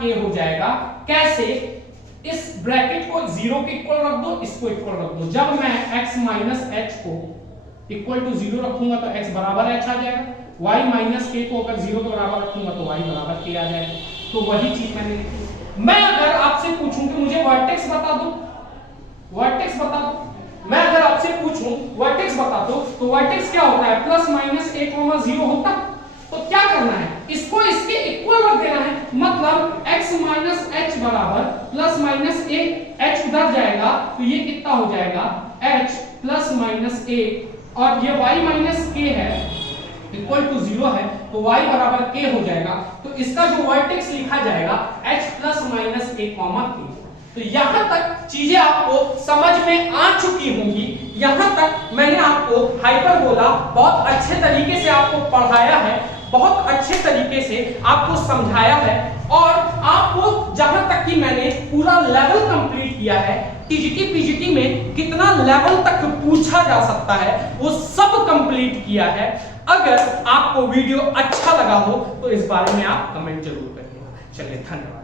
k हो जाएगा। कैसे? इस ब्रैकेट को 0 के इक्वल रख दो, इसको इक्वल रख दो। जब मैं x - h को = 0 रखूंगा तो x बराबर h आ जाएगा, y - k को अगर 0 के बराबर रखूंगा तो y बराबर k आ जाएगा। तो वही चीज मैंने लिखी। मैं अगर आपसे पूछूं कि मुझे वर्टेक्स बता दो, वर्टेक्स बता दो, मैं अगर आपसे पूछूं वर्टेक्स बता दो, तो वर्टेक्स क्या होता है? +- a, 0 होता। तो क्या करना है? इसको इसके इक्वल रख देना है, मतलब x - h बराबर +- a, h उधर जाएगा तो ये कितना हो जाएगा? h +- a, और ये y - k है =0 है, तो y बराबर k हो जाएगा। तो इसका जो वर्टेक्स लिखा जाएगा h +- a, k। तो यहां तक चीजें आपको समझ में आ चुकी होंगी। यहां तक मैंने आपको हाइपरबोला बहुत अच्छे तरीके से आपको पढ़ाया है। बहुत अच्छे तरीके से आपको समझाया है और आपको जहां तक कि मैंने पूरा लेवल कंप्लीट किया है, टीजीटी पीजीटी में कितना लेवल तक पूछा जा सकता है वो सब कंप्लीट किया है। अगर आपको वीडियो अच्छा लगा हो तो इस बारे में आप कमेंट जरूर करिएगा। चलिए, धन्यवाद।